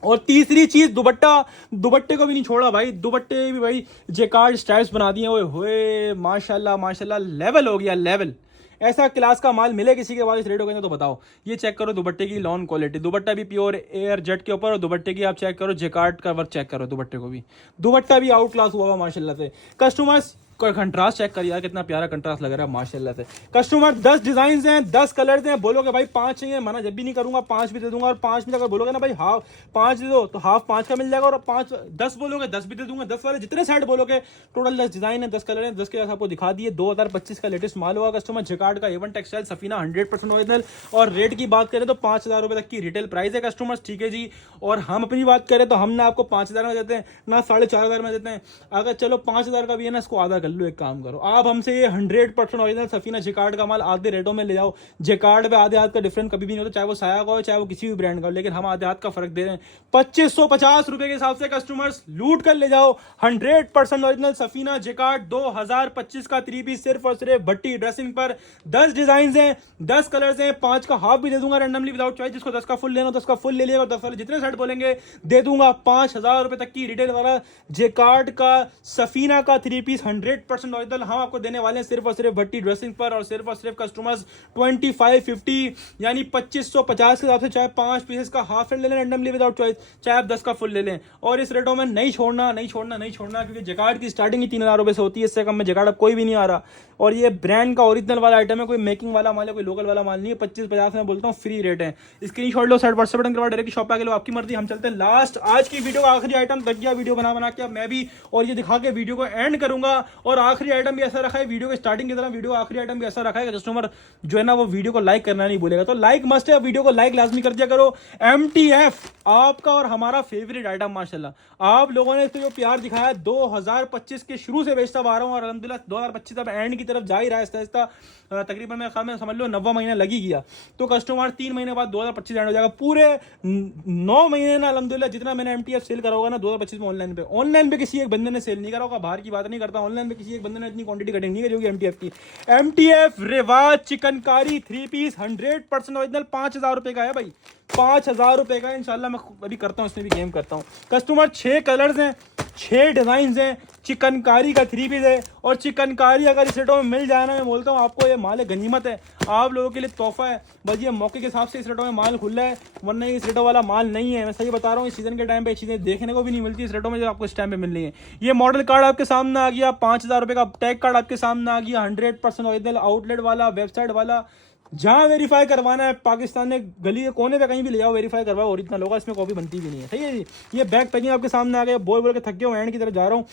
और तीसरी चीज दुपट्टा, दुपट्टे को भी नहीं छोड़ा भाई, दुपट्टे भी भाई जेकार्ड स्ट्राइप्स बना दिए। ओए होए माशाल्लाह माशाल्लाह, लेवल हो गया लेवल। ऐसा क्लास का माल मिले किसी के पास इस रेट हो गए तो बताओ। ये चेक करो दुपट्टे की लॉन क्वालिटी, दुपट्टा भी प्योर एयर जेट के ऊपर, और दुपट्टे की आप चेक करो जेकार्ड का वर्क चेक करो, दुपट्टे को भी, दुपट्टा भी आउट क्लास हुआ हुआ माशाल्लाह से। कस्टमर्स कंट्रास्ट चेक करिए यार, कितना प्यारा कंट्रास्ट लग रहा है माशाल्लाह से। कस्टमर 10 डिजाइन हैं, 10 कलर्स हैं, बोलोगे भाई 5 चाहिए, मना जब भी नहीं करूंगा, 5 भी दे दूंगा। और 5 में अगर बोलोगे ना भाई हाफ 5 दे दो तो हाफ 5 का मिल जाएगा, और 5 10 बोलोगे 10 भी दे दूंगा। 10 वाले जितने सेट बोलोगे, टोटल 10 डिजाइन है, 10 कलर है, 10 के आपको दिखा दिए। 2025 का लेटेस्ट माल होगा कस्टमर, जेकार्ड का A1 टेक्सटाइल सफीना 100% ओरिजिनल। और रेट की बात करें तो 5000 रुपए तक की रिटेल प्राइस है कस्टमर्स, ठीक है जी। और हम अपनी बात करें तो हम ना आपको 5000 में देते हैं ना 4500 में देते हैं। अगर चलो 5000 का भी है ना, इसको आधा कर लो, एक काम करो आप हमसे ये 100% ओरिजिनल सफीना जेकार्ड का माल आधे रेटों में ले जाओ। जेकार्ड पे आधे हाथ का डिफरेंस कभी भी नहीं होता, चाहे वो साया का हो चाहे वो किसी भी ब्रांड का हो, लेकिन हम आधे हाथ का फर्क दे रहे हैं। 2550 रुपए के हिसाब से कस्टमर्स लूट कर ले जाओ 100% ओरिजिनल सफीना जेकार्ड 2025 का 3 पीस, सिर्फ और सिर्फ भट्टी ड्रेसिंग पर। 10 डिजाइन हैं, 10 कलर्स हैं, 5 का हाफ भी दे दूंगा रैंडमली विदाउट चॉइस। जिसको 10 का फुल लेना 10 का फुल ले लिएगा, 10 वाले जितने सेट बोलेंगे दे दूंगा। 5000 रुपए तक की रिटेल वाला जेकार्ड का सफीना का 3 पीस 100% ओरिजिनल हम आपको देने वाले हैं सिर्फ और सिर्फ भट्टी ड्रेसिंग पर। और सिर्फ कस्टमर्स 2550 यानी 2550 के हिसाब से, चाहे 5 पीसेस का हाफ ले लें रैंडमली विदाउट चॉइस, चाहे आप 10 का फुल ले लें। और इस रेटों में नहीं छोड़ना नहीं छोड़ना नहीं छोड़ना, क्योंकि जेकार्ड की स्टार्टिंग ही 3000 रुपए से होती है, इससे कम में जेकार्ड अब कोई भी नहीं आ रहा। और ये ब्रांड का ओरिजिनल वाला आइटम है, कोई मेकिंग वाला माल है, कोई लोकल वाला माल नहीं है। 2550 में बोलता हूँ फ्री रेट है। स्क्रीनशॉट लो, सेट व्हाट्सएप बटन करवा, डायरेक्ट शॉप पे आके लो, आपकी मर्जी। हम चलते हैं लास्ट आज की वीडियो का आखिरी आइटम तक गया, वीडियो बना के अब मैं भी और ये दिखा के वीडियो को एंड करूंगा। और आखिरी आइटम भी ऐसा रखा है वीडियो के स्टार्टिंग की तरह, वीडियो आखिरी आइटम भी ऐसा रखा है कि कस्टमर जो है ना वो वीडियो को लाइक करना नहीं भूलेगा। तो लाइक मस्ट है, वीडियो को लाइक लाजमी कर दिया करो। MTF आपका और हमारा फेवरेट आइटम माशाल्लाह, आप लोगों ने तो जो प्यार दिखाया 2025 के शुरू से बेचता आ रहा हूँ, और अल्हम्दुलिल्लाह 2025 अब एंड की तरफ जा ही रहा है आहिस्ता। तकरीबन मैं ख्याल में समझ लो 9वां महीना लगी गया, तो कस्टमर 3 महीने बाद 2025 एंड हो जाएगा। पूरे 9 महीने ना अल्हम्दुलिल्लाह जितना मैंने MTF सेल करा होगा ना 2025 में ऑनलाइन पे किसी एक बंदे ने सेल नहीं करा होगा, बाहर की बात नहीं करता, ऑनलाइन पे किसी एक बंदे ने इतनी क्वांटिटी कटिंग नहीं करी होगी MTF की। MTF रिवाज चिकनकारी 3 पीस 100% ओरिजिनल 5000 रुपए का है भाई, 5000 रुपए का। इंशाल्लाह मैं अभी करता हूँ, इसमें भी गेम करता हूँ। कस्टमर 6 कलर्स हैं, 6 डिजाइन हैं, चिकनकारी का 3 पीस है। और चिकनकारी अगर इस रेटों में मिल जाए ना, मैं बोलता हूँ आपको ये माल गनीमत है, आप लोगों के लिए तोहफा है। बस ये मौके के हिसाब से इस रेटों में माल खुला है, वरना इस रेटों वाला माल नहीं है। मैं सही बता रहा हूँ, इस सीजन के टाइम पे चीजें देखने को भी नहीं मिलती इस रेटों में जो आपको इस टाइम पे मिल रही है। ये मॉडल कार्ड आपके सामने आ गया, 5000 रुपए का टैग कार्ड आपके सामने आ गया, 100% ओरिजिनल आउटलेट वाला, वेबसाइट वाला। जहां वेरीफाई करवाना है पाकिस्तान में गली के कोने पे कहीं भी ले जाओ, वेरीफाई करवाओ, ओरिजिनल होगा, इसमें कॉपी बनती भी नहीं है। सही है जी। ये बैग पैकिंग आपके सामने आ गया, बोल के थक गया हूं, एंड की तरफ जा रहा हूँ।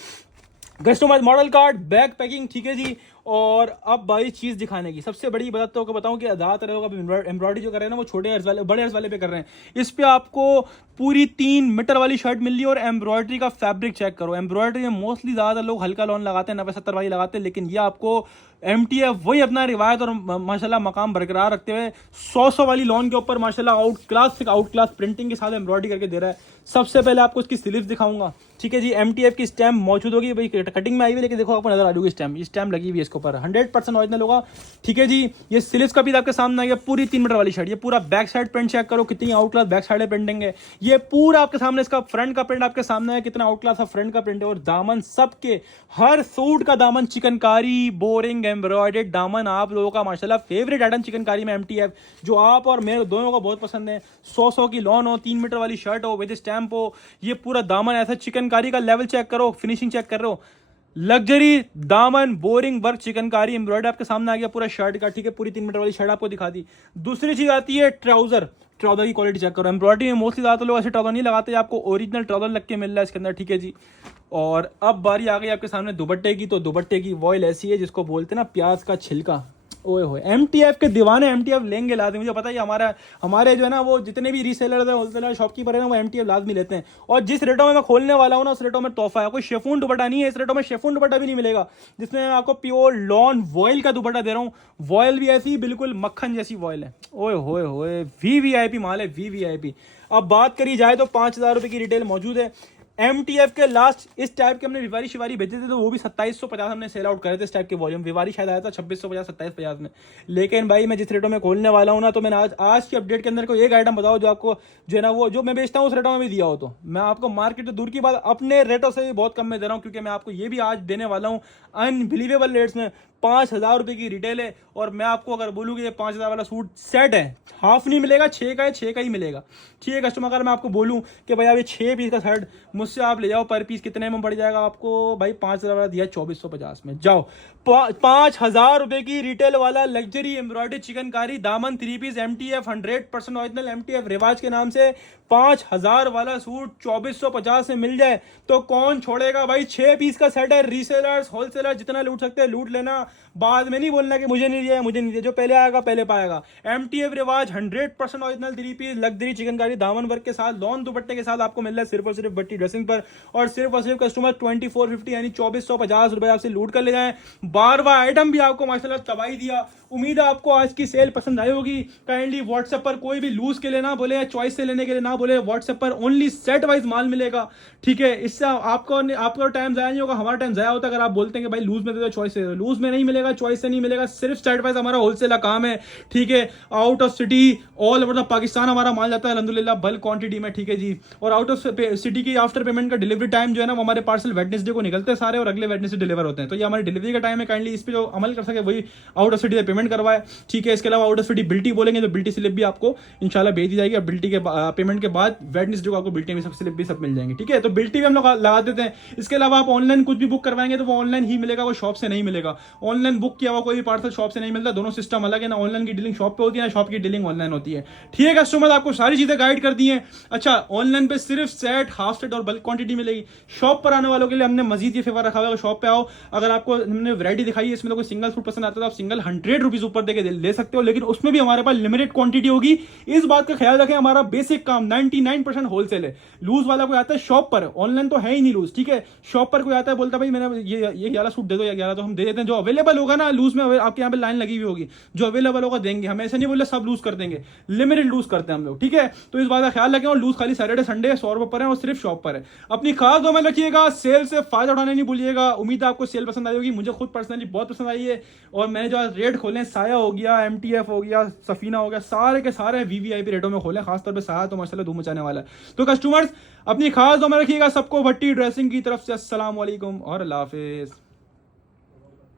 Customize model card, bag packing, ठीक है जी। और अब बड़ी चीज दिखाने की, सबसे बड़ी बताऊं कि ज्यादातर लोग एम्ब्रॉयडरी जो कर रहे हैं ना, वो छोटे अर्ज वाले बड़े अर्ज वाले पे कर रहे हैं। इस पे आपको पूरी 3 मीटर वाली शर्ट मिल रही है। और एम्ब्रॉयडरी का फैब्रिक चेक करो, एम्ब्रॉयडरी में मोस्टली ज्यादा लोग हल्का लॉन लगाते हैं, 90-70 वाली लगाते हैं, लेकिन ये आपको MTF वही अपना रिवायत और माशाल्लाह मकाम बरकरार रखते हुए 100 वाली लॉन के ऊपर माशाल्लाह आउट क्लास प्रिंटिंग के साथ एम्ब्रॉयडरी करके दे रहा है। सबसे पहले आपको इसकी स्लीव्स दिखाऊंगा, ठीक है जी। MTF की स्टैम्प मौजूद होगी भाई, कटिंग में आई हुई, लेकिन देखो आपको नजर आ जाएगी स्टैम्प लगी हुई है इसके इसके ऊपर 100% ओरिजिनल होगा। ठीक है जी, ये स्लीव्स का भी आपके सामने आ गया, पूरी 3 मीटर वाली शर्ट। ये पूरा बैक साइड प्रिंट चेक करो, कितनी out class back side printing है। ये पूरा आपके सामने, इसका फ्रंट का प्रिंट आपके सामने है, कितना आउट क्लास फ्रंट का प्रिंट है। और दामन सबके, हर सूट का दामन चिकनकारी बोरिंग एम्ब्रॉयडर्ड दामन, आप लोगों का माशाल्लाह फेवरेट आइटम चिकनकारी में MTF, जो आप और मेरे दोनों को बहुत पसंद है। 100 की लॉन हो, 3 मीटर वाली शर्ट हो, विद स्टैम्प हो, ये पूरा दामन ऐसा चिकनकारी का लेवल चेक करो, फिनिशिंग चेक कर रहे हो, लग्जरी दामन बोरिंग वर्क चिकनकारी एम्ब्रॉयडर आपके सामने आ गया पूरा शर्ट का। ठीक है, पूरी 3 मीटर वाली शर्ट आपको दिखा दी। दूसरी चीज आती है ट्राउजर। ट्राउजर की क्वालिटी चेक करो, एम्ब्रॉयडरी में मोस्टली ज्यादा लोग ऐसे ट्राउजर नहीं लगाते, आपको ओरिजिनल ट्राउजर लग के मिल रहा है इसके अंदर। ठीक है जी, और अब बारी आ गई आपके सामने दुपट्टे की। तो दुपट्टे की वॉयल ऐसी है जिसको बोलते हैं ना प्याज का छिलका। ओए होए, MTF के दीवाने MTF लेंगे लाजमी। मुझे पता है हमारे जो है ना वो जितने भी रीसेलर है, होलसेलर शॉपकीपर है ना, वो MTF लाजमी लेते हैं। और जिस रेटों में मैं खोलने वाला हूँ ना, उस रेटों में तोहफा है। कोई शेफून दुपट्टा नहीं है इस रेटों में, शेफून दुपट्टा भी नहीं मिलेगा, जिसमें मैं आपको प्योर लॉन वॉयल का दुपट्टा दे रहा हूँ। वॉयल भी ऐसी बिल्कुल मक्खन जैसी वॉयल है। ओए होए होए, VVIP माल है, VVIP। अब बात करी जाए तो 5,000 रुपये की रिटेल मौजूद है। MTF के लास्ट इस टाइप के हमने विवारी शिवारी भेजे थे, तो वो भी 2750 हमने सेल आउट करे थे इस टाइप के वॉल्यूम। विवारी शायद आया था 2650 2750 में। लेकिन भाई मैं जिस रेटों में खोलने वाला हूँ ना, तो मैंने आज की अपडेट के अंदर कोई एक आइटम बताओ जो आपको जो है ना वो जो मैं बेचता हूँ उस रेटों में भी दिया हो। तो मैं आपको मार्केट तो दूर की बात अपने रेटों से भी बहुत कम में दे रहा हूँ, क्योंकि मैं आपको ये भी आज देने वाला हूँ अनबिलीवेबल रेट्स में। 5,000 रुपये की रिटेल है, और मैं आपको अगर बोलूँ कि ये 5,000 वाला सूट सेट है, हाफ नहीं मिलेगा, 6 का है, 6 का ही मिलेगा। ठीक है कस्टमर, अगर मैं आपको बोलूँ कि भाई आप ये 6 पीस का शर्ट मुझसे आप ले जाओ, पर पीस कितने में पड़ जाएगा आपको? भाई 5,000 वाला दिया 2450 में, जाओ 5,000 रुपये की रिटेल वाला लग्जरी एम्ब्रॉयडरी चिकनकारी दामन 3 पीस MTF 100% ऑरिजिनल MTF रिवाज के नाम से 5,000 वाला सूट 2450 में मिल जाए तो कौन छोड़ेगा भाई? 6 पीस का सेट है, रीसेलर्स होलसेलर जितना लूट सकते हैं लूट लेना। बाद में नहीं बोलना कि मुझे नहीं दिया, मुझे नहीं दिया। जो पहले आएगा पहले पाएगा। MTF रिवाज 100% ऑरिजिनल 3 पीस लग्जरी चिकनकारी दामन वर्क के साथ लॉन दुपट्टे के साथ आपको मिल रहा है सिर्फ और सिर्फ भट्टी ड्रेसिंग पर। और सिर्फ कस्टमर 2450 यानी 2450 रुपए आपसे लूट कर ले जाए। बार आइटम भी आपको माशाल्लाह तबाही दिया। उम्मीद है आपको आज की सेल पसंद आई होगी। काइंडली व्हाट्सएप पर कोई भी लूज के लिए ना बोले या चॉइस से लेने के लिए ना बोले, व्हाट्सएप पर ओनली सेट वाइज माल मिलेगा। ठीक है, इससे आपको टाइम जाया नहीं होगा, हमारा टाइम जाया होता अगर आप बोलते हैं कि भाई लूज में दे दो चॉइस से। लूज में नहीं मिलेगा, चॉइस से नहीं मिलेगा, सिर्फ सेट वाइज हमारा होलसेल का काम है। ठीक है, out of city all over the Pakistan हमारा माल जाता है अल्हम्दुलिल्लाह बल्क क्वांटिटी में। ठीक है जी, और आउट ऑफ सिटी की आफ्टर पेमेंट का डिलीवरी टाइम जो है ना, वो हमारे पार्सल वेडनेसडे को निकलते हैं सारे और अगले वेडनेसडे डिलीवर होते हैं। तो ये हमारी डिलीवरी का टाइम है। काइंडली इस पर जो अमल कर सके वही आउट ऑफ सिटी से पेमेंट करवाए। ठीक है, इसके अलावा आउट ऑफ सिटी बिल्टी बोलेंगे तो बिल्टी स्लिप भी आपको इंशाल्लाह भेज दी जाएगी। बिल्टी के पेमेंट के बाद वेडनेसडे को आपको बिल्टी में सब स्लिप भी सब मिल जाएंगे। ठीक है, तो बिल्टी भी हम लोग लगा देते हैं। इसके अलावा आप ऑनलाइन कुछ भी बुक करवाएंगे तो वो ऑनलाइन ही मिलेगा, वो शॉप से नहीं मिलेगा। ऑनलाइन बुक किया हुआ कोई भी पार्सल शॉप से नहीं मिलता, दोनों सिस्टम अलग है ना। ऑनलाइन की डीलिंग शॉप पे होती है ना, शॉप की डीलिंग ऑनलाइन होती है। ठीक है कस्टमर, आपको सारी चीजें गाइड कर दी हैं। अच्छा, ऑनलाइन पे सिर्फ सेट हाफ सेट और बल्क क्वांटिटी मिलेगी। शॉप पर आने वालों के लिए हमने मजीद ये फेवर रखा हुआ है, शॉप पे आओ, अगर आपको हमने वैरायटी दिखाई है इसमें तो कोई सिंगल सूट पसंद आता है तो आप सिंगल 100 रुपीज ऊपर देके ले सकते हो, लेकिन उसमें भी हमारे पास लिमिटेड क्वांटिटी होगी। इस बात का ख्याल रखें, हमारा बेसिक काम 99% होलसेल है। लूज वाला कोई आता है शॉप पर, ऑनलाइन तो है ही नहीं लूज। ठीक है, शॉप पर कोई आता है बोलता है भाई मैंने ये 11 सूट दे दो या 11, तो हम दे देते हैं। जो अवेलेबल होगा ना लूज में, आपके यहाँ पे लाइन लगी हुई होगी, जो अवेलेबल होगा देंगे। हम ऐसे नहीं बोले सब लूज कर देंगे, लिमिटेड लूज करते हैं हम लोग। ठीक है, तो इस बात का ख्याल रखें। और लूज खाली सैटरडे संडे 100 रुपए पर है और सिर्फ शॉप पर है। अपनी खास दो में रखिएगा, सेल से फायदा उठाने नहीं भूलिएगा। उम्मीद है आपको सेल पसंद आई होगी, मुझे खुद पर्सनली बहुत पसंद आई है। और मैंने जो रेट खोले, साया हो गया, MTF हो गया, सफीना हो गया, सारे के सारे VVIP रेटों में खोले। खासतौर पर साया तो माशाल्लाह धूम मचाने वाला है। तो कस्टमर्स अपनी खास दो में रखिएगा। सबको भट्टी ड्रेसिंग की तरफ से अस्सलाम वालेकुम और अल्लाह हाफिज।